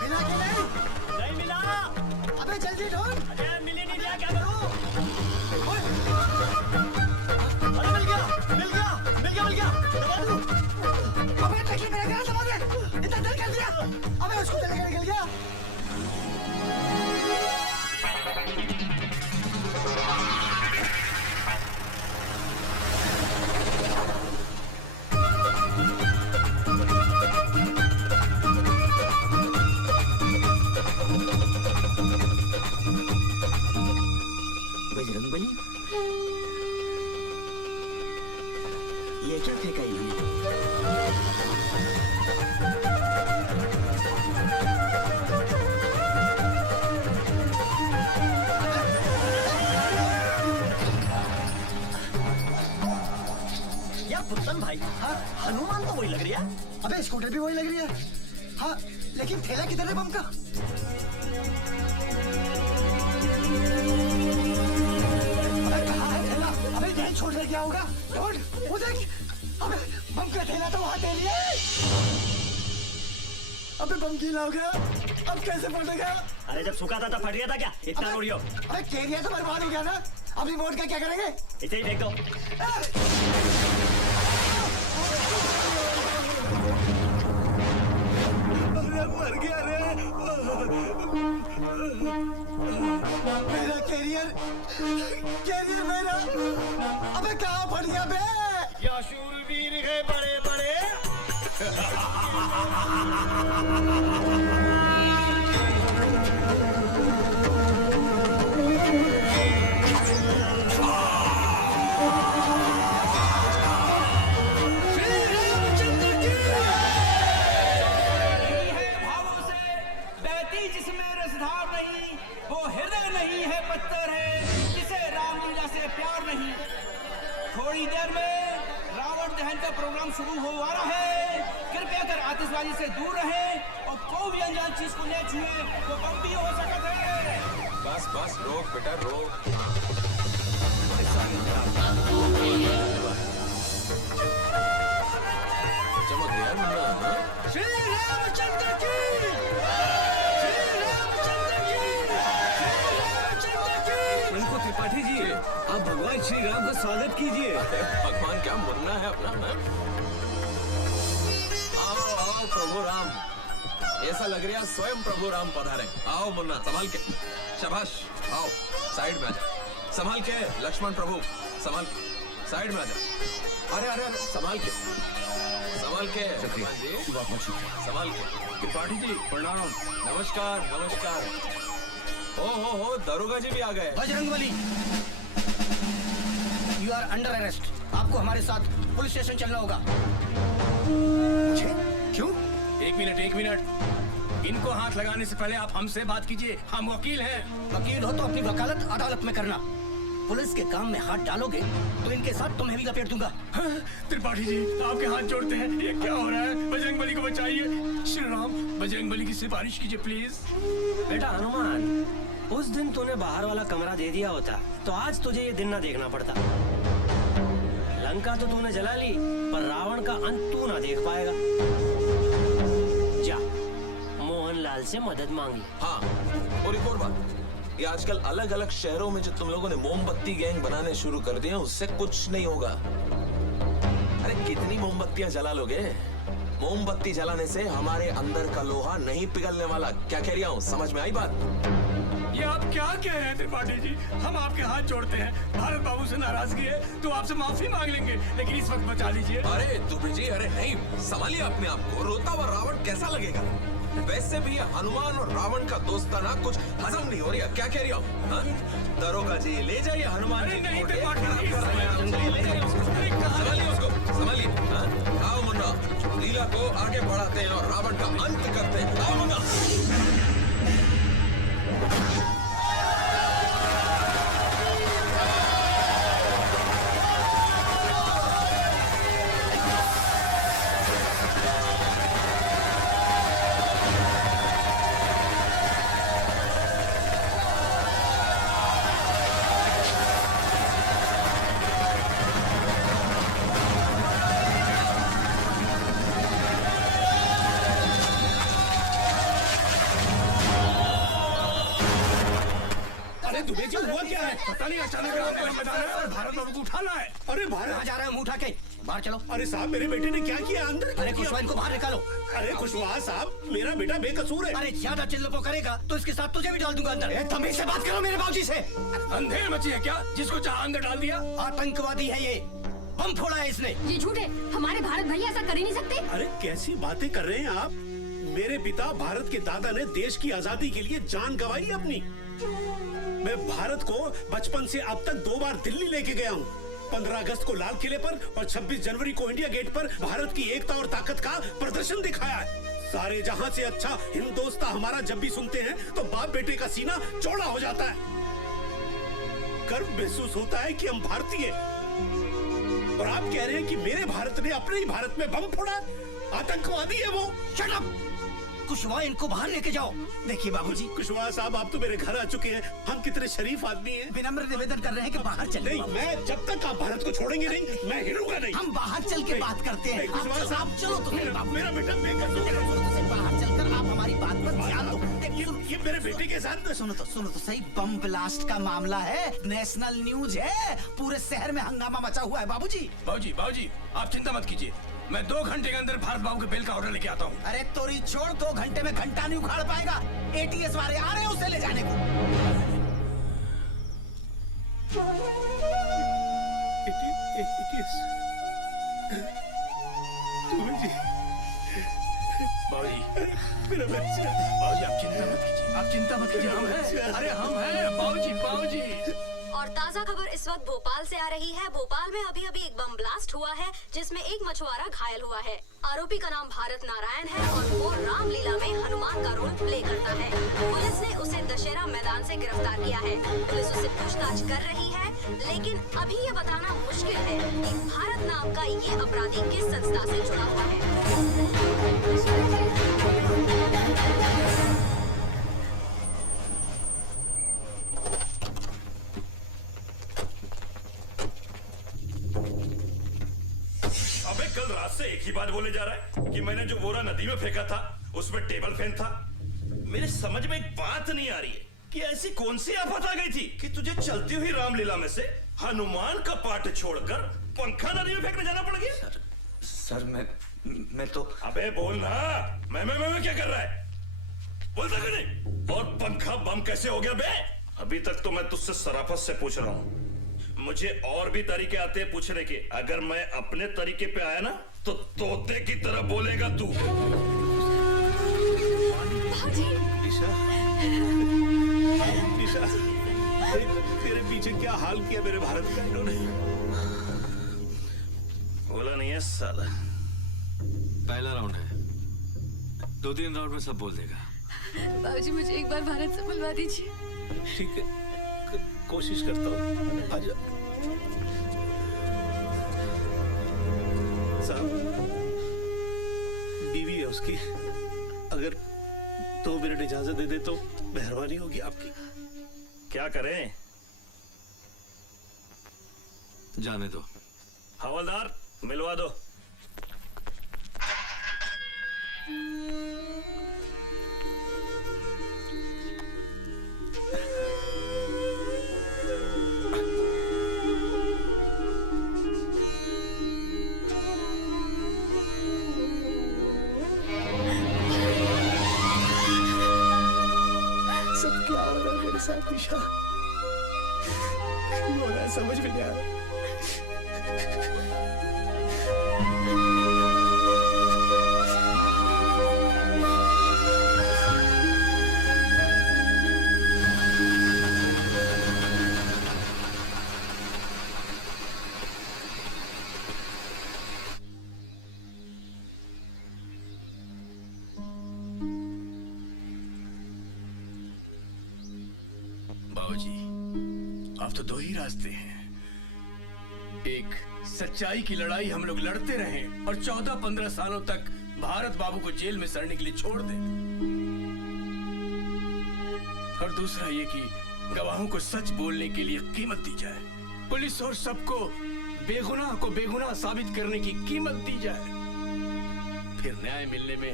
मिला के नहीं मिला। अबे जल्दी ढूंढ। अरे मिल ही नहीं रहा, क्या करूँ? अरे मिल गया, मिल गया, मिल गया, मिल गया। दबा दूँ। अबे टकी मेरा घर दबा दे। इतना देर कर दिया। अबे उसको चलेगा निकल गया। बजरंगबली, ये क्या फेंका इन्होंने? यार पुतन भाई, हाँ हनुमान तो वही लग रही है। अबे स्कूटर भी वही लग रही है। हाँ लेकिन थैला किधर है बम का? अबे कहाँ है थैला? अबे यहीं छोड़ कर क्या होगा? ढूंढ, वो देख अबे बम गीला हो गया, अब कैसे फटेगा? अरे जब सूखा था तब फट गया था क्या? इतना रोड़ी हो। अबे केरिया तो बर्बाद हो गया ना, अब रिमोट का क्या करेंगे? इसे ही फेंक दो। अरे मर गया रे। मेरा कैरियर मेरा, अबे कहाँ फट गया बे? या शूरवीर है बड़े बड़े। जिसमें रसधार नहीं, वो हृदय नहीं है पत्थर है, जिसे रामलीला से प्यार नहीं। थोड़ी देर में रावण दहन का प्रोग्राम शुरू हो आ रहा है। कृपया कर आतिशबाजी से दूर रहें और कोई भी अनजान चीज को न छुए, वो बम भी हो सकता है। बस बस रोक बेटा रोक। चमक गया मुन्ना। श्री रामचंद्र की, उनको त्रिपाठी जी, आप भगवान श्री राम का स्वागत कीजिए। भगवान क्या मुन्ना है अपना। आओ आओ प्रभु राम, ऐसा लग रहा स्वयं प्रभु राम पधारे। आओ मुन्ना संभाल के, शाबाश। आओ साइड में आ जा, संभाल के। लक्ष्मण प्रभु संभाल, साइड में आ जा। अरे अरे अरे संभाल के, संभाल के। हनुमान जी संभाल के। त्रिपाठी जी प्रणाम। नमस्कार नमस्कार। हो दरोगा जी भी आ गए। Bajrangbali, you are under arrest. आपको हमारे साथ पुलिस स्टेशन चलना होगा। क्यों? एक मिनट, इनको हाथ लगाने से पहले आप हमसे बात कीजिए, हम वकील हैं। वकील हो तो अपनी वकालत अदालत में करना। पुलिस के काम में हाथ डालोगे तो इनके साथ तुम्हें भी लपेट दूंगा। त्रिपाठी जी आपके हाथ जोड़ते हैं, ये क्या हो रहा है? बजरंगबली को बचाइए। श्री राम, बजरंगबली की सिफारिश कीजिए प्लीज। बेटा हनुमान, उस दिन तूने बाहर वाला कमरा दे दिया होता तो आज तुझे ये दिन ना देखना पड़ता। लंका तो तूने जला ली, पर रावण का अंत तू ना देख पाएगा। जा मोहनलाल से मदद मांग ली। हाँ, और एक और बात, ये आजकल अलग अलग शहरों में जो तुम लोगों ने मोमबत्ती गैंग बनाने शुरू कर दिए, उससे कुछ नहीं होगा। अरे कितनी मोमबत्तियां जला लोगे? मोमबत्ती जलाने से हमारे अंदर का लोहा नहीं पिघलने वाला। क्या कह रहा हूँ, समझ में आई बात? ये आप क्या कह रहे हैं त्रिपाठी जी? हम आपके हाथ जोड़ते हैं। भारत बाबू से नाराजगी है तो आपसे माफी मांग लेंगे, लेकिन इस वक्त बचा लीजिए। अरे दुबे जी, अरे नहीं, संभालिए अपने आप को। रोता हुआ रावण कैसा लगेगा? वैसे भी हनुमान और रावण का दोस्ताना कुछ हजम नहीं हो रहा। क्या कह रहा हूँ? दरोगा जी ले जाइए हनुमान जी। नहीं, संभालिए उसको, संभालिए। आओ मुन्ना, लीला को आगे बढ़ाते हैं और रावण का अंत करते हैं। आओ मुन्ना। दुबे जी हुआ क्या है? पता नहीं, अचानक भारत बाबू को उठाना है। अरे कहाँ जा रहे हो? मुंह उठा के बाहर चलो। अरे साहब, मेरे बेटे ने क्या किया? अंदर अरे कुशवाहा, इनको बाहर निकालो। अरे कुशवाहा साहब, मेरा बेटा बेकसूर है। अरे ज्यादा चिल्लपो करेगा तो इसके साथ तुझे भी डाल दूंगा अंदर। तमीज से बात करो मेरे बाबूजी से। अंधेर मची है क्या, जिसको चाहा अंदर डाल दिया? आतंकवादी है ये, बम फोड़ा है इसने। ये झूठ है, हमारे भारत भैया ऐसा कर ही नहीं सकते। अरे कैसी बातें कर रहे हैं आप? मेरे पिता भारत के दादा ने देश की आजादी के लिए जान गंवाई अपनी। मैं भारत को बचपन से अब तक 2 बार दिल्ली लेके गया हूँ। 15 अगस्त को लाल किले पर और 26 जनवरी को इंडिया गेट पर भारत की एकता और ताकत का प्रदर्शन दिखाया है। सारे जहां से अच्छा हिंदोस्तां हमारा जब भी सुनते हैं तो बाप बेटे का सीना चौड़ा हो जाता है। गर्व महसूस होता है कि हम भारतीय। और आप कह रहे हैं कि मेरे भारत ने अपने ही भारत में बम फोड़ा? आतंकवादी है वो। Shut up! कुशवाहा इनको बाहर लेके जाओ। देखिए बाबूजी। कुशवाहा साहब, आप तो मेरे घर आ चुके हैं। हम कितने शरीफ आदमी हैं। विनम्र निवेदन कर रहे हैं कि बाहर चले। नहीं, मैं जब तक आप भारत को छोड़ेंगे नहीं, मैं हिलूंगा नहीं। हम बाहर चल के बात करते हैं। कुशवाहा साहब, चलो तो मेरा बेटा बेकर बाहर चलकर आप हमारी बात पर ध्यान दो। ये मेरे बेटे के साथ सुनो तो सही, बम ब्लास्ट का मामला है, नेशनल न्यूज है, पूरे शहर में हंगामा मचा हुआ है बाबूजी। बाबूजी आप चिंता मत कीजिए, मैं 2 घंटे के अंदर भारत बाबू के बेल का ऑर्डर लेके आता हूँ। अरे तोरी छोड़, 2 घंटे में घंटा नहीं उखाड़ पाएगा। ATS वाले आ रहे हैं उसे ले जाने को। मेरा बच्चा। बाबूजी आप चिंता मत कीजिए, हम हैं। अरे हम हैं बाबूजी। और ताजा खबर इस वक्त भोपाल से आ रही है। भोपाल में अभी एक बम ब्लास्ट हुआ है जिसमें एक मछुआरा घायल हुआ है। आरोपी का नाम भारत नारायण है और वो रामलीला में हनुमान का रोल प्ले करता है। पुलिस ने उसे दशहरा मैदान से गिरफ्तार किया है। पुलिस उससे पूछताछ कर रही है, लेकिन अभी ये बताना मुश्किल है कि भारत नाम का ये अपराधी किस संस्था से जुड़ा हुआ है। कल रात से एक ही बात बोले जा रहा है कि मैंने जो बोरा नदी में फेंका था उसमें टेबल फैन था। मेरे समझ में एक बात नहीं आ रही है कि ऐसी कौन सी आफत आ गई थी कि तुझे चलती हुई रामलीला में से हनुमान का पाठ छोड़कर पंखा नदी में फेंकने जाना पड़ गया। सर मैं तो। अबे बोल ना, मैं क्या कर रहा है, बोलता क्यों नहीं? और पंखा बम कैसे हो गया बे? अभी तक तो मैं तुझसे शराफत से पूछ रहा हूँ, मुझे और भी तरीके आते हैं पूछने के। अगर मैं अपने तरीके पे आया ना तो तोते की तरह बोलेगा तू। निशा, तेरे पीछे क्या हाल किया मेरे भारत का इन्होंने? बोला नहीं है साला। पहला राउंड है, 2-3 राउंड में सब बोल देगा। बाबूजी मुझे एक बार भारत से मिलवा दीजिए। ठीक है, कोशिश करता हूँ। आजा साहब, बीवी है उसकी, अगर 2 मिनट इजाजत दे दे तो मेहरबानी होगी आपकी। क्या करें? जाने दो। हवलदार मिलवा दो। सब क्या हो रहा है मेरे साथ निशा? क्यों हो रहा है समझ में नहीं आ रहा। बाबूजी अब तो 2 ही रास्ते हैं। एक, सच्चाई की लड़ाई हम लोग लड़ते रहें और 14-15 सालों तक भारत बाबू को जेल में सड़ने के लिए छोड़ दें, और दूसरा ये कि गवाहों को सच बोलने के लिए कीमत दी जाए, पुलिस और सबको बेगुनाह को बेगुनाह साबित करने की कीमत दी जाए। फिर न्याय मिलने में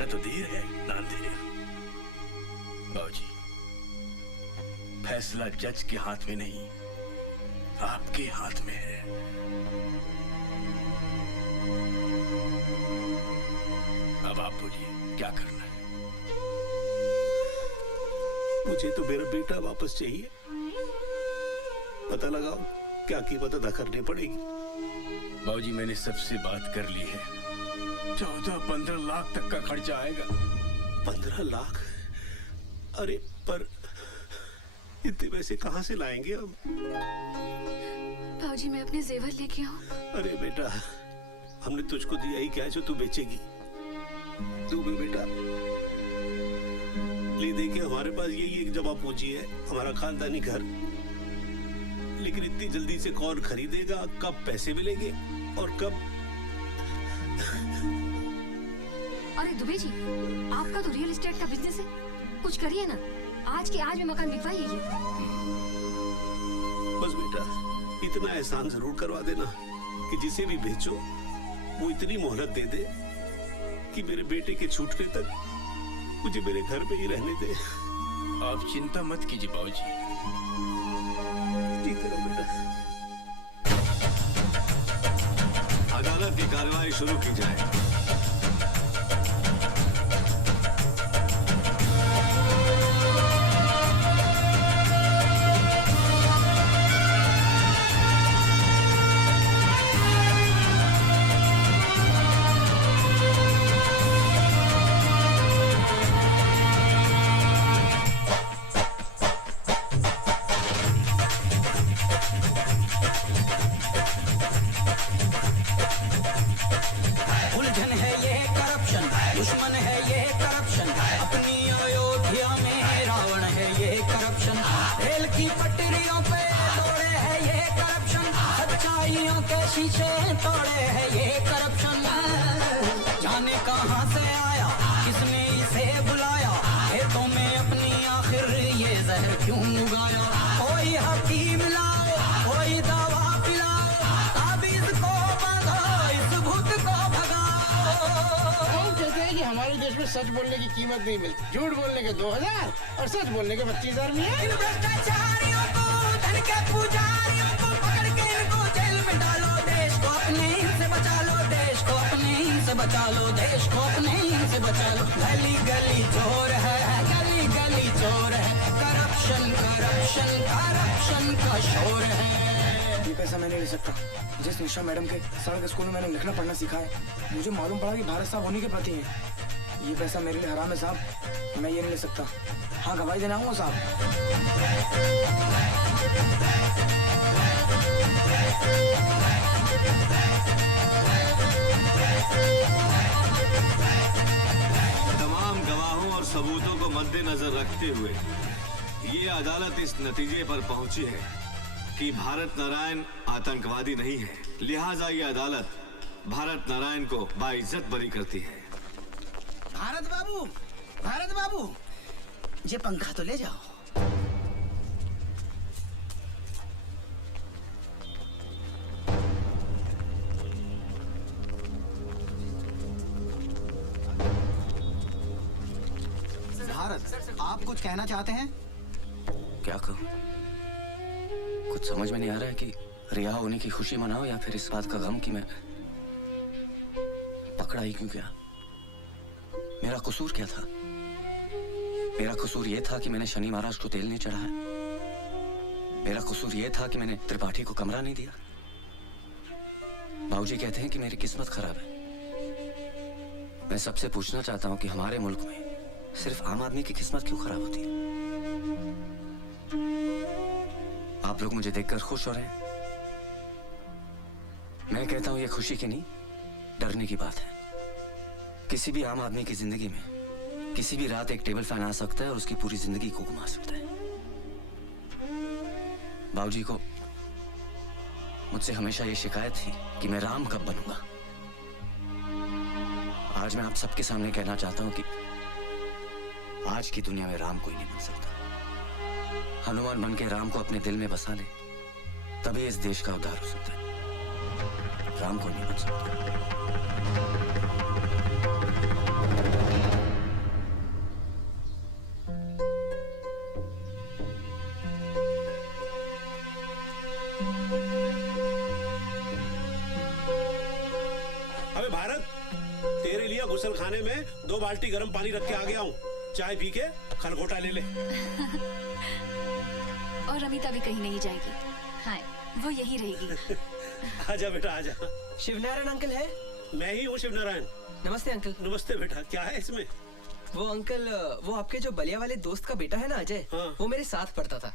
न तो देर है न अंधेर। बाबूजी फैसला जज के हाथ में नहीं, आपके हाथ में है। अब आप बोलिए क्या करना है? मुझे तो मेरा बेटा वापस चाहिए। पता लगाओ क्या कीमत अदा करनी पड़ेगी। बाबूजी मैंने सबसे बात कर ली है, 14-15 लाख तक का खर्चा आएगा। 15 लाख? अरे पर इतने पैसे कहाँ से लाएंगे हम? बाबूजी मैं अपने जेवर लेके आऊं? अरे बेटा, हमने तुझको दिया ही क्या जो तू बेचेगी? तू भी बेटा ले दे के हमारे पास यही एक जमा पूंजी है, हमारा खानदानी घर। लेकिन इतनी जल्दी से कौन खरीदेगा? कब पैसे मिलेंगे और कब? अरे दुबे जी, आपका तो रियल एस्टेट का बिजनेस है, कुछ करिए ना। आज के आज में मकान बिकवाइए। बस बेटा इतना एहसान जरूर करवा देना कि जिसे भी बेचो वो इतनी मोहलत दे दे कि मेरे बेटे के छूटने तक मुझे मेरे घर पे ही रहने दे। आप चिंता मत कीजिए बाबूजी। ठीक है बेटा। अदालत की कार्रवाई शुरू की जाए। उलझन है ये करप्शन, दुश्मन है ये करप्शन, अपनी अयोध्या में रावण है ये करप्शन, रेल की पटरियों पे तोड़े है ये करप्शन, सच्चाइयों के शीशे तोड़े है ये करप्शन। जाने कहां से आया, किसने इसे बुलाया, खेतों में अपनी आखिर ये जहर क्यों उगाया। कोई हकीम लाओ, कोई दवा पिलाओ, ताबीज को बांधो, इस भूत को हम कहते हैं कि हमारे देश में सच बोलने की कीमत नहीं मिलती, झूठ बोलने के 2000 और सच बोलने के 25,000 मिले। इन भ्रष्टाचारियों को, धन के पुजारियों को पकड़ के इनको जेल में डालो, देश को अपने इनसे बचा लो, देश को अपने इनसे बचा लो, देश को अपने इनसे बचा लो। गली गली चोर है, गली गली चोर है, करप्शन करप्शन करप्शन का शोर है। ये पैसा मैं नहीं ले सकता। जिस निशा मैडम के सड़क स्कूल में मैंने लिखना पढ़ना सीखा है, मुझे मालूम पड़ा कि भारत साहब होने के प्रति है। ये पैसा मेरे लिए हराम है साहब, मैं ये नहीं ले सकता। हाँ गवाही देना आऊंगा साहब। तमाम गवाहों और सबूतों को मद्देनजर रखते हुए ये अदालत इस नतीजे पर पहुंची है कि भारत नारायण आतंकवादी नहीं है। लिहाजा ये अदालत भारत नारायण को बाइज्जत बरी करती है। भारत बाबू, ये पंखा तो ले जाओ। भारत, आप कुछ कहना चाहते हैं? क्या कहूँ? कुछ समझ में नहीं आ रहा है कि रिहा होने की खुशी मनाओ या फिर इस बात का गम कि मैं पकड़ा ही क्यों गया। मेरा कसूर क्या था? मेरा कसूर ये था कि मैंने शनि महाराज को तेल नहीं चढ़ाया। मेरा कसूर ये था कि मैंने त्रिपाठी को कमरा नहीं दिया। बाबूजी कहते हैं कि मेरी किस्मत खराब है। मैं सबसे पूछना चाहता हूं कि हमारे मुल्क में सिर्फ आम आदमी की किस्मत क्यों खराब होती है? आप लोग मुझे देखकर खुश हो रहे हैं। मैं कहता हूं ये खुशी की नहीं, डरने की बात है। किसी भी आम आदमी की जिंदगी में किसी भी रात एक टेबल फैन आ सकता है और उसकी पूरी जिंदगी को घुमा सकता है। बाबूजी को मुझसे हमेशा ये शिकायत थी कि मैं राम कब बनूंगा। आज मैं आप सबके सामने कहना चाहता हूं कि आज की दुनिया में राम कोई नहीं बन सकता। हनुमान बन के राम को अपने दिल में बसा ले, तभी इस देश का उद्धार हो सकता है। राम कोई नहीं बन सकता। अबे भारत, तेरे लिए गुसल खाने में 2 बाल्टी गर्म पानी रख के आ गया हूँ। चाय पी के खलगोटा ले ले। और अमिता भी कहीं नहीं जाएगी। हाँ, वो यही रहेगी। आजा बेटा आजा। शिवनारायण अंकल है? मैं ही हूँ शिवनारायण। नमस्ते अंकल। नमस्ते बेटा, क्या है इसमें? वो अंकल, वो आपके जो बलिया वाले दोस्त का बेटा है ना अजय, वो मेरे साथ पढ़ता था।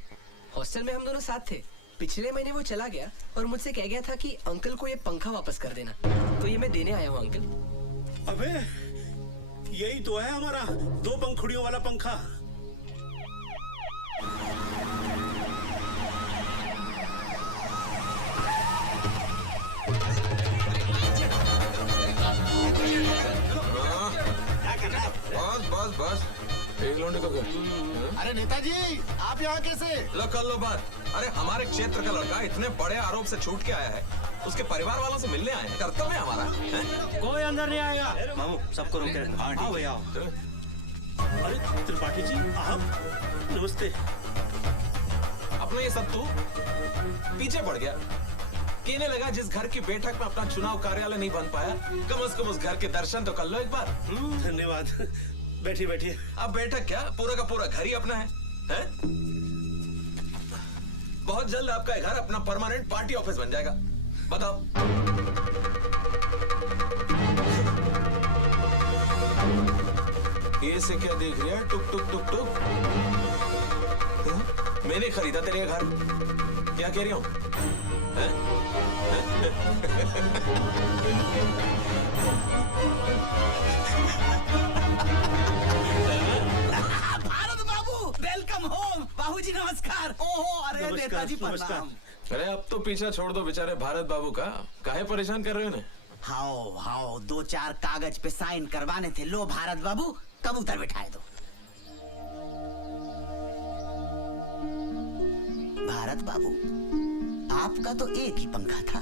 हॉस्टल में हम दोनों साथ थे। पिछले महीने वो चला गया और मुझसे कह गया था कि अंकल को ये पंखा वापस कर देना, तो ये मैं देने आया हूँ अंकल। अबे यही तो है हमारा 2 पंखुड़ियों वाला पंखा। एक लौंडे का घर। अरे नेताजी आप यहाँ कैसे? लो कर लो बात। अरे हमारे क्षेत्र का लड़का इतने बड़े आरोप से छूट के आया है, उसके परिवार वालों से मिलने आए हैं। कर्तव्य है हमारा। कोई अंदर नहीं आएगा। मामू सबको रोक के आओ भैया आओ। अरे त्रिपाठी जी आप, नमस्ते। अपना ये सब तू पीछे पड़ गया। कहने लगा जिस घर की बैठक में अपना चुनाव कार्यालय नहीं बन पाया, कम से कम उस घर के दर्शन तो कर लो एक बार। धन्यवाद। बैठिए बैठिए। अब बैठक क्या, पूरा का पूरा घर ही अपना है, हैं? बहुत जल्द आपका घर अपना परमानेंट पार्टी ऑफिस बन जाएगा। बताओ। ये से क्या देख रहा है? टुक टुक टुक टुक। मैंने खरीदा तेरे घर, क्या कह रही हूँ? भारत बाबू वेलकम होम। बाबूजी नमस्कार। ओहो अरे नेताजी प्रणाम। अरे अब तो पीछा छोड़ दो बेचारे भारत बाबू का, काहे परेशान कर रहे हो ने? हाओ हाओ 2-4 कागज पे साइन करवाने थे। लो भारत बाबू कबूतर बिठाए दो। भारत बाबू आपका तो एक ही पंखा था,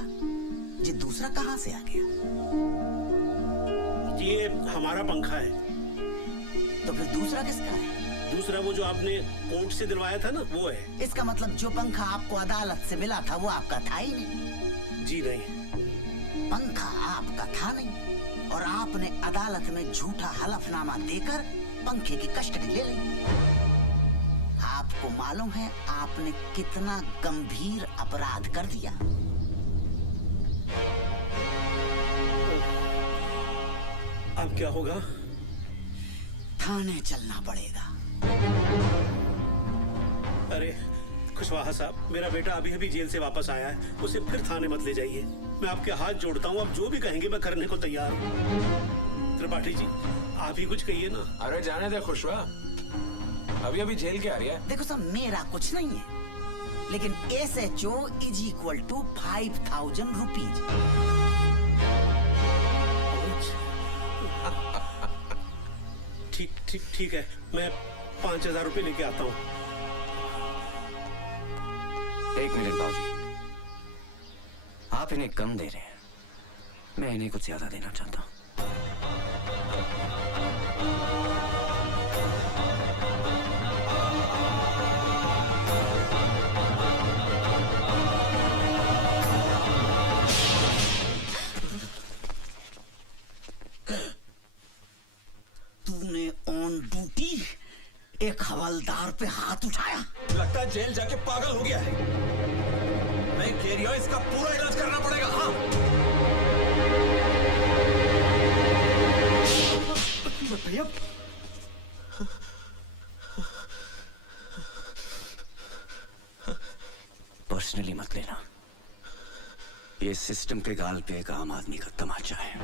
ये दूसरा कहां से आ गया? ये हमारा पंखा है। तो फिर दूसरा किसका है? दूसरा वो जो आपने कोर्ट से दिलवाया था ना, वो है। इसका मतलब जो पंखा आपको अदालत से मिला था वो आपका था ही नहीं। जी नहीं। पंखा आपका था नहीं और आपने अदालत में झूठा हलफनामा देकर पंखे की कस्टडी ले ली। आपको मालूम है आपने कितना गंभीर अपराध कर दिया? अब क्या होगा? थाने चलना पड़ेगा। अरे खुशवाहा साहब, मेरा बेटा अभी अभी जेल से वापस आया है, उसे फिर थाने मत ले जाइए। मैं आपके हाथ जोड़ता हूँ, आप जो भी कहेंगे मैं करने को तैयार हूँ। त्रिपाठी जी आप ही कुछ कहिए ना। अरे जाने दे खुशवा, अभी अभी जेल के आ रही है। देखो सब मेरा कुछ नहीं है, लेकिन SHO = 5000 रुपीज। ठीक ठीक ठीक है, मैं 5000 रुपए लेके आता हूँ। एक मिनट बाबूजी, आप इन्हें कम दे रहे हैं, मैं इन्हें कुछ ज्यादा देना चाहता हूँ। तूने ऑन ड्यूटी एक हवलदार पे हाथ उठाया? लगता है जेल जाके पागल हो गया है। मैं कह रही हूं इसका पूरा इलाज करना पड़ेगा। हाँ भैया पर्सनली मत लेना, ये सिस्टम के गाल पे एक आम आदमी का तमाचा है।